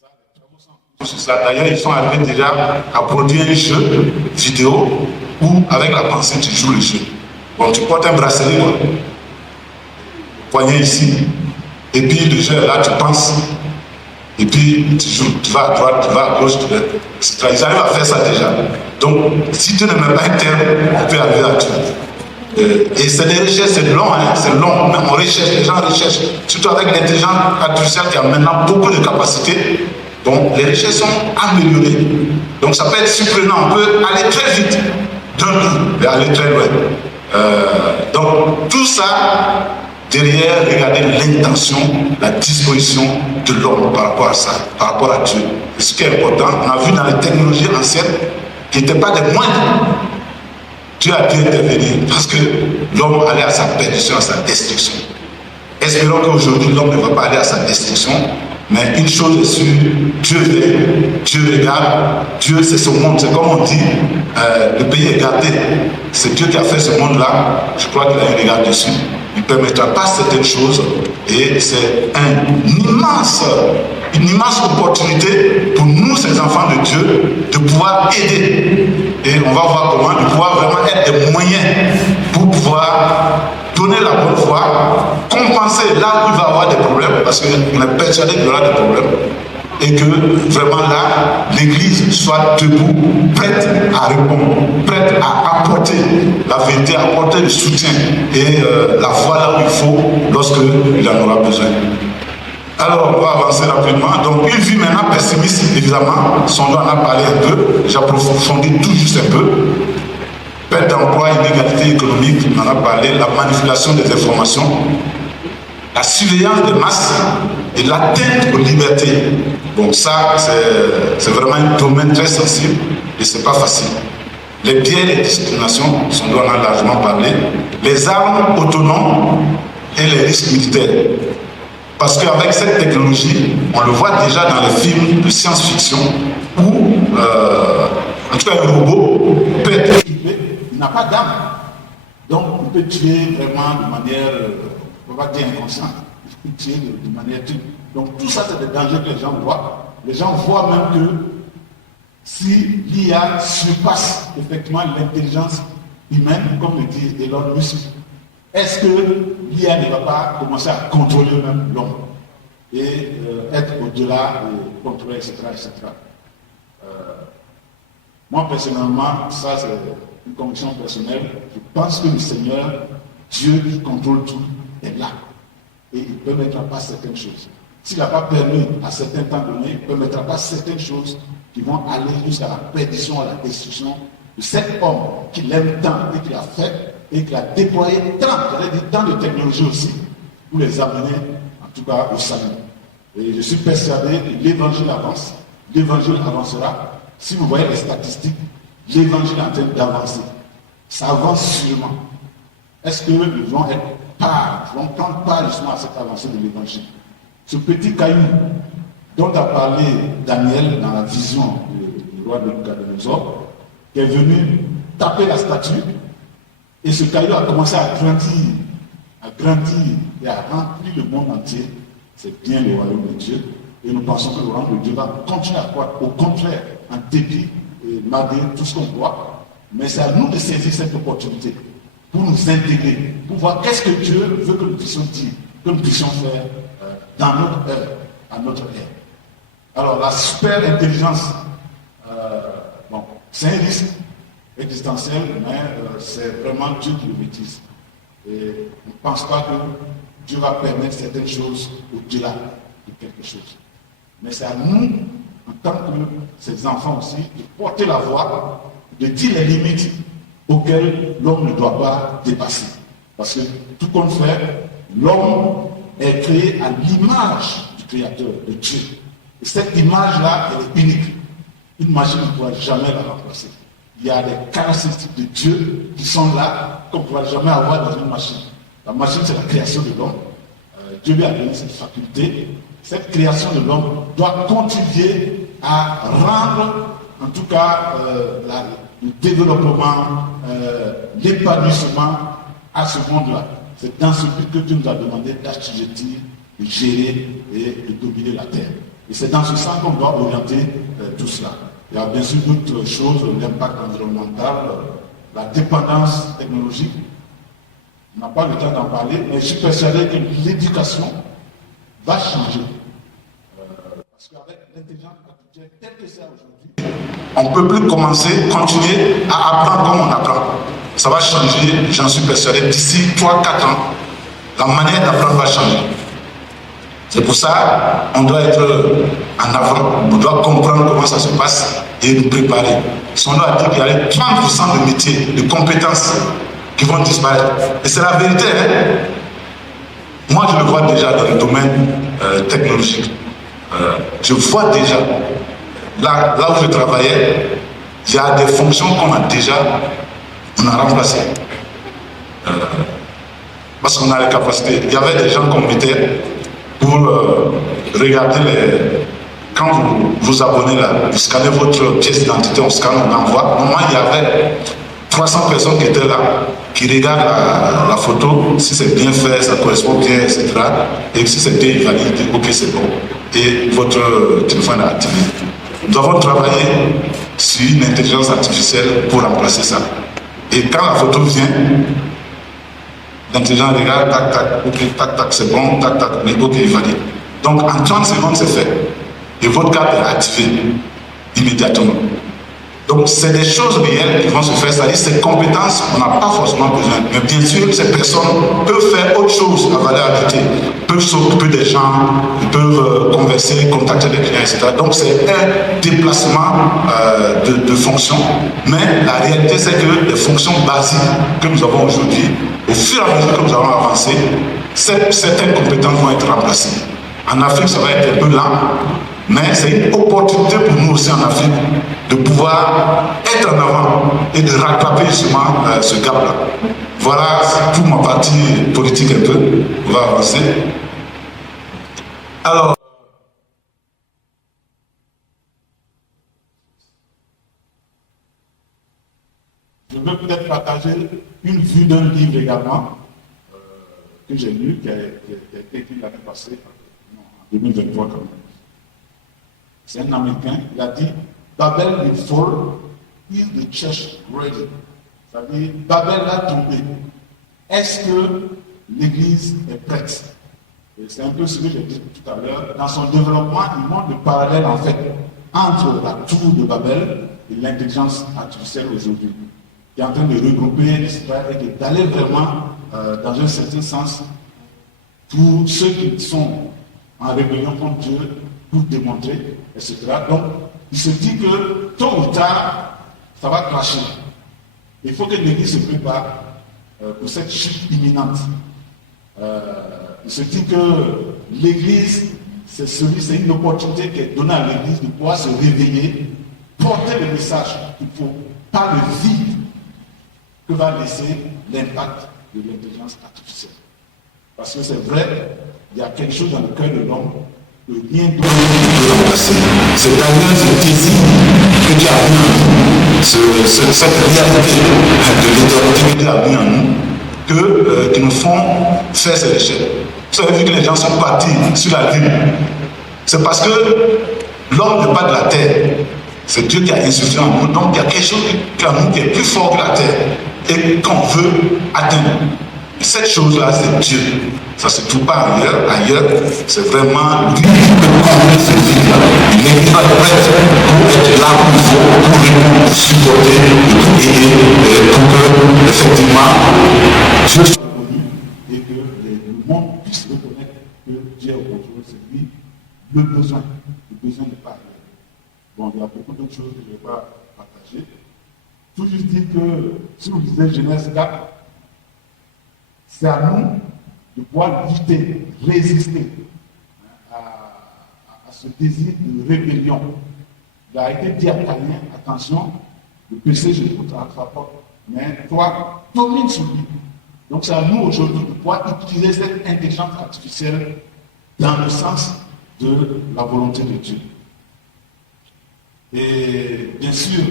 Ça, les travaux sont sur ça. D'ailleurs, ils sont arrivés déjà à produire un jeu vidéo où, avec la pensée, tu joues le jeu. Bon, tu portes un bracelet, quoi. Poignet ici, et puis le jeu, là, tu penses. Et puis, tu joues, tu vas à droite, tu vas à gauche, etc. Ils arrivent à faire ça déjà. Donc, si tu ne mets pas un terme, on peut arriver à tout. Et c'est des recherches, c'est long, hein, c'est long. Même on recherche, les gens recherchent. Surtout avec l'intelligence artificielle qui a maintenant beaucoup de capacités. Donc, les recherches sont améliorées. Donc, ça peut être surprenant. On peut aller très vite d'un coup et aller très loin. Donc, tout ça, derrière, regardez l'intention, la disposition de l'homme par rapport à ça, par rapport à Dieu. Et ce qui est important, on a vu dans les technologies anciennes qui n'étaient pas des moindres. Dieu a dû intervenir parce que l'homme allait à sa perdition, à sa destruction. Espérons qu'aujourd'hui, l'homme ne va pas aller à sa destruction, mais une chose est sûre, Dieu veille, Dieu regarde, Dieu c'est ce monde, c'est comme on dit, le pays est gardé. C'est Dieu qui a fait ce monde-là, je crois qu'il a un regard dessus. Il ne permettra pas certaines choses et c'est une immense opportunité pour nous, ces enfants de Dieu, de pouvoir aider. Et on va voir comment, de pouvoir vraiment être des moyens pour pouvoir donner la bonne foi, compenser là où il va y avoir des problèmes, parce qu'on est persuadé qu'il y aura des problèmes, et que vraiment là, l'Église soit debout, prête à répondre, prête à apporter la vérité, à apporter le soutien et la voix là où il faut lorsqu'il en aura besoin. Alors, on va avancer rapidement. Donc, une vie maintenant pessimiste, évidemment, Sando en a parlé un peu, j'approfondis tout juste un peu. Perte d'emploi, inégalité économique, on en a parlé, la manipulation des informations, la surveillance des masses et l'atteinte aux libertés. Donc ça, c'est vraiment un domaine très sensible et c'est pas facile. les biais et les discriminations, sont dont on a largement parlé, les armes autonomes et les risques militaires. Parce qu'avec cette technologie, on le voit déjà dans les films de science-fiction où, en tout cas, un robot peut être équipé, il n'a pas d'arme. Donc, on peut tuer vraiment de manière, on va dire inconsciente. Il peut tuer de manière dure. Donc, tout ça, c'est des dangers que les gens voient. Les gens voient même que si l'IA surpasse effectivement l'intelligence humaine, comme le dit Elon Musk, est-ce que l'IA ne va pas commencer à contrôler même l'homme et être au-delà et contrôler, etc. etc. Moi, personnellement, ça c'est une conviction personnelle. Je pense que le Seigneur, Dieu qui contrôle tout, est là. Et il peut mettre en place certaines choses. S'il n'a pas permis à certains temps donnés, il peut mettre en place certaines choses qui vont aller jusqu'à la perdition, à la destruction de cet homme qu'il aime tant et qu'il a fait et qu'il a déployé tant de technologies aussi pour les amener, en tout cas, au salut. Et je suis persuadé que l'évangile avance, l'évangile avancera. Si vous voyez les statistiques, l'évangile est en train d'avancer. Ça avance sûrement. Est-ce que nous vont prendre part justement à cette avancée de l'évangile? Ce petit caillou dont a parlé Daniel dans la vision du roi de Nabuchodonosor, qui est venu taper la statue, et ce caillou a commencé à grandir et à remplir le monde entier. C'est bien le royaume de Dieu. Et nous pensons que le royaume de Dieu va continuer à croître. Au contraire, en dépit, malgré tout ce qu'on voit. Mais c'est à nous de saisir cette opportunité pour nous intégrer, pour voir qu'est-ce que Dieu veut que nous puissions dire, que nous puissions faire dans notre ère, à notre ère. Alors la super intelligence, bon, c'est un risque existentiel, mais c'est vraiment Dieu qui le maîtrise. Et on ne pense pas que Dieu va permettre certaines choses au-delà de quelque chose. Mais c'est à nous, en tant que ses enfants aussi, de porter la voix, de dire les limites auxquelles l'homme ne doit pas dépasser. Parce que tout compte fait, l'homme est créé à l'image du Créateur, de Dieu. Et cette image-là, elle est unique. Une machine ne pourra jamais la remplacer. Il y a des caractéristiques de Dieu qui sont là, qu'on ne pourra jamais avoir dans une machine. La machine, c'est la création de l'homme. Dieu lui a donné cette faculté. Cette création de l'homme doit contribuer à rendre, en tout cas, le développement, l'épanouissement à ce monde-là. C'est dans ce but que Dieu nous a demandé d'assujettir, de gérer et de dominer la terre. Et c'est dans ce sens qu'on doit orienter tout cela. Il y a bien sûr d'autres choses, l'impact environnemental, la dépendance technologique. On n'a pas le temps d'en parler, mais je suis persuadé que l'éducation va changer. Parce qu'avec l'intelligence artificielle telle que c'est aujourd'hui, on ne peut plus continuer à apprendre comme on apprend. Ça va changer, j'en suis persuadé, d'ici 3-4 ans, la manière d'apprendre va changer. C'est pour ça qu'on doit être en avant, on doit comprendre comment ça se passe et nous préparer. Si on doit dire qu'il y a 30% de métiers, de compétences qui vont disparaître. Et c'est la vérité. Hein? Moi, je le vois déjà dans le domaine technologique. Je vois déjà, là où je travaillais, il y a des fonctions qu'on a remplacées. Parce qu'on a les capacités. Il y avait des gens qu'on mettait pour regarder quand vous vous abonnez là, vous scannez votre pièce d'identité, on scanne, on envoie. Normalement, il y avait 300 personnes qui étaient là, qui regardent la photo, si c'est bien fait, ça correspond bien, etc. Et si c'est bien validé, ok, c'est bon. Et votre téléphone est activé. Nous avons travaillé sur une intelligence artificielle pour remplacer ça. Et quand la photo vient, l'intelligence regarde, tac, tac, ok, tac, tac, c'est bon, tac, tac, mais ok, valide. Donc en 30 secondes, c'est fait. Et votre carte est activée immédiatement. Donc c'est des choses réelles qui vont se faire, c'est-à-dire ces compétences, on n'a pas forcément besoin. Mais bien sûr, ces personnes peuvent faire autre chose à valeur ajoutée. Ils peuvent s'occuper des gens, ils peuvent converser, contacter des clients, etc. Donc c'est un déplacement de fonctions. Mais la réalité, c'est que les fonctions basiques que nous avons aujourd'hui, au fur et à mesure que nous allons avancer, certaines compétences vont être remplacées. En Afrique, ça va être un peu lent. Mais c'est une opportunité pour nous aussi en Afrique de pouvoir être en avant et de rattraper justement ce gap-là. Voilà pour ma partie politique un peu. On va avancer. Alors, je veux peut-être partager une vue d'un livre également que j'ai lu, qui a été écrit l'année passée, en 2023 quand même. C'est un Américain, il a dit Babel will fall if the church ready. C'est-à-dire, Babel va tomber. Est-ce que l'Église est prête? Et c'est un peu ce que j'ai dit tout à l'heure. Dans son développement, il montre le parallèle en fait entre la tour de Babel et l'intelligence artificielle aujourd'hui, qui est en train de regrouper, et d'aller vraiment dans un certain sens pour ceux qui sont en rébellion contre Dieu, pour démontrer, etc. Donc, il se dit que tôt ou tard, ça va cracher. Il faut que l'Église se prépare pour cette chute imminente. Il se dit que l'Église, c'est une opportunité qui est donnée à l'Église de pouvoir se réveiller, porter le message qu'il faut, pas le vide que va laisser l'impact de l'intelligence artificielle. Parce que c'est vrai, il y a quelque chose dans le cœur de l'homme que rien d'autre ne peut remplacer. C'est d'ailleurs ce désir que Dieu a mis, cette réalité de l'éternité que Dieu a mis en nous, qui nous font faire ces recherches. Vous avez vu que les gens sont partis sur la Lune. C'est parce que l'homme n'est pas de la terre. C'est Dieu qui a insufflé en nous. Donc il y a quelque chose en nous qui est plus fort que la terre et qu'on veut atteindre. Et cette chose-là, c'est Dieu. Ça ne se trouve pas ailleurs. Ailleurs, c'est vraiment lui qui peut combler ce vide-là. Il n'est pas prêt pour être là où il faut, pour supporter, pour aider, pour que, effectivement, Dieu soit connu et que le monde puisse reconnaître que Dieu est au contrôle. C'est lui le besoin. Le besoin n'est pas ailleurs. Bon, il y a beaucoup d'autres choses que je ne vais pas partager. Tout juste dire que, si vous lisez Genèse 4, c'est à nous de pouvoir lutter, résister à ce désir de rébellion. Il a été dit à Caïn, attention, le péché, je l'écoute à ta porte, mais toi, domine sur lui. Donc c'est à nous aujourd'hui de pouvoir utiliser cette intelligence artificielle dans le sens de la volonté de Dieu. Et bien sûr,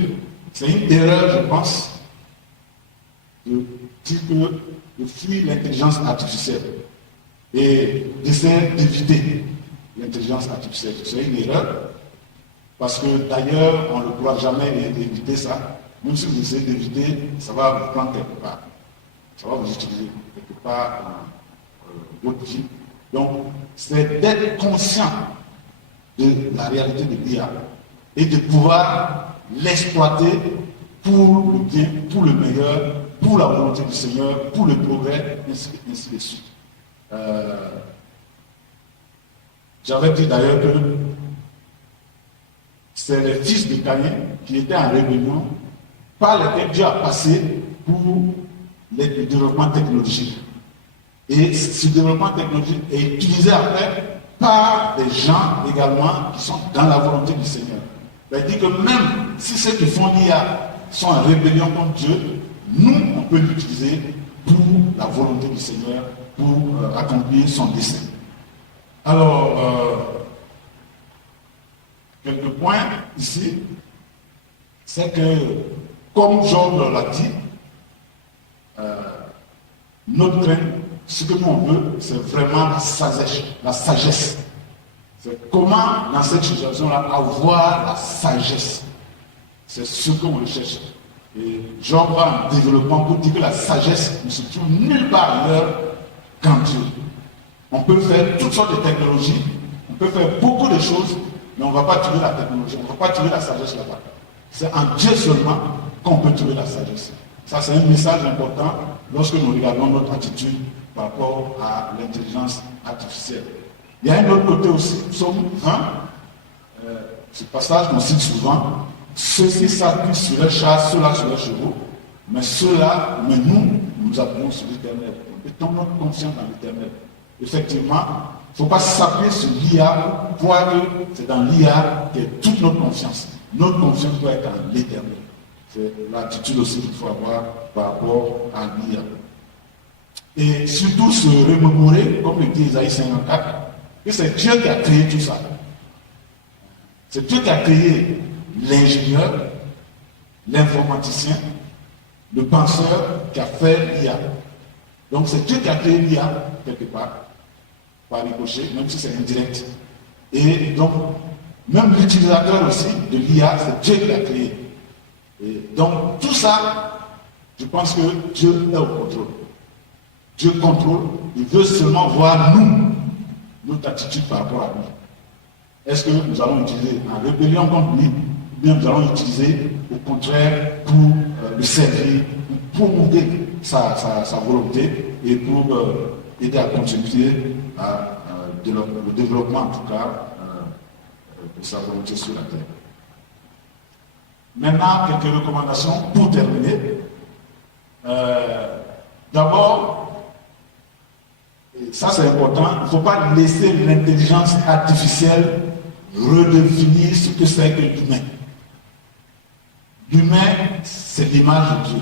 c'est une erreur, je pense, de dire que de fuir l'intelligence artificielle et d'essayer d'éviter l'intelligence artificielle. C'est une erreur, parce que d'ailleurs, on ne pourra jamais éviter ça. Même si vous essayez d'éviter, ça va vous prendre quelque part. Ça va vous utiliser quelque part dans votre vie. Donc, c'est d'être conscient de la réalité de l'IA et de pouvoir l'exploiter pour le bien, pour le meilleur, pour la volonté du Seigneur, pour le progrès, ainsi de suite. J'avais dit d'ailleurs que c'est les fils de Caïn qui étaient en rébellion par lesquels Dieu a passé pour le développement technologique. Et ce développement technologique est utilisé après par des gens également qui sont dans la volonté du Seigneur. Il dit que même si ceux qui font l'IA sont en rébellion contre Dieu, nous, on peut l'utiliser pour la volonté du Seigneur, pour accomplir son dessein. Alors, quelques points ici, c'est que, comme Jean l'a dit, notre crainte, ce que nous on veut, c'est vraiment la sagesse. C'est comment, dans cette situation-là, avoir la sagesse. C'est ce qu'on recherche. Et Jean va en développement pour dire que la sagesse ne se trouve nulle part ailleurs qu'en Dieu. On peut faire toutes sortes de technologies, on peut faire beaucoup de choses, mais on ne va pas trouver la technologie, on ne va pas trouver la sagesse là-bas. C'est en Dieu seulement qu'on peut trouver la sagesse. Ça, c'est un message important lorsque nous regardons notre attitude par rapport à l'intelligence artificielle. Il y a un autre côté aussi, Psaume 1, ce passage qu'on cite souvent, ceux-ci s'appuient sur leurs chars, ceux-là sur leurs chevaux, mais nous appelons sur l'Éternel. Mettons notre conscience dans l'Éternel. Effectivement, ne faut pas s'appuyer sur l'IA pour croire que c'est dans l'IA qu'est toute notre confiance. Notre confiance doit être en l'éternel. C'est l'attitude aussi qu'il faut avoir par rapport à l'IA. Et surtout se remémorer, comme le dit Isaïe 54, que c'est Dieu qui a créé tout ça. C'est Dieu qui a créé l'ingénieur, l'informaticien, le penseur qui a fait l'IA. Donc c'est Dieu qui a créé l'IA, quelque part, par ricochet, même si c'est indirect. Et donc, même l'utilisateur aussi de l'IA, c'est Dieu qui l'a créé. Et donc, tout ça, je pense que Dieu est au contrôle. Dieu contrôle, il veut seulement voir nous, notre attitude par rapport à lui. Est-ce que nous allons utiliser en rébellion contre lui, ou bien nous allons utiliser au contraire pour le servir, pour promouvoir sa volonté et pour aider à contribuer au développement en tout cas de sa volonté sur la terre. Maintenant, quelques recommandations pour terminer. D'abord, et ça c'est important, il ne faut pas laisser l'intelligence artificielle redéfinir ce que c'est que l'humain. L'humain, c'est l'image de Dieu.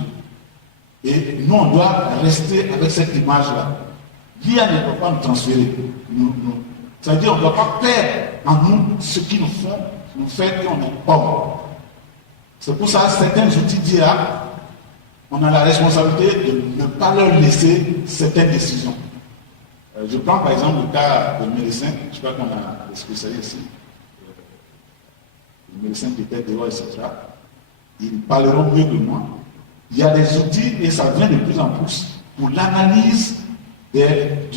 Et nous, on doit rester avec cette image-là. L'IA ne peut pas nous transférer. C'est-à-dire qu'on ne doit pas perdre en nous ce qui nous fait qu'on est pauvre. C'est pour ça que certains outils d'IA, on a la responsabilité de ne pas leur laisser certaines décisions. Je prends par exemple le cas de médecins, je crois qu'on a des spécialistes ici, les médecins qui étaient dehors, etc. Ils parleront mieux que moi. Il y a des outils, et ça vient de plus en plus, pour l'analyse des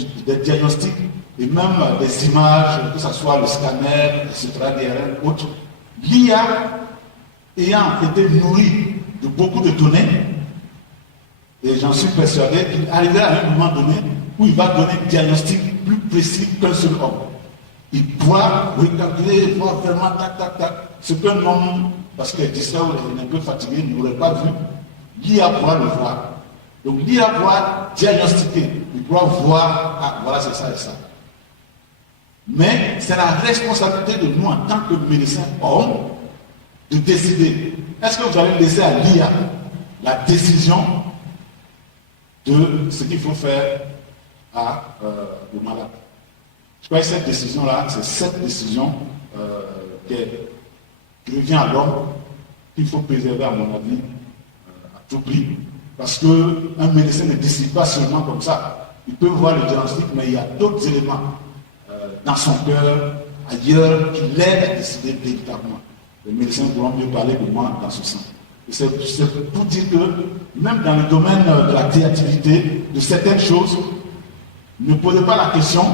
diagnostics et même des images, que ce soit le scanner, etc., l'IRM, autres. L'IA ayant été nourrie de beaucoup de données, et j'en suis persuadé qu'il arrivera à un moment donné où il va donner un diagnostic plus précis qu'un seul homme. Il pourra recalculer, voir vraiment tac, tac, tac, ce qu'un homme, parce qu'il est distrait ou il est un peu fatigué, n'aurait pas vu. L'IA pourra le voir. Donc l'IA pourra diagnostiquer, il pourra voir, ah voilà c'est ça et ça. Mais c'est la responsabilité de nous en tant que médecins hommes de décider. Est-ce que vous allez laisser à l'IA la décision de ce qu'il faut faire au malade? Je crois que cette décision-là, c'est cette décision qui revient à l'homme qu'il faut préserver, à mon avis, à tout prix. Parce qu'un médecin ne décide pas seulement comme ça. Il peut voir le diagnostic, mais il y a d'autres éléments dans son cœur, ailleurs, qui l'aident à décider véritablement. Les médecins pourront mieux parler de moi dans ce sens. C'est pour dire que même dans le domaine de la créativité, de certaines choses, ne posez pas la question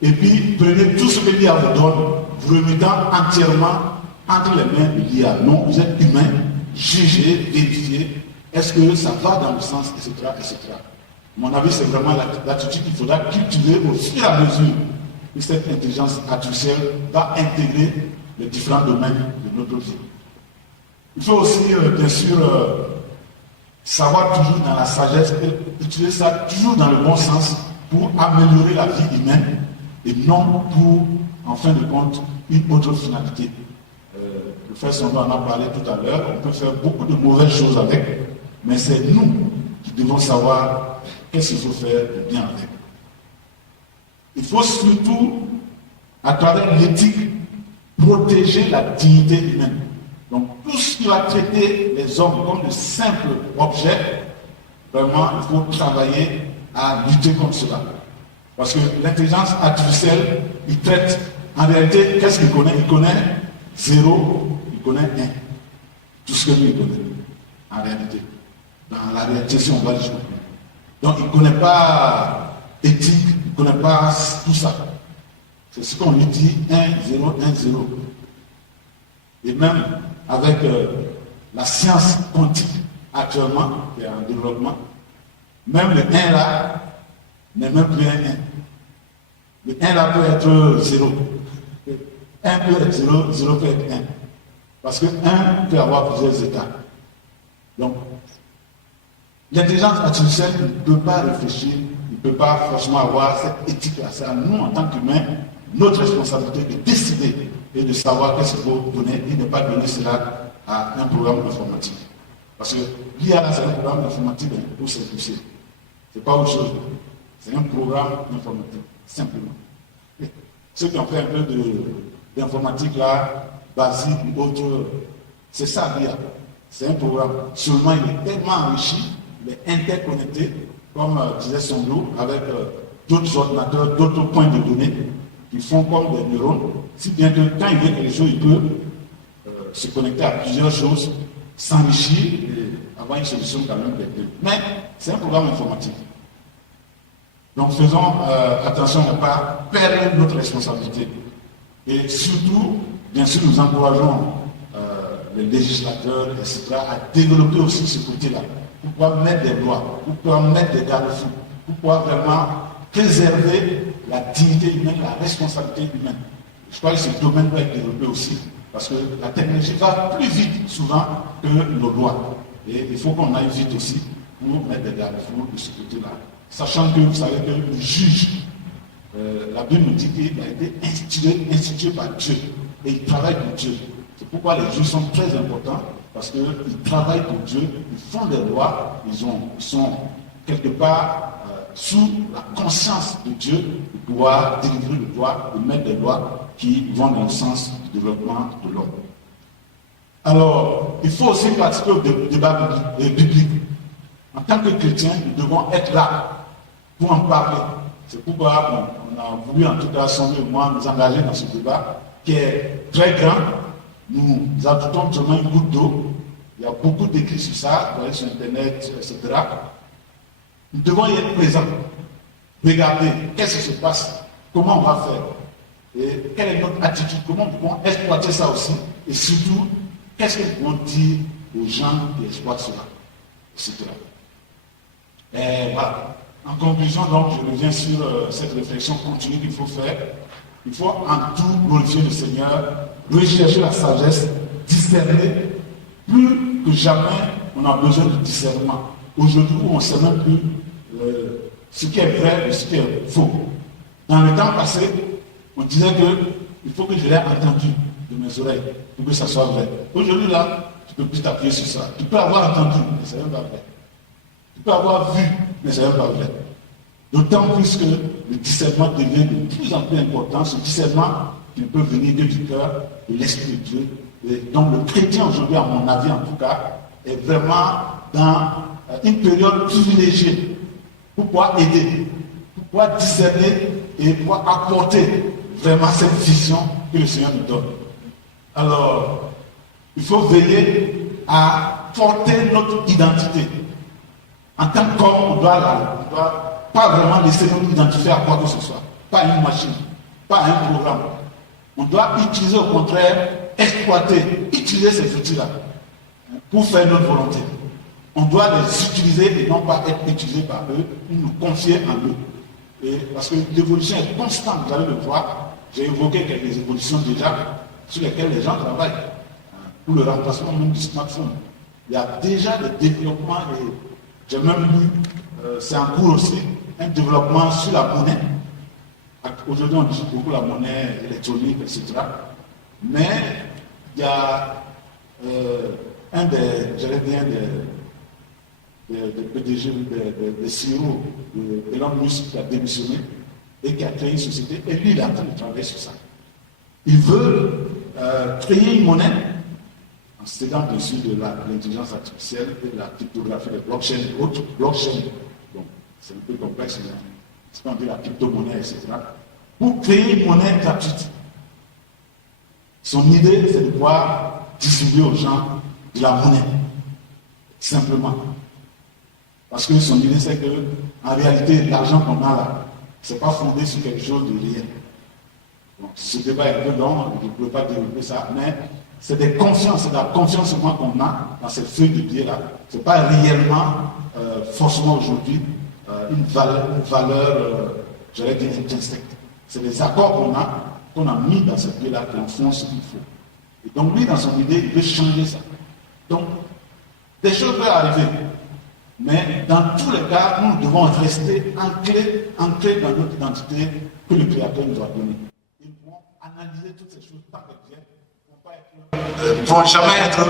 et puis prenez tout ce que l'IA vous donne, vous remettant entièrement entre les mains de l'IA. Non, vous êtes humain, jugez, vérifiez, est-ce que ça va dans le sens, etc., etc. À mon avis, c'est vraiment l'attitude qu'il faudra cultiver au fur et à mesure que cette intelligence artificielle va intégrer les différents domaines de notre vie. Il faut aussi, bien sûr, savoir toujours dans la sagesse, utiliser ça toujours dans le bon sens pour améliorer la vie humaine et non pour, en fin de compte, une autre finalité. Le frère Sondo en a parlé tout à l'heure, on peut faire beaucoup de mauvaises choses avec, mais c'est nous qui devons savoir qu'est-ce qu'il faut faire de bien avec. Il faut surtout, à travers l'éthique, protéger la dignité humaine. Donc tout ce qui va traiter les hommes comme de simples objets, vraiment, il faut travailler à lutter contre cela. Parce que l'intelligence artificielle, il traite, en réalité, qu'est-ce qu'il connaît? Il connaît 0, il connaît 1. Tout ce que lui il connaît, en réalité. Dans la réalité, si on va le jouer. Donc il ne connaît pas éthique, il ne connaît pas tout ça. C'est ce qu'on lui dit, 1, 0, 1, 0. Et même avec la science quantique actuellement, qui est en développement, même le 1 là n'est même plus un 1. Le 1 là peut être 0. 1 peut être 0, 0 peut être 1. Parce que 1 peut avoir plusieurs états. Donc, l'intelligence artificielle ne peut pas réfléchir, ne ne peut pas forcément avoir cette éthique-là. C'est à nous, en tant qu'humains, notre responsabilité de décider et de savoir qu'est-ce qu'il faut donner et ne pas donner cela à un programme informatique. Parce que l'IA, c'est un programme informatique pour simplifier. Ce n'est pas autre chose. C'est un programme informatique, simplement. Et ceux qui ont fait un peu d'informatique là, basique ou autre, c'est ça l'IA. C'est un programme. Seulement, il est tellement enrichi, il est interconnecté, comme disait Sondo, avec d'autres ordinateurs, d'autres points de données qui font comme des neurones, si bien que quand il veut quelque chose, il peut se connecter à plusieurs choses, s'enrichir et avoir une solution quand même. Mais c'est un programme informatique. Donc faisons attention à ne pas perdre notre responsabilité. Et surtout, bien sûr, nous encourageons les législateurs, etc., à développer aussi ce côté-là, pour pouvoir mettre des lois, pour pouvoir mettre des garde-fous, pour pouvoir vraiment préserver la dignité humaine, la responsabilité humaine. Je crois que ce domaine doit être développé aussi, parce que la technologie va plus vite souvent que nos lois. Et il faut qu'on aille vite aussi pour mettre des garde-fous de ce côté-là. Sachant que vous savez que le juge, la Bible nous dit qu'il a été institué par Dieu et il travaille pour Dieu. C'est pourquoi les juges sont très importants, parce qu'ils travaillent pour Dieu, ils font des lois, ils sont quelque part sous la conscience de Dieu de pouvoir délivrer le droit, de mettre des lois qui vont dans le sens du développement de l'homme. Alors, il faut aussi participer au débat biblique. En tant que chrétiens, nous devons être là pour en parler. C'est pourquoi on a voulu, en tout cas, Sonia et moi, nous engager dans ce débat qui est très grand. Nous ajoutons seulement une goutte d'eau. Il y a beaucoup d'écrits sur ça, vous voyez, sur Internet, etc. Nous devons y être présents. Regarder qu'est-ce qui se passe, comment on va faire, et quelle est notre attitude, comment nous pouvons exploiter ça aussi, et surtout, qu'est-ce que nous pouvons dire aux gens qui exploitent cela, etc. Et voilà. En conclusion, donc, je reviens sur cette réflexion continue qu'il faut faire. Il faut en tout glorifier le Seigneur, rechercher la sagesse, discerner. Plus que jamais, on a besoin de discernement. Aujourd'hui, on ne sait même plus ce qui est vrai et ce qui est faux. Dans le temps passé, on disait qu'il faut que je l'ai entendu de mes oreilles pour que ça soit vrai. Aujourd'hui, là, tu ne peux plus t'appuyer sur ça. Tu peux avoir entendu, mais ce n'est même pas vrai. Tu peux avoir vu, mais ce n'est même pas vrai. D'autant plus que le discernement devient de plus en plus important. Ce discernement qui peut venir du cœur, de l'Esprit de Dieu. Et donc le chrétien aujourd'hui, à mon avis en tout cas, est vraiment dans une période privilégiée pour pouvoir aider, pour pouvoir discerner et pouvoir apporter vraiment cette vision que le Seigneur nous donne. Alors, il faut veiller à porter notre identité. En tant qu'homme, on doit pas vraiment laisser nous identifier à quoi que ce soit. Pas à une machine, pas à un programme. On doit utiliser au contraire, exploiter, utiliser ces outils-là pour faire notre volonté. On doit les utiliser et non pas être utilisés par eux, ou nous confier en eux. Et parce que l'évolution est constante, vous allez le voir. J'ai évoqué quelques évolutions déjà sur lesquelles les gens travaillent. Pour le remplacement même du smartphone. Il y a déjà des développements et j'ai même lu, c'est en cours aussi, un développement sur la monnaie. Aujourd'hui, on dit beaucoup la monnaie électronique, etc. Mais il y a un des, j'allais dire, des PDG, des CEO de Elon Musk qui a démissionné et qui a créé une société. Et lui, il est en train de travailler sur ça. Il veut créer une monnaie en s'aidant bien sûr de l'intelligence artificielle et de la cryptographie, de blockchain et autres. Blockchain, donc c'est un peu complexe, mais c'est pas la crypto-monnaie, etc. Pour créer une monnaie gratuite. Son idée, c'est de pouvoir distribuer aux gens de la monnaie. Simplement. Parce que son idée, c'est que, en réalité, l'argent qu'on a là, c'est pas fondé sur quelque chose de réel. Donc, ce débat est un peu long, je ne pouvais pas développer ça, mais c'est des confiances, c'est de la confiance qu'on a dans cette feuille de billet-là. Ce n'est pas réellement, forcément aujourd'hui, une valeur j'allais dire intrinsèque. C'est des accords qu'on a mis dans cette billet-là, qui en font ce qu'il faut. Et donc lui, dans son idée, il veut changer ça. Donc, des choses peuvent arriver. Mais dans tous les cas, nous devons rester ancrés dans notre identité que le Créateur nous a donnée. Ils vont analyser toutes ces choses par exemple. Ne vont jamais être,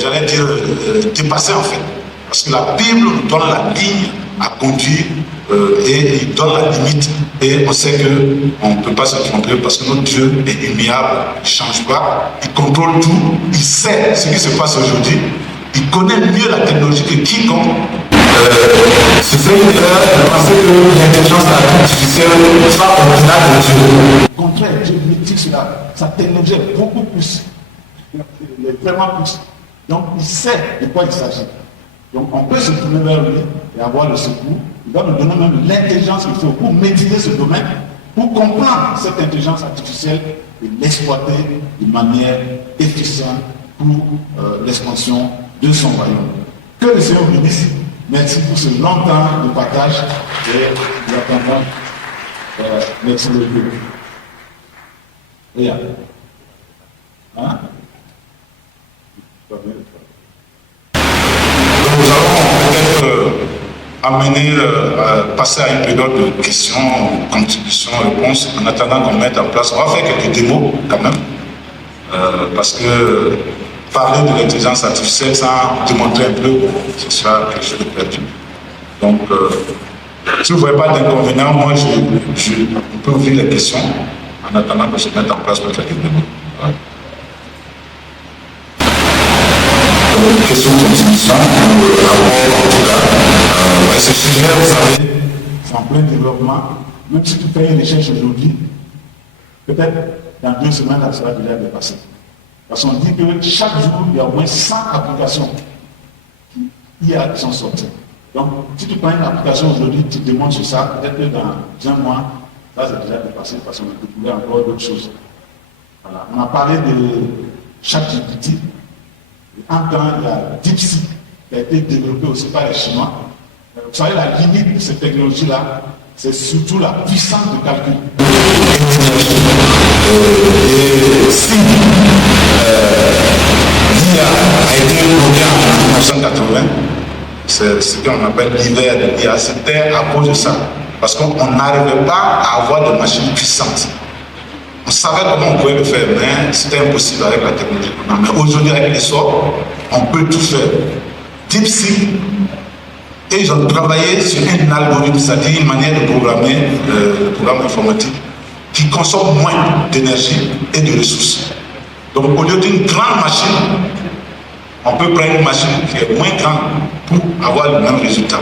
j'allais dire, dépassés en fait. Parce que la Bible nous donne la ligne à conduire et il donne la limite. Et on sait qu'on ne peut pas se tromper parce que notre Dieu est immuable, il ne change pas, il contrôle tout, il sait ce qui se passe aujourd'hui, il connaît mieux la technologie que quiconque. Ce serait une erreur de penser que l'intelligence artificielle soit ordinale de Dieu. Au contraire, Dieu maîtrise cela. Sa technologie est beaucoup plus. Il est vraiment plus. Donc, il sait de quoi il s'agit. Donc, on peut se tourner vers lui et avoir le secours. Il va nous donner même l'intelligence qu'il faut pour maîtriser ce domaine, pour comprendre cette intelligence artificielle et l'exploiter de manière efficiente pour l'expansion de son royaume. Que le Seigneur vous bénisse. Merci pour ce long temps de partage et nous attendons. Merci beaucoup. Regarde. Hein? Nous allons peut-être amener, passer à une période de questions, contributions, réponses, en attendant qu'on mette en place. On va faire quelques démos quand même, parce que parler de l'intelligence artificielle sans démontrer un peu, ce sera quelque chose de perdu. Donc, si vous ne voyez pas d'inconvénient, moi, je peux ouvrir les questions en attendant que je mette en place pour quelques démos. Ouais. Question de contribution pour avoir en tout cas. Ce sujet, vous savez, c'est en plein développement. Même si tu fais une recherche aujourd'hui, peut-être dans 2 semaines, ça sera déjà dépassé. Parce qu'on dit que chaque jour, il y a au moins 100 applications qui sont sorties. Donc, si tu prends une application aujourd'hui, tu te demandes sur ça, peut-être que dans 1 mois, ça c'est déjà dépassé parce qu'on a découvert encore d'autres choses. Voilà. On a parlé de ChatGPT. En même temps, il y a DeepSeek qui a été développé aussi par les Chinois. Vous savez, la limite de cette technologie-là, c'est surtout la puissance de calcul. Et si l'IA a été développée en 1980, c'est ce qu'on appelle l'hiver de l'IA, c'était à cause de ça. Parce qu'on n'arrivait pas à avoir de machines puissantes. On savait comment on pouvait le faire, mais c'était impossible avec la technologie. Mais aujourd'hui, avec l'essor, on peut tout faire. DeepSeek, et ils ont travaillé sur un algorithme, c'est-à-dire une manière de programmer le programme informatique qui consomme moins d'énergie et de ressources. Donc, au lieu d'une grande machine, on peut prendre une machine qui est moins grande pour avoir le même résultat.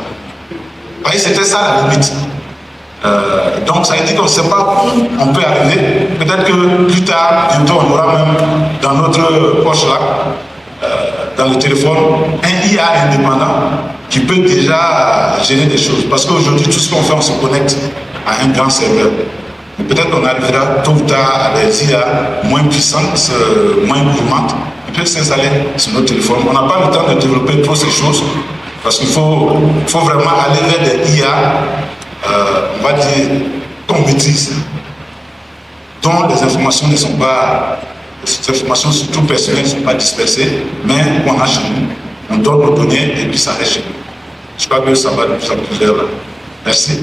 Voyez, c'était ça la limite. Donc ça veut dire qu'on ne sait pas où on peut arriver. Peut-être que plus tard, bientôt, on aura même dans notre poche là, dans le téléphone, un IA indépendant qui peut déjà gérer des choses. Parce qu'aujourd'hui, tout ce qu'on fait, on se connecte à un grand serveur. Mais peut-être qu'on arrivera tôt ou tard à des IA moins puissantes, moins gourmandes, qui peuvent s'installer sur notre téléphone. On n'a pas le temps de développer trop ces choses parce qu'il faut vraiment aller vers des IA. On va dire qu'on maîtrise, dont les informations ne sont pas, ces informations surtout personnelles ne sont pas dispersées, mais qu'on a chez nous, on donne nos données et puis ça reste chez nous. Je crois que ça va nous faire là. Merci.